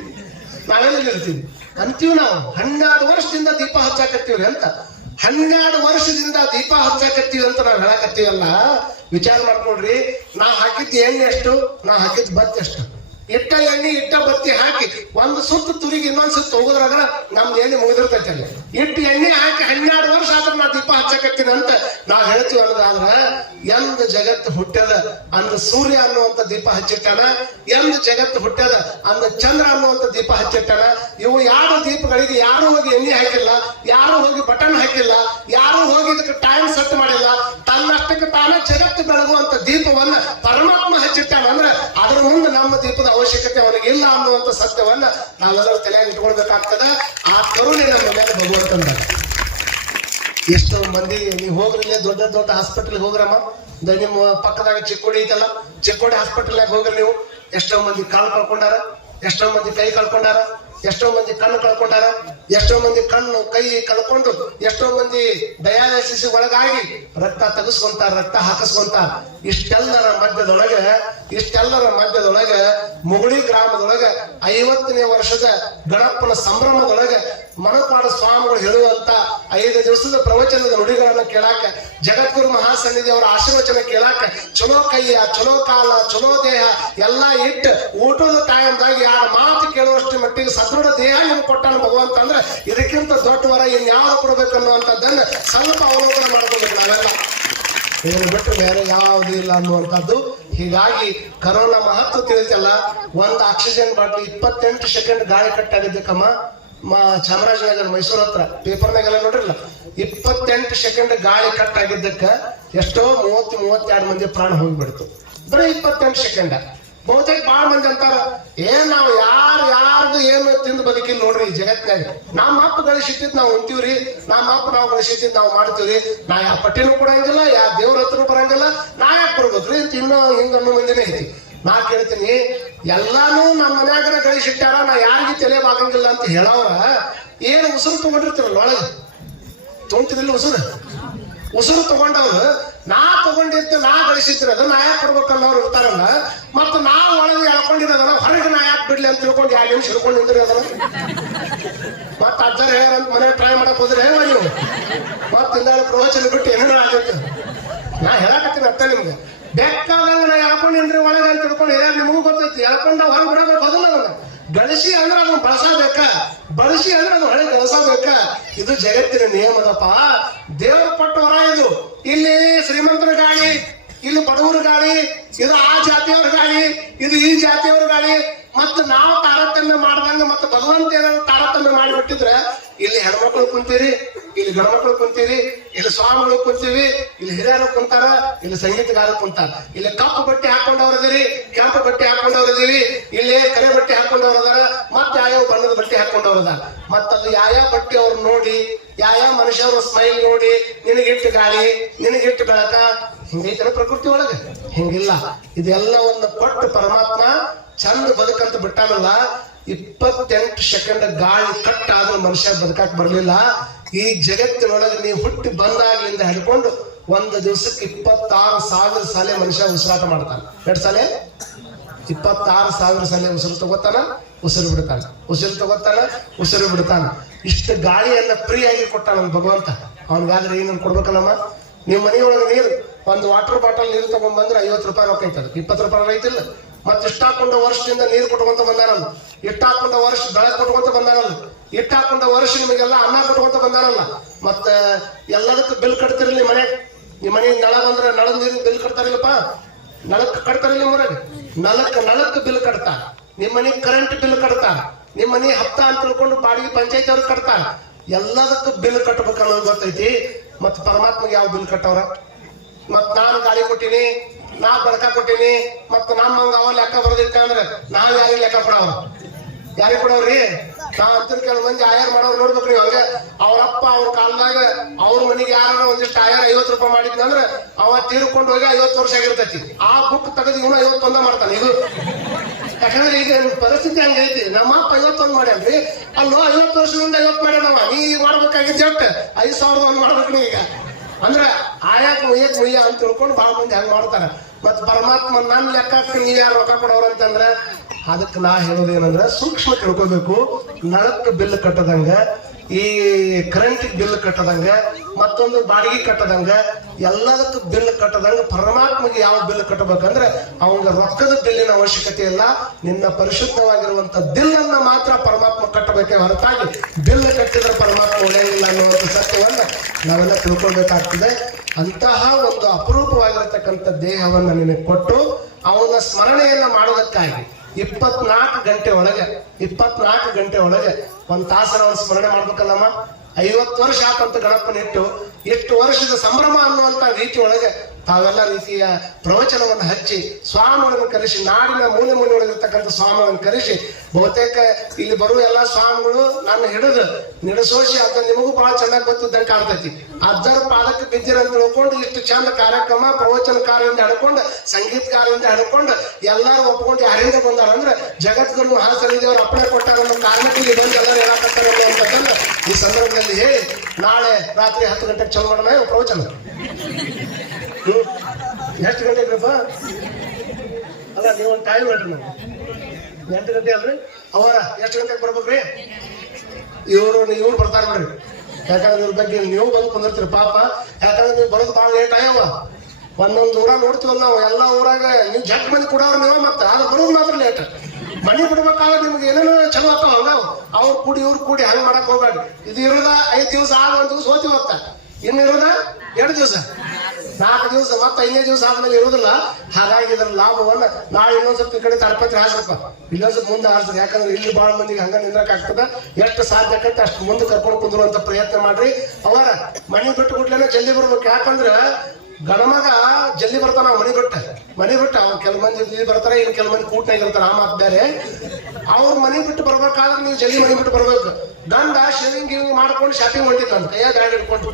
ಅಂತೀವಿ ನಾವು. 12 ವರ್ಷದಿಂದ ದೀಪ ಹಚ್ಚಾಕತ್ತೀವ್ರಿ ಅಂತ. 12 ವರ್ಷದಿಂದ ದೀಪ ಹಚ್ಚಾಕತ್ತೀವಿ ಅಂತ ನಾವು ಹೇಳಕತ್ತೀವಲ್ಲ, ವಿಚಾರ ಮಾಡ್ಕೊಡ್ರಿ. ನಾ ಹಾಕಿದ್ ಎಣ್ಣೆ ಎಷ್ಟು, ನಾ ಹಾಕಿದ್ ಬತ್ತಿ ಎಷ್ಟು. ಇಟ್ಟ ಎಣ್ಣೆ ಇಟ್ಟ ಬತ್ತಿ ಹಾಕಿ ಒಂದು ಸುತ್ತು ತುರಿಗೆ ಇನ್ನೊಂದ್ ಸುತ್ತು ಹೋಗೋದ್ರಾಗ ನಮ್ದು ಎಣ್ಣೆ ಮುಗಿದಿರ್ತೈತೆ ಅಲ್ಲಿ. ಇಟ್ಟು ಎಣ್ಣೆ ಹಾಕಿ 12 ವರ್ಷ ಆದ್ರೆ ನಾ ದೀಪ ಹಚ್ಚಕತ್ತೀನಿ ಅಂತ ನಾವ್ ಹೇಳ್ತೀವಿ ಅನ್ನೋದಾದ್ರ, ಎಂದ ಜಗತ್ತು ಹುಟ್ಟ್ಯದ ಅಂದ ಸೂರ್ಯ ಅನ್ನುವಂತ ದೀಪ ಹಚ್ಚಿಟ್ಟಾನ, ಎಂದ ಜಗತ್ತು ಹುಟ್ಟ್ಯದ ಅಂದ ಚಂದ್ರ ಅನ್ನುವಂತ ದೀಪ ಹಚ್ಚಿಟ್ಟಾನ. ಇವು ಯಾವ ದೀಪಗಳಿಗೆ ಯಾರು ಹೋಗಿ ಎಣ್ಣೆ ಹಾಕಿಲ್ಲ, ಯಾರು ಹೋಗಿ ಬಟನ್ ಹಾಕಿಲ್ಲ, ಯಾರು ಹೋಗಿ ಇದಕ್ಕೆ ಟೈಮ್ ಸೆಟ್ ಮಾಡಿಲ್ಲ. ತನ್ನಷ್ಟಕ್ಕೆ ತಾನೇ ಜಗತ್ತು ಬೆಳಗುವಂತ ದೀಪವನ್ನ ಪರಮಾತ್ಮ ಹಚ್ಚಿಟ್ಟಾನ ಅಂದ್ರೆ ಅದ್ರ ಮುಂದೆ ನಮ್ಮ ದೀಪದ ಅವಶ್ಯಕತೆ ಅವನಿಗೆ ಇಲ್ಲ ಅನ್ನುವಂತ ಸತ್ಯವನ್ನ ನಾವೆಲ್ಲರೂ ತಲೆಯಾಗಿ ಇಟ್ಕೊಳ್ಬೇಕಾಗ್ತದ. ಆ ಕರುಣೆ ನಮ್ಮ ಮೇಲೆ ಭಗವಂತಂದ. ಎಷ್ಟೋ ಮಂದಿ ನೀವು ಹೋಗ್ರಿ, ದೊಡ್ಡ ದೊಡ್ಡ ಹಾಸ್ಪಿಟಲ್ ಹೋಗ್ರಮ್ಮ, ನಿಮ್ಮ ಪಕ್ಕದಾಗ ಚಿಕ್ಕೋಡಿ ಐತಲ್ಲ, ಚಿಕ್ಕೋಡಿ ಹಾಸ್ಪಿಟಲ್ನಾಗ ಹೋಗ್ರಿ ನೀವು. ಎಷ್ಟೋ ಮಂದಿ ಕಾಲು ಕಳ್ಕೊಂಡಾರ, ಎಷ್ಟೋ ಮಂದಿ ಕೈ ಕಳ್ಕೊಂಡಾರ, ಎಷ್ಟೋ ಮಂದಿ ಕಣ್ಣು ಕಳ್ಕೊಂಡಾರ, ಎಷ್ಟೋ ಮಂದಿ ಕಣ್ಣು ಕೈ ಕಳ್ಕೊಂಡು, ಎಷ್ಟೋ ಮಂದಿ ಡಯಾಲಿಸಿಸ್ ಒಳಗಾಗಿ ರಕ್ತ ತೆಗೆಸ್ಕೊಂತಾರ, ರಕ್ತ ಹಾಕಿಸ್ಕೊಂತಾರ. ಇಷ್ಟೆಲ್ಲರ ಮಧ್ಯದೊಳಗೆ ಮುಗುಳಿ ಗ್ರಾಮದೊಳಗೆ 50ನೇ ವರ್ಷದ ಗಣಪನ ಸಂಭ್ರಮದೊಳಗೆ ಮನಪಾಡ ಸ್ವಾಮಿಗಳು ಹೇಳುವಂತ 5 ದಿವಸದ ಪ್ರವಚನದ ನುಡಿಗಳನ್ನ ಕೇಳಾಕ, ಜಗದ್ಗುರು ಮಹಾಸನ್ನಿಧಿ ಅವರ ಆಶೀರ್ವಚನ ಕೇಳಾಕ, ಚಲೋ ಕೈಯ, ಚಲೋ ಕಾಲ, ಚಲೋ ದೇಹ ಎಲ್ಲಾ ಇಟ್ಟು ಊಟದ ಟೈಮ್ದಾಗ 2 ಮಾತು ಕೇಳುವಷ್ಟು ಮಟ್ಟಿಗೆ ಸದೃಢ ದೇಹ ನಿಮ್ಗೆ ಕೊಟ್ಟಾನ ಭಗವಂತ ಅಂದ್ರೆ ಇದಕ್ಕಿಂತ ದೊಡ್ಡ ವರ ಇನ್ಯಾವ್ದು ಕೊಡ್ಬೇಕು ಅನ್ನುವಂಥದ್ದನ್ನ ಸ್ವಲ್ಪ ಅವಲೋಕನ ಮಾಡ್ಕೋಬೇಕು ನಾವೆಲ್ಲ. ಇದನ್ನು ಬಿಟ್ಟು ಬೇರೆ ಯಾವುದು ಇಲ್ಲ ಅನ್ನುವಂಥದ್ದು. ಹೀಗಾಗಿ ಕರೋನಾ ಮಹತ್ವ ತಿಳಿತಲ್ಲ. ಒಂದು ಆಕ್ಸಿಜನ್ ಬಾಟ್ಲಿ 28 ಸೆಕೆಂಡ್ ಗಾಳಿ ಕಟ್ಟಾಗಿದ್ದಕ್ಕಮ್ಮ ಚಾಮರಾಜನಗರ ಮೈಸೂರು ಹತ್ರ ಪೇಪರ್ನಾಗೆಲ್ಲ ನೋಡ್ರಿಲ್ಲ, 28 ಸೆಕೆಂಡ್ ಗಾಳಿ ಕಟ್ ಆಗಿದ್ದಕ್ಕ ಎಷ್ಟೋ 30-32 ಮಂದಿ ಪ್ರಾಣ ಹೋಗ್ಬಿಡ್ತು. ಬರೀ 28 ಸೆಕೆಂಡ್. ಬಹುತೇಕ ಬಾಳ ಮಂದಿ ಅಂತಾರ, ನಾವು ಯಾರ್ದು ಏನು ತಿಂದು ಬದುಕಿಲ್ಲ ನೋಡ್ರಿ ಈ ಜಗತ್ನಾಗ. ನಮ್ಮ ಅಪ್ಪ ಗಳಿಸಿಟ್ಟಿದ್ ನಾವು ಉಂತೀವ್ರಿ, ನಮ್ಮ ಅಪ್ಪ ನಾವು ಗಳಿಸಿಟ್ಟಿದ್ ನಾವು ಮಾಡ್ತೀವ್ರಿ. ನಾ ಯಾವ ಪಟ್ಟಿನೂ ಕೊಡಂಗಿಲ್ಲ, ಯಾವ ದೇವ್ರ ಹತ್ರನೂ ಬರಂಗಿಲ್ಲ, ನಾ ಯಾಕೆ ಕೊಡ್ಬೇಕ್ರಿ ಅಂತ ಇನ್ನೂ ಹಿಂಗನ್ನೋ ಮಂದಿನೇ ಐತಿ. ನಾ ಕೇಳ್ತೀನಿ, ಎಲ್ಲಾನು ನಮ್ಮ ಮನ್ಯಾಗನ ಗಳಿಸಿಟ್ಟಾರ, ನಾ ಯಾರಿಗೂ ತಲೆ ಬಾಗಂಗಿಲ್ಲ ಅಂತ ಹೇಳವ್ರ ಏನು ಉಸಿರು ತಗೊಂಡಿರ್ತೀರಲ್ಲ ಒಳಗೆ, ತೊಗೊಂತಿದಿಲ್ಲ ಉಸಿರು ತಗೊಂಡವ್ರು ನಾ ತಗೊಂಡಿದ್ದು ನಾ ಗಳಿಸಿದ್ರದ ನಾ ಯಾಕೆ ಕೊಡ್ಬೇಕಲ್ಲ ಅವ್ರು ಇರ್ತಾರಲ್ಲ. ಮತ್ತ ನಾವು ಒಳಗೆ ಎಳ್ಕೊಂಡಿರೋದಲ್ಲ ಹೊರಗೆ ನಾ ಯಾಕೆ ಬಿಡ್ಲಿ ಅಂತ ತಿಳ್ಕೊಂಡು 2 ನಿಮಿಷ ಹಿಡ್ಕೊಂಡು ನಿಂದ್ರಿ ಅದನ್ನ. ಮತ್ತ ಅಜ್ಜರ ಹೇಳ್ಯಾರಂತ ಮನೆ ಟ್ರೈ ಮಾಡಕ್ ಹೋದ್ರೆ ನೀವು ಮತ್ತ ಇಂದಾಳೆ ಪ್ರವಚನ ಬಿಟ್ಟು ಏನೇನೋ ಆಗೈತೆ. ನಾ ಹೇಳಕತ್ತೀನಿ ಅರ್ಥ ನಿಮ್ಗೆ. ಬೇಕಾದಂಗ ನಾ ಎಳ್ಕೊಂಡಿನ್ರಿ ಒಳಗೆ ಅಂತ ತಿಳ್ಕೊಂಡು ಹೇಳ ನಿಮಗೂ ಗೊತ್ತೈತಿ. ಎಳ್ಕೊಂಡ ಹೊರಗೆ ಬಿಡಬೇಕು ಅದನ್ನ ಅದನ್ನ ಗಳಿಸಿ ಅಂದ್ರೆ ಅದನ್ನ ಬಳಸಬೇಕ, ಬಳಸಿ ಅಂದ್ರೆ ಅದು ಹೊಳೆ ಗಳಿಸಬೇಕ. ಇದು ಜಗತ್ತಿನ ನಿಯಮದಪ್ಪ. ದೇವರು ಕೊಟ್ಟ ವರ ಇದು. ಇಲ್ಲಿ ಶ್ರೀಮಂತರ ಗಾಳಿ, ಇಲ್ಲಿ ಬಡವರ ಗಾಳಿ, ಇದು ಆ ಜಾತಿಯವ್ರ ಗಾಳಿ, ಇದು ಈ ಜಾತಿಯವ್ರ ಗಾಳಿ. ಮತ್ತೆ ನಾವು ತಾರತಮ್ಯ ಮಾಡ್ದಂಗ ಮತ್ತೆ ಭಗವಂತ ಏನಾದ್ರು ತಾರತಮ್ಯ ಮಾಡಿಬಿಟ್ಟಿದ್ರೆ ಇಲ್ಲಿ ಹೆಣ್ಮಕ್ಳು ಕುಂತೀರಿ, ಇಲ್ಲಿ ಗಣಮಕ್ಳು ಕುಂತೀರಿ, ಇಲ್ಲಿ ಸ್ವಾಮಿಗಳು ಕುಂತೀವಿ, ಇಲ್ಲಿ ಹಿರಿಯರು ಕುಂತಾರ, ಇಲ್ಲಿ ಸಂಗೀತಗಾರರು ಕುಂತಾರ. ಇಲ್ಲಿ ಕಪ್ಪು ಬಟ್ಟೆ ಹಾಕೊಂಡವ್ರದಿರಿ, ಕೆಂಪು ಬಟ್ಟೆ ಹಾಕೊಂಡವ್ರದಿರಿ, ಇಲ್ಲಿ ಕರೆ ಬಟ್ಟೆ ಹಾಕೊಂಡವ್ರದಾರ, ಮತ್ತೆ ಯಾವ್ಯಾವ ಬಣ್ಣದ ಬಟ್ಟೆ ಹಾಕೊಂಡವ್ರದಾರ. ಮತ್ತದು ಯಾವ್ಯಾವ ಬಟ್ಟೆ ಅವ್ರು ನೋಡಿ, ಯಾವ್ಯಾವ ಮನುಷ್ಯವ್ರ ಸ್ಮೈಲ್ ನೋಡಿ ನಿನಗಿಟ್ಟು ಗಾಳಿ, ನಿನಗಿಟ್ಟು ಬೆಳಕ ಹಿಂಗೈತನ ಪ್ರಕೃತಿ ಒಳಗೆ. ಹಿಂಗಿಲ್ಲ. ಇದೆಲ್ಲವನ್ನು ಕೊಟ್ಟು ಪರಮಾತ್ಮ ಚಂದ ಬದುಕಂತ ಬಿಟ್ಟಾನಲ್ಲ. 28 ಸೆಕೆಂಡ್ ಗಾಳಿ ಕಟ್ ಆದ್ರೂ ಮನುಷ್ಯ ಬದುಕಾಕ್ ಬರ್ಲಿಲ್ಲ. ಈ ಜಗತ್ತಿನೊಳಗೆ ನೀವು ಹುಟ್ಟಿ ಬಂದಾಗ್ಲಿಂದ ಹಿಡ್ಕೊಂಡು ಒಂದು ದಿವಸಕ್ಕೆ 26,000 ಸಾಲ ಮನುಷ್ಯ ಉಸಿರಾಟ ಮಾಡ್ತಾನೆ. 2 ಸಾಲ 26,000 ಸಾಲ ಉಸಿರು ತಗೋತಾನ, ಉಸಿರು ಬಿಡ್ತಾನ, ಉಸಿರು ತಗೋತಾನ, ಉಸಿರು ಬಿಡ್ತಾನ. ಇಷ್ಟು ಗಾಳಿಯನ್ನ ಫ್ರೀ ಆಗಿ ಕೊಟ್ಟಾನ ಭಗವಂತ. ಅವನಿಗಾದ್ರೆ ಏನನ್ನು ಕೊಡ್ಬೇಕಲ್ಲಮ್ಮ. ನೀವು ಮನೆಯೊಳಗೆ ನೀರು ಒಂದು ವಾಟರ್ ಬಾಟಲ್ ನೀರು ತಗೊಂಡ್ ಬಂದ್ರೆ 50 ರೂಪಾಯಿ ರೊಕ್ಕ ಐತದ, 20 ರೂಪಾಯಿ ರೈತಿಲ್ಲ. ಮತ್ತೆ ಇಷ್ಟಾಕೊಂಡ ವರ್ಷದಿಂದ ನೀರು ಕೊಟ್ಕೊಂತ ಬಂದಾರಲ್ಲ, ಇಷ್ಟಾಕೊಂಡ ವರ್ಷ ಬೆಳೆ ಕೊಟ್ಕೊಂತ ಬಂದಾರಲ್ಲ, ಇಷ್ಟಾಕೊಂಡ ವರ್ಷ ನಿಮಗೆಲ್ಲ ಅನ್ನ ಕೊಟ್ಕೊಂತ ಬಂದಾರಲ್ಲ. ಮತ್ತ ಎಲ್ಲದಕ್ಕೂ ಬಿಲ್ ಕಟ್ತಿರಲಿ ಮನೆ. ನಿಮ್ಮ ಮನೆ ನಳ ಬಂದ್ರೆ ನಳದ ನೀರಿನ ಬಿಲ್ ಕಟ್ತಾರಿಲ್ಲಪ್ಪ, ನಳಕ್ಕೆ ಕಟ್ತಾರಿಲ್ಲ ನಿಮ್ಮೂರಾಗ. ನಳಕ್ಕೆ ಬಿಲ್ ಕಟ್ತಾರ. ನಿಮ್ಮ ಮನೆ ಕರೆಂಟ್ ಬಿಲ್ ಕಟ್ತಾರ. ನಿಮ್ಮ ಮನೆ ಹಪ್ತಾ ಅಂತ ತಿಳ್ಕೊಂಡು ಬಾಡಿಗೆ ಪಂಚಾಯತ್ ಅವ್ರಿಗೆ ಕಟ್ತಾರ. ಎಲ್ಲದಕ್ಕೂ ಬಿಲ್ ಕಟ್ಬೇಕನ್ನೋದು ಗೊತ್ತೈತಿ. ಮತ್ ಪರಮಾತ್ಮಗೆ ಯಾವ ಬಿಲ್ ಕಟ್ಟವ್ರ? ಮತ್ ನಾನು ಗಾಳಿ ಕೊಟ್ಟಿನಿ, ನಾ ಬಡಕ ಕೊಟ್ಟಿನಿ, ಮತ್ ನಮ್ಮಂಗ ಅವ ಲೆಕ್ಕ ಬರೋದಿತ್ತ ಅಂದ್ರೆ ನಾವ್ ಯಾರಿಗೆ ಲೆಕ್ಕ ಕೊಡವ್ರ? ಯಾರಿಗೆ ಕೊಡವ್ರಿ? ನಾ ಅಂತ ಕೆಲವು ಮಂದಿ ಆಯಾರ ಮಾಡೋರು ನೋಡ್ಬೇಕ್ರಿ. ಹಂಗ ಅವ್ರಪ್ಪ ಅವ್ರ ಕಾಲದಾಗ ಅವ್ರ ಮನೆಗೆ ಯಾರ ಒಂದಿಷ್ಟು ಆಯಾರ 50 ರೂಪಾಯಿ ಮಾಡಿದ್ನಂದ್ರೆ ಅವ ತೀರ್ಕೊಂಡು ಹೋಗಿ 50 ವರ್ಷ ಆಗಿರ್ತೈತಿ. ಆ ಬುಕ್ ತೆಗೆದು ಇವನು 51 ಮಾಡ್ತಾನೆ. ಇದು ಯಾಕಂದ್ರೆ ಈಗ ಪರಿಸ್ಥಿತಿ ಹಂಗೈತಿ. ನಮ್ಮ ಅಪ್ಪ 51 ಮಾಡ್ಯಾನ್ರಿ, ಅಲ್ಲೋ 50 ವರ್ಷದಿಂದ 50 ಮಾಡ್ಯಾನವ. ನೀ ಮಾಡ್ಬೇಕಾಗಿದ್ದ 5,001 ಮಾಡ್ಬೇಕು. ನೀ ಈಗ ಅಂದ್ರೆ ಆಯಾಕ್ ಮುಯ್ಯ ಅಂತ ತಿಳ್ಕೊಂಡು ಭಾಳ ಮಂದಿ ಹಂಗೆ ಮಾಡ್ತಾರೆ. ಮತ್ತು ಪರಮಾತ್ಮ ನನ್ನ ಲೆಕ್ಕಕ್ಕೆ ನೀವು ಯಾರು ರೊಕ್ಕ ಕೊಡೋರು ಅಂತಂದ್ರೆ ಅದಕ್ಕೆ ನಾ ಹೇಳೋದೇನಂದ್ರೆ ಸೂಕ್ಷ್ಮ ತಿಳ್ಕೋಬೇಕು. ನಳಕ್ಕೆ ಬಿಲ್ ಕಟ್ಟದಂಗ, ಈ ಕರೆಂಟಿಗೆ ಬಿಲ್ ಕಟ್ಟದಂಗ, ಮತ್ತೊಂದು ಬಾಡಿಗೆ ಕಟ್ಟದಂಗ, ಎಲ್ಲದಕ್ಕೂ ಬಿಲ್ ಕಟ್ಟದಂಗ ಪರಮಾತ್ಮಗೆ ಯಾವ ಬಿಲ್ ಕಟ್ಟಬೇಕಂದ್ರೆ ಅವಂಗ ರೊಕ್ಕದ ಬಿಲ್ಲಿನ ಅವಶ್ಯಕತೆ ಇಲ್ಲ. ನಿನ್ನ ಪರಿಶುದ್ಧವಾಗಿರುವಂತ ಬಿಲ್ಲನ್ನ ಮಾತ್ರ ಪರಮಾತ್ಮ ಕಟ್ಟಬೇಕೆ ಹೊರತಾಗಿ ಬಿಲ್ ಕಟ್ಟಿದ್ರೆ ಪರಮಾತ್ಮ ಒಳ್ಳೆಯಿಲ್ಲ ಅನ್ನುವಂಥ ಸತ್ಯವನ್ನ ನಾವೆಲ್ಲ ತಿಳ್ಕೊಳ್ಬೇಕಾಗ್ತದೆ. ಅಂತಹ ಒಂದು ಅಪರೂಪವಾಗಿರತಕ್ಕಂಥ ದೇಹವನ್ನ ನಿನಗೆ ಕೊಟ್ಟು ಅವನ ಸ್ಮರಣೆಯನ್ನ ಮಾಡೋದಕ್ಕಾಗಿ 24 ಗಂಟೆ ಒಳಗೆ ಒಂದ್ ತಾಸನ ಒಂದು ಸ್ಮರಣೆ ಮಾಡ್ಬೇಕಲ್ಲಮ್ಮ. 50 ವರ್ಷ ಆತಂತ ಗಣಪನಿಟ್ಟು ಎಷ್ಟು ವರ್ಷದ ಸಂಭ್ರಮ ಅನ್ನುವಂತ ರೀತಿ ಒಳಗೆ ತಾವೆಲ್ಲ ರೀತಿಯ ಪ್ರವಚನವನ್ನು ಹಚ್ಚಿ ಸ್ವಾಮಿಗಳನ್ನು ಕರೆಸಿ, ನಾಡಿನ ಮೂಲೆ ಒಳಗಿರ್ತಕ್ಕಂಥ ಸ್ವಾಮಿಗಳನ್ನು ಕರೆಸಿ, ಬಹುತೇಕ ಇಲ್ಲಿ ಬರುವ ಎಲ್ಲಾ ಸ್ವಾಮಿಗಳು ನನ್ನ ಹಿಡಿದು ನಿಡಸೋಸಿ ಅಂತ ನಿಮಗೂ ಬಹಳ ಚೆನ್ನಾಗಿ ಗೊತ್ತಿದ್ದಂಗೆ ಕಾಣ್ತೈತಿ. ಅಜ್ಜರ ಪಾದಕ್ಕೆ ಬಿದ್ದಿರಂತ ತಿಳ್ಕೊಂಡು ಇಷ್ಟು ಚಂದ ಕಾರ್ಯಕ್ರಮ ಪ್ರವಚನಕಾರರಿಂದ ಹಿಡ್ಕೊಂಡು ಸಂಗೀತಕಾರರಿಂದ ಹಿಡ್ಕೊಂಡು ಎಲ್ಲರೂ ಒಪ್ಕೊಂಡು ಯಾರಿಂದ ಬಂದಾರ ಅಂದ್ರೆ ಜಗದ್ಗುರು ಮಹಾಸನ್ನಿಧಿಯವರು ಅಪ್ಪಣೆ ಕೊಟ್ಟಾರ ಅನ್ನೋ ಕಾರಣಕ್ಕೆ ಇಲ್ಲಿ ಬಂದು ಎಲ್ಲರೂ ಹೇಳಕತ್ತಾರ ಅಂತಂದ್ರೆ ಈ ಸಂದರ್ಭದಲ್ಲಿ ಹೇಳಿ ನಾಳೆ ರಾತ್ರಿ 10 ಗಂಟೆಗೆ ಚಲೋ ಮಾಡೋಣ ಪ್ರವಚನ. ಎಷ್ಟು ಗಂಟೆಗ್ರಪ್ಪ? ಅಲ್ಲ ನೀವು ಒಂದು ಟೈಮ್ ಹೇಳ್ರಿ. ನಾವು 8 ಗಂಟೆ ಅಲ್ರಿ ಅವರ ಎಷ್ಟು ಗಂಟೆಗೆ ಬರ್ಬೇಕ್ರಿ? ಇವ್ರು ಬರ್ತಾರೆ ಬಿಡ್ರಿ. ಯಾಕಂದ್ರೆ ಇವ್ರ ಬಗ್ಗೆ ನೀವು ಬಂದು ಕುಂದಿರ್ತೀರಿ ಪಾಪ. ಯಾಕಂದ್ರೆ ನೀವು ಬರೋದು ಭಾಳ ಲೇಟ್ ಆಗ್ಯಾವ. ಒಂದೊಂದು ಊರಾಗ ನೋಡ್ತೀವಲ್ಲ ನಾವು, ಎಲ್ಲ ಊರಾಗ ನೀವು ಜಗ್ ಮಂದಿ ಕೊಡೋರು ನೀವು, ಮತ್ತೆ ಅದು ಬರೋದು ಮಾತ್ರ ಲೇಟ್. ಮನೆ ಬಿಡ್ಬೇಕಾದ್ರೆ ನಿಮ್ಗೆ ಏನೇನೋ ಚಲೋ ಆಗ್ತಾವ ಹಂಗ ಅವ್ರು ಕೂಡಿ ಇವ್ರು ಕೂಡಿ ಹಂಗೆ ಮಾಡಕ್ ಹೋಗ್ಬೇಡ್ರಿ. ಇದು ಇರೋದ 5 ದಿವಸ ಆಗ 1 ದಿವಸ ಹೋಗ್ತೀವಿ ಹೋಗ್ತಾ, ಇನ್ನು ಇರೋದ 2 ದಿವಸ 4 ದಿವಸ, ಮತ್ತೆ 5ನೇ ದಿವಸ ಆದ್ಮೇಲೆ ಇರೋದಿಲ್ಲ. ಹಾಗಾಗಿ ಇದರ ಲಾಭವನ್ನ ನಾಳೆ ಇನ್ನೊಂದ್ ಸ್ವಲ್ಪ ಈ ಕಡೆ ತಡಪತ್ರಿ ಹಾಸ್ರಪ್ಪ, ಇನ್ನೊಂದ್ ಸ್ವಲ್ಪ ಮುಂದೆ ಹಾಸ್ರಿ. ಯಾಕಂದ್ರೆ ಇಲ್ಲಿ ಬಹಳ ಮಂದಿಗೆ ಹಂಗ ನಿಂದ್ರಕ್ ಆಗ್ತದ. ಎಷ್ಟು ಸಾಧ್ಯ ಆಕೈತೆ ಅಷ್ಟು ಮುಂದೆ ಕರ್ಕೊಂಡು ಕುಂದ್ರುವಂತ ಪ್ರಯತ್ನ ಮಾಡ್ರಿ. ಅವರ ಮನೆ ಬಿಟ್ಟು ಬಿಟ್ಲೇನೆ ಜಲ್ದಿ ಬರ್ಬೇಕು. ಯಾಕಂದ್ರೆ ಗಣಮಗ ಜಲ್ದಿ ಬರ್ತಾನ ಮನೆ ಬಿಟ್ಟ ಅವ್ರು ಕೆಲ ಮಂದಿ ಜಲ್ದಿ ಬರ್ತಾರೆ, ಇನ್ನು ಕೆಲ ಮಂದಿ ಕೂಟ್ನಾಗ ಇರ್ತಾರೆ. ಆ ಮಾತು ಬೇರೆ. ಅವ್ರ ಮನೆ ಬಿಟ್ಟು ಬರ್ಬೇಕಾದ್ರೆ ನೀವು ಜಲ್ದಿ ಮನೆ ಬಿಟ್ಟು ಬರ್ಬೇಕು. ಗಂಡ ಶೇವಿಂಗ್ ಮಾಡ್ಕೊಂಡು ಶಾಪಿಂಗ್ ಹೊಂಟಿದ್ದ ಕೈಯಾಗ ಗಾಡಿ ಹಿಡ್ಕೊಂಡು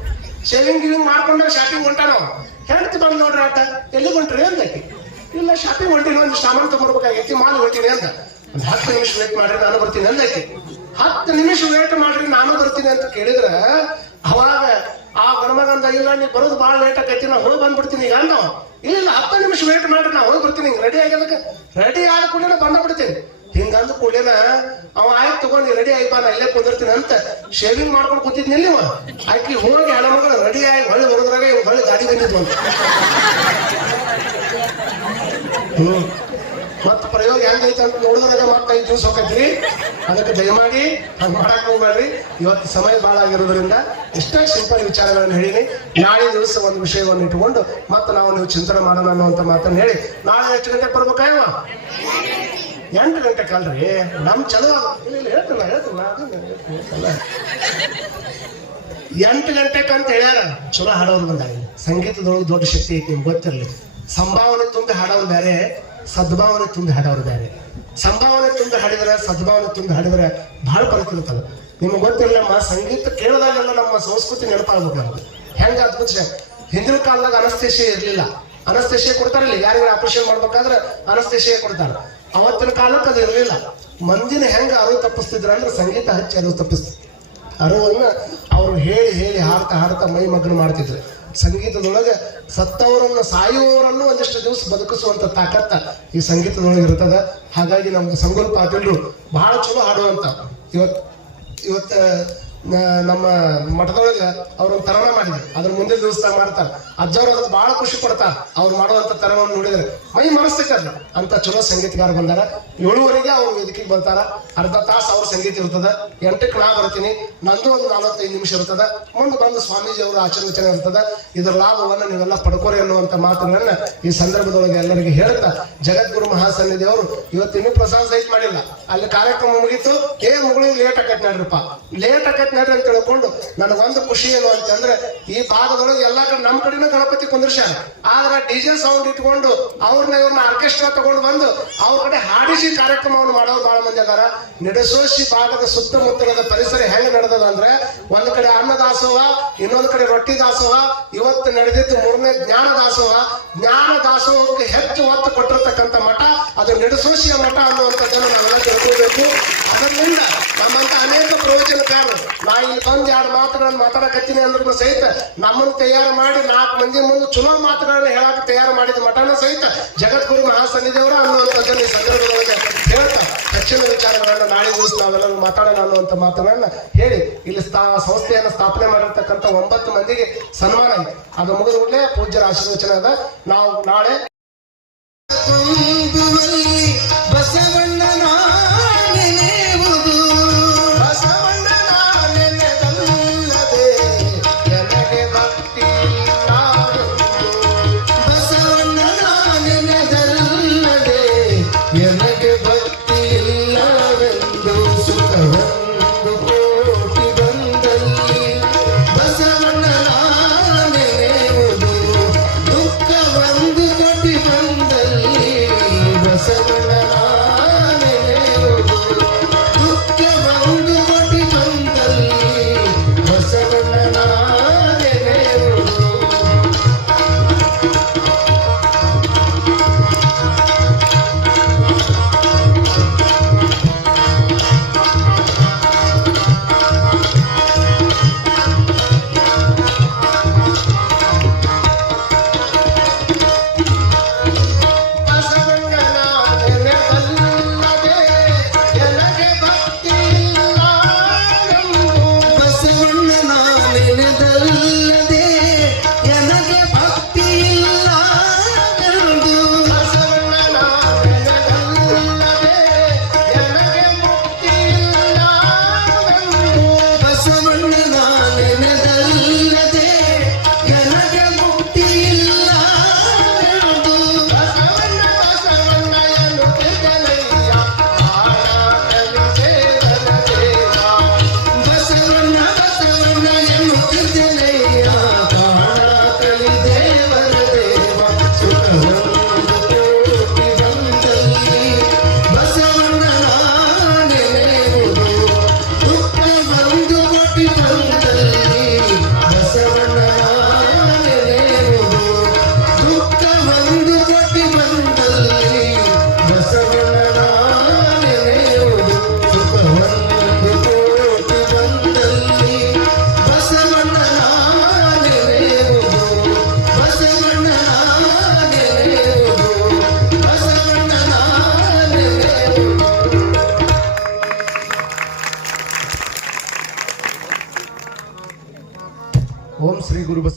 ಶೇವಿಂಗ್ ಮಾಡ್ಕೊಂಡ್ರೆ ಶಾಪಿಂಗ್ ಹೊಂಟ. ನಾವು ಹೆಂಡತಿ ಬಂದು ನೋಡ್ರಿ ಆಟ ಎಲ್ಲಿ ಹೊಂಟ್ರಿ ಅಂದಕ್ಕೆ, ಇಲ್ಲ ಶಾಪಿಂಗ್ ಹೊಂಟಿನಿ, ಒಂದು ಸಾಮಾನು ತಗೊಡ್ಬೇಕಾಗೈತಿ, ಮಾಲ್ ಹೊಂಟಿನಿ ಅಂತ. ಒಂದು 10 ನಿಮಿಷ ವೇಟ್ ಮಾಡ್ರಿ ನಾನು ಬರ್ತೀನಿ ಅಂದಕ್ಕೆ. 10 ನಿಮಿಷ ವೇಟ್ ಮಾಡ್ರಿ ನಾನು ಬರ್ತೀನಿ ಅಂತ ಕೇಳಿದ್ರೆ ಅವಾಗ ಆ ಗಣಮಗಂದ ಇಲ್ಲ ನೀವು ಬರೋದು ಭಾಳ ಲೇಟ್ ಆಕೈತಿ, ನಾ ಹೋಗಿ ಬಂದ್ಬಿಡ್ತೀನಿ ಈಗ ಅಂದ. ಇಲ್ಲ 10 ನಿಮಿಷ ವೇಟ್ ಮಾಡ್ರಿ ನಾ ಹೋಗಿ ಬರ್ತೀನಿ. ರೆಡಿ ಆಗ್ಯದಕ್ಕೆ ರೆಡಿ ಆದ ಕೂಡಲೇ ಬಂದ್ಬಿಡ್ತೀನಿ. ಹಿಂಗಂದ ಕೂಡಲೇನ ಅವ ಆಯ್ತು ತಗೊಂಡು ರೆಡಿ ಆಗಿ ಬಾ ನಾ ಇಲ್ಲೇ ಕುಂದಿರ್ತೀನಿ ಅಂತ ಶೇವಿಂಗ್ ಮಾಡ್ಕೊಂಡು ಕೂತಿದ್ನಿ. ನೀವು ಆಕಿ ಹೋಗಿ ಹೆಣ್ಮಗಳು ರೆಡಿ ಆಗಿ ಹೊಳ್ಳಿ ಬರೋದ್ರಾಗ ಇವ್ ಹೊಳ್ಳಿ ಗಾಡಿ ಬಂದಿದ್ವು ಅಂತ. ಮತ್ತ ಪ್ರಯೋಗ ಹೆಂಗೈತೆ ಅಂತ ನೋಡಿದ್ರಾಗ ಮತ್ತೆ 5 ದಿವಸ ಹೋಗೈತ್ರಿ. ಅದಕ್ಕೆ ದಯಮಾಡಿ ಹಂಗ ಮಾಡಕ್ ಹೋಗ್ಬೇಡ್ರಿ. ಇವತ್ತು ಸಮಯ ಭಾಳ ಆಗಿರೋದ್ರಿಂದ ಇಷ್ಟೇ ಸಿಂಪಲ್ ವಿಚಾರಗಳನ್ನು ಹೇಳಿನಿ. ನಾಳೆ ದಿವಸ ಒಂದು ವಿಷಯವನ್ನು ಇಟ್ಟುಕೊಂಡು ಮತ್ತೆ ನೀವು ಚಿಂತನೆ ಮಾಡೋಣ ಅನ್ನುವಂತ ಮಾತನ್ನು ಹೇಳಿ ನಾಳೆ ಎಷ್ಟು ಗಂಟೆಗೆ ಬರ್ಬೇಕಾಯವ? 8 ಗಂಟೆಗೆ ಅಲ್ರಿ ನಮ್ ಚಲೋ ಹೇಳ್ತಿಲ್ಲ 8 ಗಂಟೆಗೆ ಅಂತ ಹೇಳ್ಯಾರ. ಚಲೋ ಹಾಡೋರು ಬಂದಾಗ ಸಂಗೀತದೊಳಗೆ ದೊಡ್ಡ ಶಕ್ತಿ ಐತಿ, ನಿಮ್ಗೆ ಗೊತ್ತಿರ್ಲಿ. ಸಂಭಾವನೆ ತುಂಬಿ ಹಾಡೋರು ಬೇರೆ, ಸದ್ಭಾವನೆ ತುಂಬಿ ಹಾಡೋರು ಬೇರೆ. ಸಂಭಾವನೆ ತುಂಬಿ ಹಾಡಿದ್ರೆ ಸದ್ಭಾವನೆ ತುಂಬಿ ಹಾಡಿದ್ರೆ ಬಹಳ ಫರಕ್ ಇರ್ತದೆ. ನಿಮ್ಗೆ ಗೊತ್ತಿರಲಮ್ಮ, ಸಂಗೀತ ಕೇಳಿದಾಗೆಲ್ಲ ನಮ್ಮ ಸಂಸ್ಕೃತಿ ನೆನಪಾಗ್ಬೇಕು ನಮ್ಗೆ. ಹೆಂಗ ಅದ್ಭುತ. ಹಿಂದಿನ ಕಾಲದಾಗ ಅನಸ್ತೇಶಿಯಾ ಇರ್ಲಿಲ್ಲ. ಅನಸ್ತೇಶಿಯಾ ಕೊಡ್ತಾರಲ್ಲ, ಯಾರಿಗಾರ ಆಪರೇಷನ್ ಮಾಡ್ಬೇಕಾದ್ರೆ ಅನಸ್ತೇಶಿಯಾ ಕೊಡ್ತಾರ. ಅವತ್ತಿನ ಕಾಲಕ್ಕೆ ಅದು ಇರಲಿಲ್ಲ. ಮಂದಿನ ಹೆಂಗ ಅರಿವು ತಪ್ಪಿಸ್ತಿದ್ರ ಅಂದ್ರೆ ಸಂಗೀತ ಹಚ್ಚಿ ಅರಿವು ತಪ್ಪಿಸ್ತಿದ್ರು. ಅರಿವನ್ನ ಅವ್ರು ಹೇಳಿ ಹಾಡ್ತಾ ಮೈ ಮಗ್ನ ಮಾಡ್ತಿದ್ರು. ಸಂಗೀತದೊಳಗೆ ಸತ್ತವರನ್ನು ಸಾಯುವವರನ್ನು ಒಂದಿಷ್ಟು ದಿವಸ ಬದುಕಿಸುವಂತ ತಾಕತ್ತ ಈ ಸಂಗೀತದೊಳಗೆ ಇರ್ತದ. ಹಾಗಾಗಿ ನಮ್ಗೆ ಸಂಗೋಲ್ ಪಾಟೀಲ್ರು ಬಹಳ ಚಲೋ ಹಾಡುವಂತ. ಇವತ್ತು ನಮ್ಮ ಮಠದೊಳಗೆ ಅವ್ರೊಂದು ತರಣ ಮಾಡಿದ್ರು. ಅದ್ರ ಮುಂದಿನ ದಿವಸದಾಗ ಮಾಡ್ತಾರೆ. ಅಜ್ಜವ್ರು ಅದಕ್ಕೆ ಬಹಳ ಖುಷಿ ಪಡ್ತಾರ. ಅವ್ರು ಮಾಡುವಂತ ತರವನ್ನು ನೋಡಿದ್ರೆ ಮೈ ಮನಸ್ತಿಕ್ಕದ ಅಂತ ಚಲೋ ಸಂಗೀತಗಾರ ಬಂದಾರ. 7:30ಗೆ ಅವ್ರು ವೇದಿಕೆಗೆ ಬರ್ತಾರ. ಅರ್ಧ ತಾಸು ಅವ್ರ ಸಂಗೀತ ಇರ್ತದ. 8ಕ್ಕೆ ನಾ ಬರ್ತೀನಿ. ನಂದು ಒಂದು 45 ನಿಮಿಷ ಇರ್ತದ. ಮುಂದೆ ಬಂದು ಸ್ವಾಮೀಜಿ ಅವರ ಆಚರಣೆ ಇರ್ತದ. ಇದರ ಲಾಭವನ್ನ ನೀವೆಲ್ಲ ಪಡ್ಕೋರಿ ಅನ್ನುವಂತ ಮಾತುಗಳನ್ನ ಈ ಸಂದರ್ಭದೊಳಗೆ ಎಲ್ಲರಿಗೆ ಹೇಳ್ತಾ, ಜಗದ್ಗುರು ಮಹಾಸನ್ನಿಧಿ ಅವರು ಇವತ್ತಿನ್ನೂ ಪ್ರಸಾದ ಸಹಿತ ಮಾಡಿಲ್ಲ. ಅಲ್ಲಿ ಕಾರ್ಯಕ್ರಮ ಮುಗೀತು. ಮುಗುಳಿ ಲೇಟ್ ಆಕೈತಿ ನೋಡ್ರಿಪ್ಪ, ಲೇಟ್ ಆಕೈತಿ ನೋಡ್ರಿ ಅಂತ ತಿಳ್ಕೊಂಡು ನನಗೊಂದು ಖುಷಿ ಏನು ಅಂತಂದ್ರೆ ಈ ಭಾಗದೊಳಗೆ ಎಲ್ಲಾ ಕಡೆ ನಮ್ಮ ಕಡೆನೂ ಗಣಪತಿ ಕುಂದ್ರಸ್ಯಾರ. ಆದ್ರೆ ಡಿಜೆ ಸೌಂಡ್ ಇಟ್ಕೊಂಡು ಇವ್ರನ್ನ ಆರ್ಕೆಸ್ಟ್ರಾ ತಗೊಂಡು ಬಂದು ಅವ್ರ ಕಡೆ ಹಾಡಿಸಿ ಕಾರ್ಯಕ್ರಮವನ್ನು ಮಾಡೋರು ಬಹಳ ಮಂದಿ ಅದಾರ. ನಿಡಸೋಶಿ ಭಾಗದ ಸುತ್ತಮುತ್ತಲದ ಪರಿಸರ ಹೆಂಗ್ ನಡೆದದ ಅಂದ್ರೆ ಒಂದ್ ಕಡೆ ಅನ್ನ ದಾಸೋಹ, ಇನ್ನೊಂದು ಕಡೆ ರೊಟ್ಟಿ ದಾಸೋಹ, ಇವತ್ತು ನಡೆದಿದ್ದು 3ನೇ ಜ್ಞಾನ ದಾಸೋಹ. ಜ್ಞಾನ ದಾಸೋಹಕ್ಕೆ ಹೆಚ್ಚು ಒತ್ತು ಕೊಟ್ಟಿರ್ತಕ್ಕಂಥ ಮಠ ಅದು ನಿಡಸೋಶಿಯ ಮಠ ಅನ್ನುವಂಥದ್ದನ್ನು ನಾವೆಲ್ಲ ತಿಳ್ಕೊಳ್ಬೇಕು. ಅದರಿಂದ ನಮ್ಮಂತ ಅನೇಕ ಪ್ರವಚನಕಾರರು ಯಾರು ನಾ ಇಲ್ಲಿ ಬಂದು 2 ಮಾತುಗಳನ್ನು ಮಾತಾಡಕತ್ತೀನಿ ಅಂದ್ರೂ ಸಹಿತ ನಮ್ಮನ್ನು ತಯಾರು ಮಾಡಿ 4 ಮಂದಿ ಮುಂದೆ ಚಲೋ ಮಾತುಗಳನ್ನ ಹೇಳಕ್ಕೆ ತಯಾರು ಮಾಡಿದ ಮಠನ ಸಹಿತ ಜಗದ್ಗುರು ಮಹಾಸನ್ನಿದೇವರ ಅನ್ನುವಂಥದ್ದನ್ನು ಈ ಸಂದರ್ಭದೊಳಗೆ ಹೇಳ್ತಾ ಹೆಚ್ಚಿನ ವಿಚಾರಗಳನ್ನ ನಾಳೆ ದಿವಸ ನಾವೆಲ್ಲರೂ ಮಾತಾಡೋಣ ಅನ್ನುವಂಥ ಮಾತುಗಳನ್ನ ಹೇಳಿ ಇಲ್ಲಿ ಸಂಸ್ಥೆಯನ್ನು ಸ್ಥಾಪನೆ ಮಾಡಿರ್ತಕ್ಕಂಥ 9 ಮಂದಿಗೆ ಸನ್ಮಾನ ಇದೆ. ಅದು ಮುಗಿದ ಕೂಡಲೇ ಪೂಜ್ಯರ ಆಶೀರ್ವಚನ ಅದ. ನಾವು ನಾಳೆ ಬಸವಣ್ಣನ ನೆನೆಯುವುದು ಬಸವಣ್ಣನ ನೆನೆದಲ್ಲದೆ ನನಗೆ ಭಕ್ತಿ ಬಸವಣ್ಣನ ನೆನೆದಲ್ಲದೆ ನನಗೆ ಭಕ್ತಿ ಇಲ್ಲವೆಂದು ಸುಖವೊಂದು ಕೋಟಿ ಬಂದಲ್ಲಿ ಬಸವಣ್ಣನ ನೆನೆಯುವುದು ದುಃಖವೊಂದು ಕೋಟಿ ಬಂದಲ್ಲಿ ಬಸವಣ್ಣನ ನೆನೆಯುವುದು ದುಃಖವೊಂದು ಕೋಟಿ ಬಂದಲ್ಲಿ ಬಸವಣ್ಣನ ನೆನೆಯುವುದು ಬಸವಣ್ಣನ ನೆನೆದಲ್ಲದೆ ನನಗೆ ಭಕ್ತಿ ಇಲ್ಲವೆಂದು ಬಸವಣ್ಣನ ನೆನೆದಲ್ಲದೆ ನನಗೆ ಭಕ್ತಿ ಇಲ್ಲವೆಂದು ಬಸವಣ್ಣನ ನೆನೆದಲ್ಲದೆ ನನಗೆ ಮುಕ್ತಿ ಇಲ್ಲವೆಂದು ಬಸವಣ್ಣನ ನೆನೆದಲ್ಲದೆ ನನಗೆ ಮುಕ್ತಿ ಇಲ್ಲವೆಂದು ಬಸವಣ್ಣ ಬಸವಣ್ಣ ಎನ್ನುತ್ತಿದ್ದನಯ್ಯ ಆಳಕಲಿದೇವನ ದೇವ ಬಸವಣ್ಣ ಬಸವಣ್ಣ ಎನ್ನುತ್ತಿದ್ದೆನೆಯ ಕಾಣಕಲಿ ದೇವರ ದೇವ ಸುಖವೊಂದು ಕೋಟಿ ಬಂದಲ್ಲಿ ಬಸವಣ್ಣನ ನೆನೆಯುವುದು ದುಃಖವೊಂದು ಕೋಟಿ ಬಂದಲ್ಲಿ ಬಸವಣ್ಣನ ನೆನೆಯುವುದು ದುಃಖವೊಂದು ಕೋಟಿ ಬಂದಲ್ಲಿ ಬಸವಣ್ಣನ ನೆನೆಯುವುದು ಸುಖವೊಂದು ಕೋಟಿ ಬಂದಲ್ಲಿ ಬಸವಣ್ಣನ ನೆನೆಯುವುದು ಬಸವಣ್ಣನ ನೆನೆಯುವುದು ಬಸವಣ್ಣನ ನೆನೆಯುವುದು. ಓಂ ಶ್ರೀ ಗುರು ಬಸವ